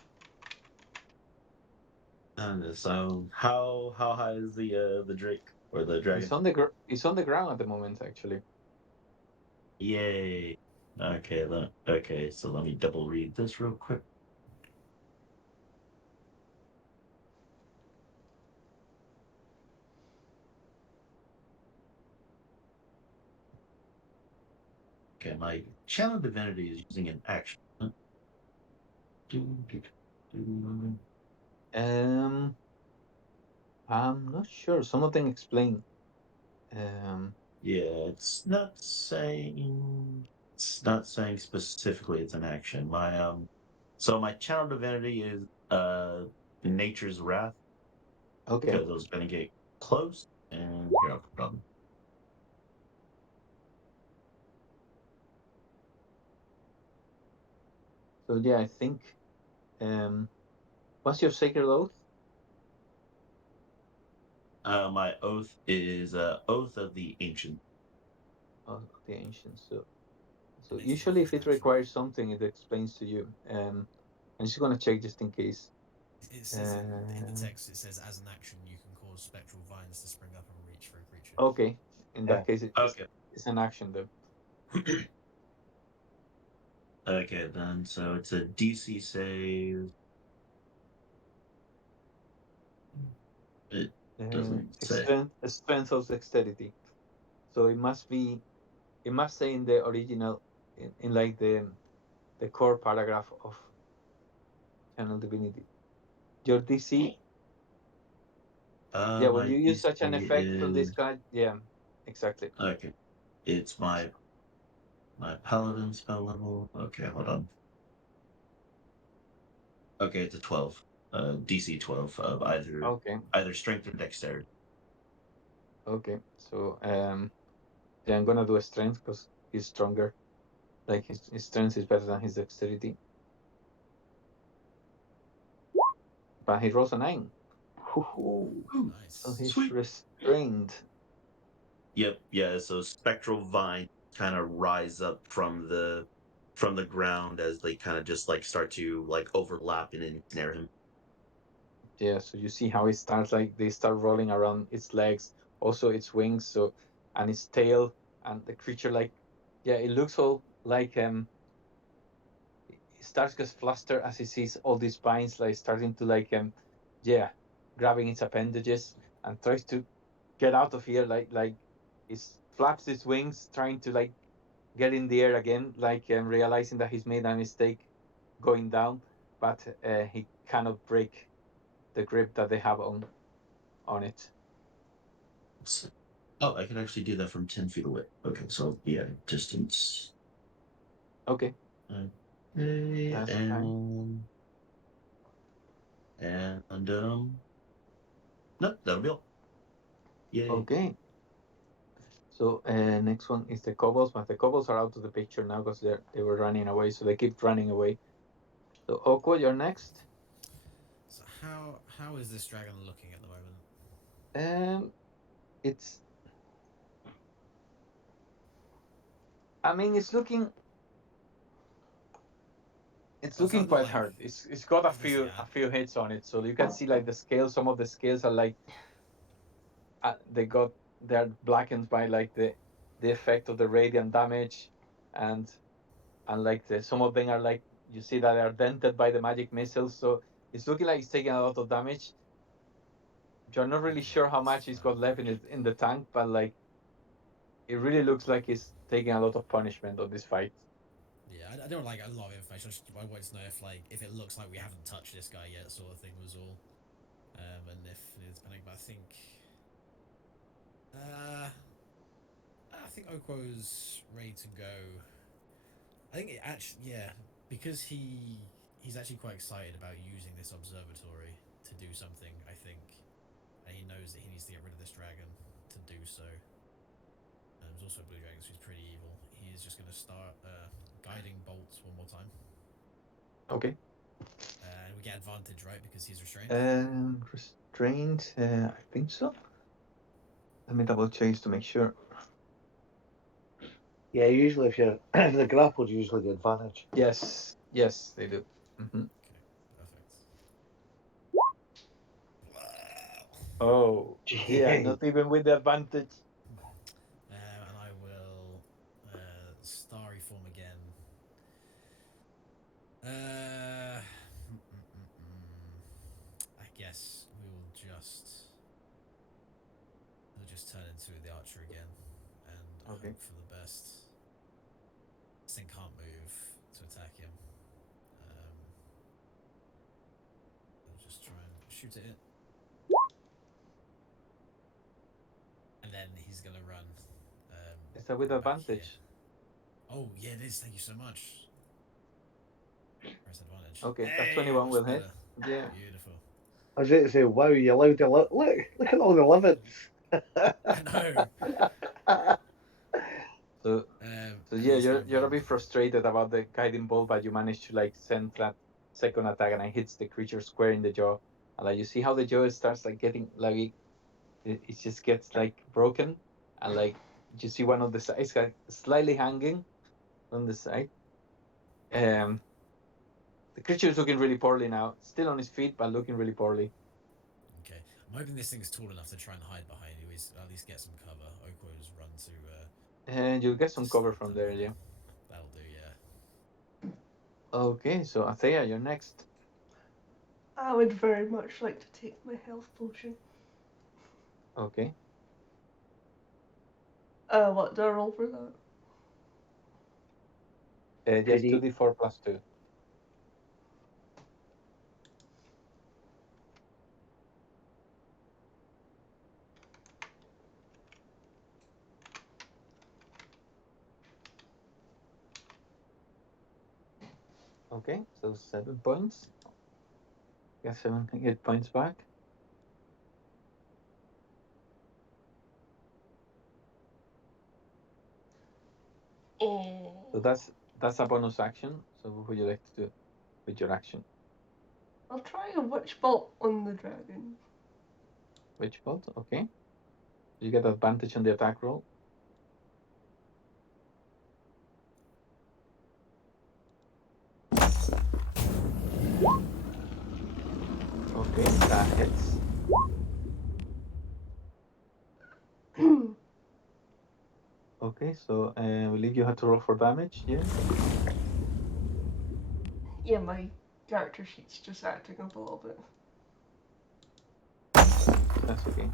And so how high is the Drake or the dragon? It's on the ground at the moment actually. Yay. Okay, so let me double read this real quick. Okay, my channel divinity is using an action. Um I'm not sure. Some of them explain. Um Yeah, it's not saying specifically it's an action. So my channel divinity is nature's wrath okay. because I was gonna get close and here I'll put on. So yeah, I think what's your sacred oath? My oath is oath of the ancient. Of the ancients. So Nature's usually Wrath if is an it action. requires something it explains to you. I'm just gonna check just in case. It says in the text, it says as an action you can cause spectral vines to spring up and reach for a creature. Okay. In Yeah. that case Okay. it's an action then. Okay, then so it's a DC save. It doesn't say. Strength of dexterity. So it must say in the original in like the core paragraph of channel divinity. Your DC, yeah, when My you use DC such an effect from this is kind, yeah, exactly. okay. It's my paladin spell level. Okay, hold on. Okay, it's a 12. DC 12 of Okay, either strength or dexterity. okay. So yeah, I'm gonna do a strength because he's stronger. Like his strength is better than his dexterity. But he rolls a 9. Hoo-hoo. Ooh, So Nice. he's sweet. restrained. Yep, yeah, so spectral vine kind of rise up from the ground as they kind of just like start to like overlap and ensnare him. Yeah, so you see how it starts like they start rolling around its legs, also its wings, so and its tail, and the creature like yeah, it looks all like it starts to get flustered as it sees all these vines like starting to like yeah, grabbing its appendages, and tries to get out of here. Like he flaps his wings, trying to like get in the air again, like realizing that he's made a mistake going down, but he cannot break the grip that they have on it. Oh, I can actually do that from 10 feet away. Okay, so yeah, distance. Okay, Okay, that's fine. and nope, that'll be all. Yay. Okay. So next one is the kobolds, but the kobolds are out of the picture now because they were running away, so they keep running away. So Oko, you're next. So how is this dragon looking at the moment? It's. I mean, it's looking. It's Oh, it's looking not quite like hard. It's got a I was gonna say, few hits on it, so you can see like the scales. Some of the scales are like they're blackened by like the effect of the radiant damage, and like some of them are like you see that they are dented by the magic missiles. So it's looking like it's taking a lot of damage. You're not really okay, sure how that's much he's got fine. left in the tank, but like it really looks like he's taking a lot of punishment on this fight. Yeah, I don't like a lot of information. I wanted to know if it looks like we haven't touched this guy yet, sort of thing was all. And if it's panic, but I think Okwo's ready to go. I think it actually, yeah, because he's actually quite excited about using this observatory to do something. I think, and he knows that he needs to get rid of this dragon to do so. There's also a blue dragon, so he's pretty evil. He is just going to start guiding bolts one more time. Okay. And we get advantage, right? Because he's restrained. Restrained. I think so. Let me double check to make sure. Yeah, usually if you're if they're grappled, you usually get advantage. Yes, they do. Mm-hmm. Okay, perfect. Wow. Oh, yeah, Jeez. not even with the advantage. And I will starry form again. I guess we'll just turn into the archer again and Okay. hope for the best. This thing can't move to attack him. I'll just try and shoot at it. And then he's gonna run. Is that with back here. advantage? Oh yeah, it is. Thank you so much. Press advantage. Okay, Hey, that's 21 much will hit. better. Yeah. Beautiful. I was going to say, wow, you allowed to look at all the livings. I know. So And yeah, he's gonna you're a run. bit frustrated about the guiding bolt, but you manage to like send that second attack and it hits the creature square in the jaw. And like you see how the jaw starts like getting like it just gets like broken, and like you see one of the sides like slightly hanging on the side. The creature is looking really poorly now. Still on his feet, but looking really poorly. Okay. I'm hoping this thing's tall enough to try and hide behind you. At least get some cover. Okwo's run to. And you'll get some cover from there, behind yeah. him. That'll do. Yeah. Okay, so Athea, you're next. I would very much like to take my health potion. Okay. What do I roll for that? Yes, Could 2d4 plus 2. Okay, so 7 points. Get 7 hit points back. So that's a bonus action. So what would you like to do with your action? I'll try a witch bolt on the dragon. Witch bolt, okay. You get advantage on the attack roll. Okay, that hits. Okay, so I believe you have to roll for damage, yeah? Yeah, my character sheet's just acting up a little bit. That's okay.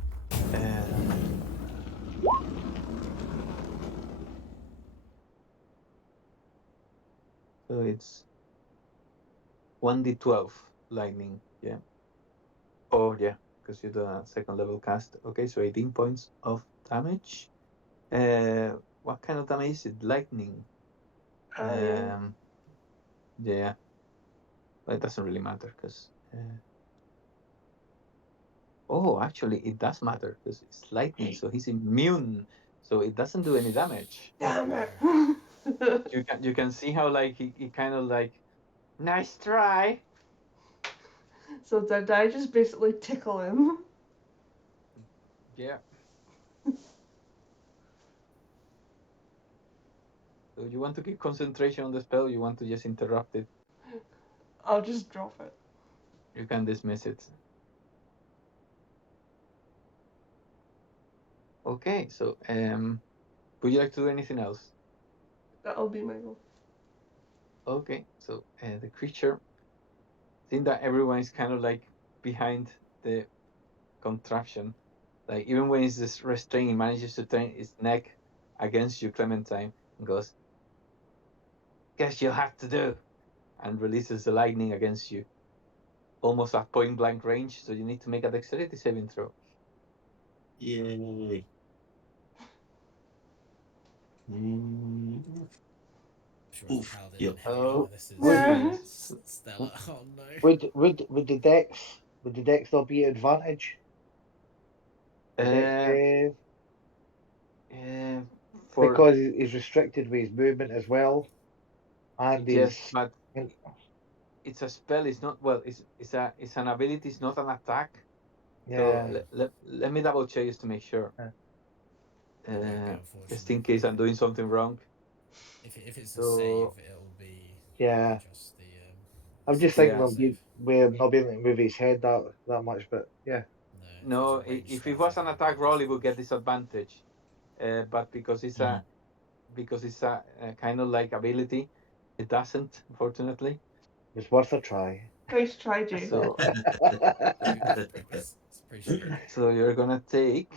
So it's 1d12 lightning. Yeah. Oh yeah, because you do a second level cast. Okay, so 18 points of damage. What kind of damage is it? Lightning. Yeah. Yeah. But it doesn't really matter because. Oh, actually, it does matter because it's lightning, so he's immune, so it doesn't do any damage. Damn it. You can see how like he kind of like, nice try. So did I just basically tickle him? Yeah. So you want to keep concentration on the spell? You want to just interrupt it? I'll just drop it. You can dismiss it. Okay, so would you like to do anything else? That'll be my goal. Okay, so the creature, seeing that everyone is kind of like behind the contraption, like even when it's just restrained, it manages to turn its neck against you, Clementine, and goes, "Guess you'll have to do," and releases the lightning against you, almost at point blank range. So you need to make a dexterity saving throw. Yay. Sure, it's Oof. paladin Yep. and heavy Oh, armor. This is okay. stellar. Oh no. Would the dex not be advantage? The dex Uh, save? uh, for Because he's restricted with his movement as well, and yes, he's but it's a spell. It's not well. It's an ability. It's not an attack. So yeah. let me double check just to make sure. Yeah, it'd be Just unfortunate. in case I'm doing something wrong. If it's a save, So it'll be Yeah. just the. I'm just thinking yeah, of save. we're not being able to move his head that much, but yeah. No, if it was no. a ranged If spell, it I was think an it would be attack a roll, it would get disadvantage. disadvantage. But Mhm. because it's a kind of like ability, it doesn't, unfortunately. It's worth a try. Nice try, Jay. So It's appreciated. so you're gonna take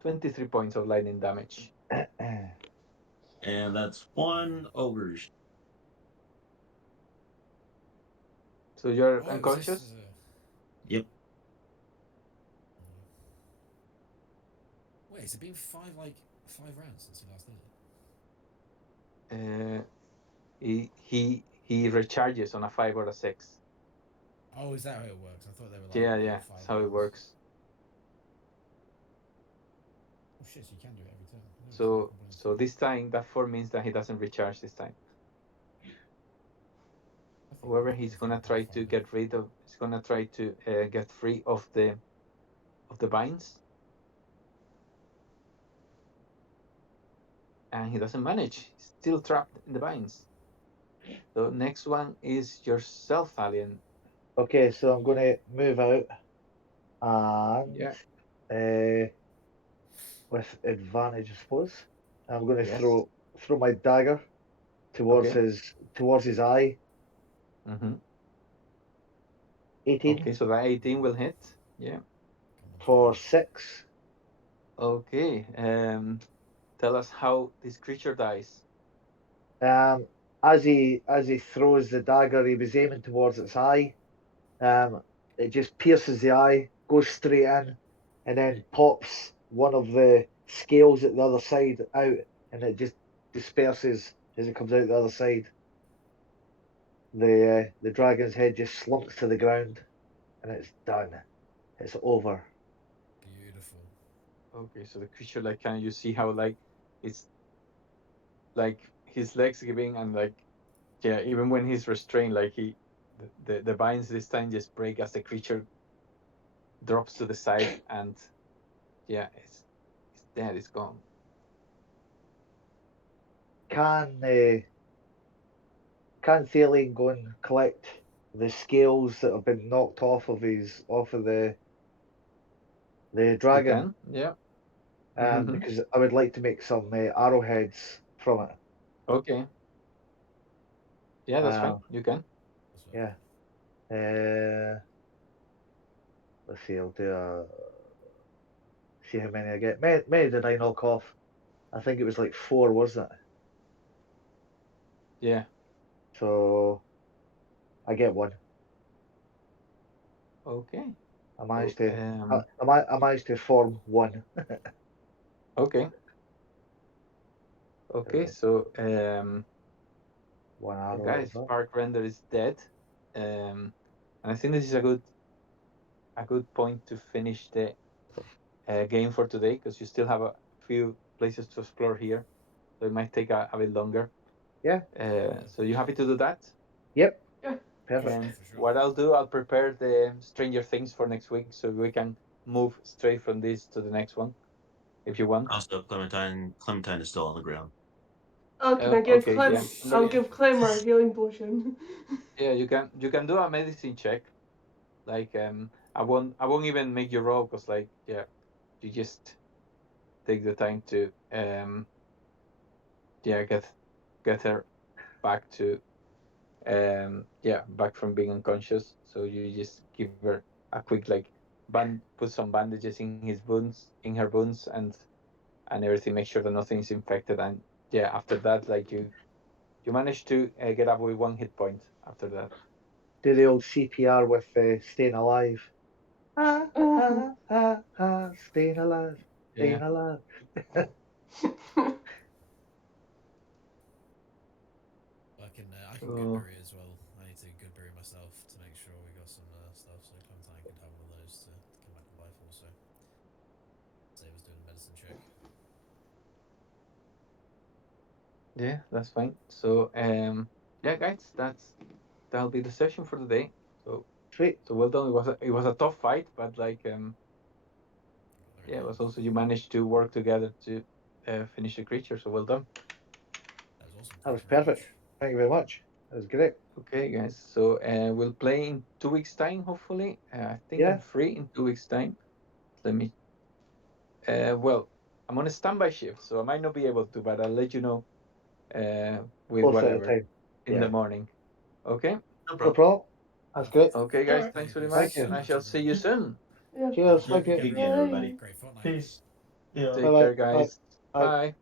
23 points of lightning damage. And that's one over. So you're Oh, was this? unconscious. Yep. Wait, has it been five rounds since he last did it? He recharges on a 5 or a 6. Oh, is that how it works? I thought they were like Yeah, every yeah, five that's how it rounds. works. Oh shit, so you can do it every turn. I never saw that So component. this time that 4 means that he doesn't recharge this time. I think However, I he's always think gonna it does try five to rounds. get rid of. He's gonna try to get free of the binds, and he doesn't manage. He's still trapped in the binds. So next one is yourself, Alien. Okay, so I'm going to move out and Yeah. with advantage, I suppose. I'm going to Yes. throw my dagger Okay. towards his eye. Mm-hmm. 18 Okay. So that 18 will hit. Yeah. Come on, for Charlie. 6. Okay. Tell us how this creature dies. Um, as he throws the dagger, he was aiming towards its eye. It just pierces the eye, goes straight in, and then pops one of the scales at the other side out, and it just disperses as it comes out the other side. The dragon's head just slumps to the ground, and it's done. It's over. Beautiful. Okay. So the creature, like, can you see how like it's like his legs giving and like yeah, even when he's restrained, like the binds this time just break as the creature drops to the side and yeah, it's dead, it's gone. Can can Thalian go and collect the scales that have been knocked off of the You dragon? can, yeah. Mm-hmm. Because I would like to make some arrowheads from it. Okay, yeah, that's fine. Um, You can. As well. yeah. Uh, let's see, I'll do see how many I get. Many did I knock off? I think it was like 4, wasn't it? Yeah. So I get 1. Okay. I managed So, to I managed to form 1. okay. Okay. So, 1 arrow. guys, Is that? Spark Render is dead. And I think this is a good point to finish the game for today, because you still have a few places to explore here, so it might take a bit longer. Yeah. So you happy to do that? Yep. Yeah. Perfect. And For sure. what I'll do, I'll prepare the Stranger Things for next week, so we can move straight from this to the next one, if you want. Also, Clementine is still on the ground. Oh, can I give Okay, Clem? yeah. I'll give Clemmer a healing potion. Yeah, you can do a medicine check. Like I won't even make you roll, because like you just take the time to get her back to back from being unconscious. So you just give her a quick like put some bandages in her wounds and everything, make sure that nothing is infected, and after that, like you manage to get up with 1 hit point after that. Do the old CPR with staying alive. Staying alive. Staying Yeah. alive. I can good So berry as well. I need to good berry myself to make sure we got some stuff, so Clementine could have one of those to come back to life also. Save us doing a medicine check. yeah, that's fine. So guys, that'll be the session for today. So Sweet. well done. It was a tough fight, but like Got there in it the was end. also, you managed to work together to finish the creature. So well done. That was awesome. That Thank was you very perfect. much. Thank you very much. That was great. Okay, guys. So we'll play in 2 weeks' time, hopefully. I think I'm Yeah. free in 2 weeks' time. Let me. Well, I'm on a standby shift, so I might not be able to, but I'll let you know with Close at the whatever time. in the Yeah. morning. Okay. No No problem. problem. That's great. Okay, guys. Alright. Thanks very Thank much, you. and I much, shall see you everyone. soon. Yeah. Cheers. Yeah, Thank you. good game, everybody. Great Fortnite. Peace. Yeah. Take Bye-bye. care, Bye. guys. Bye. Bye.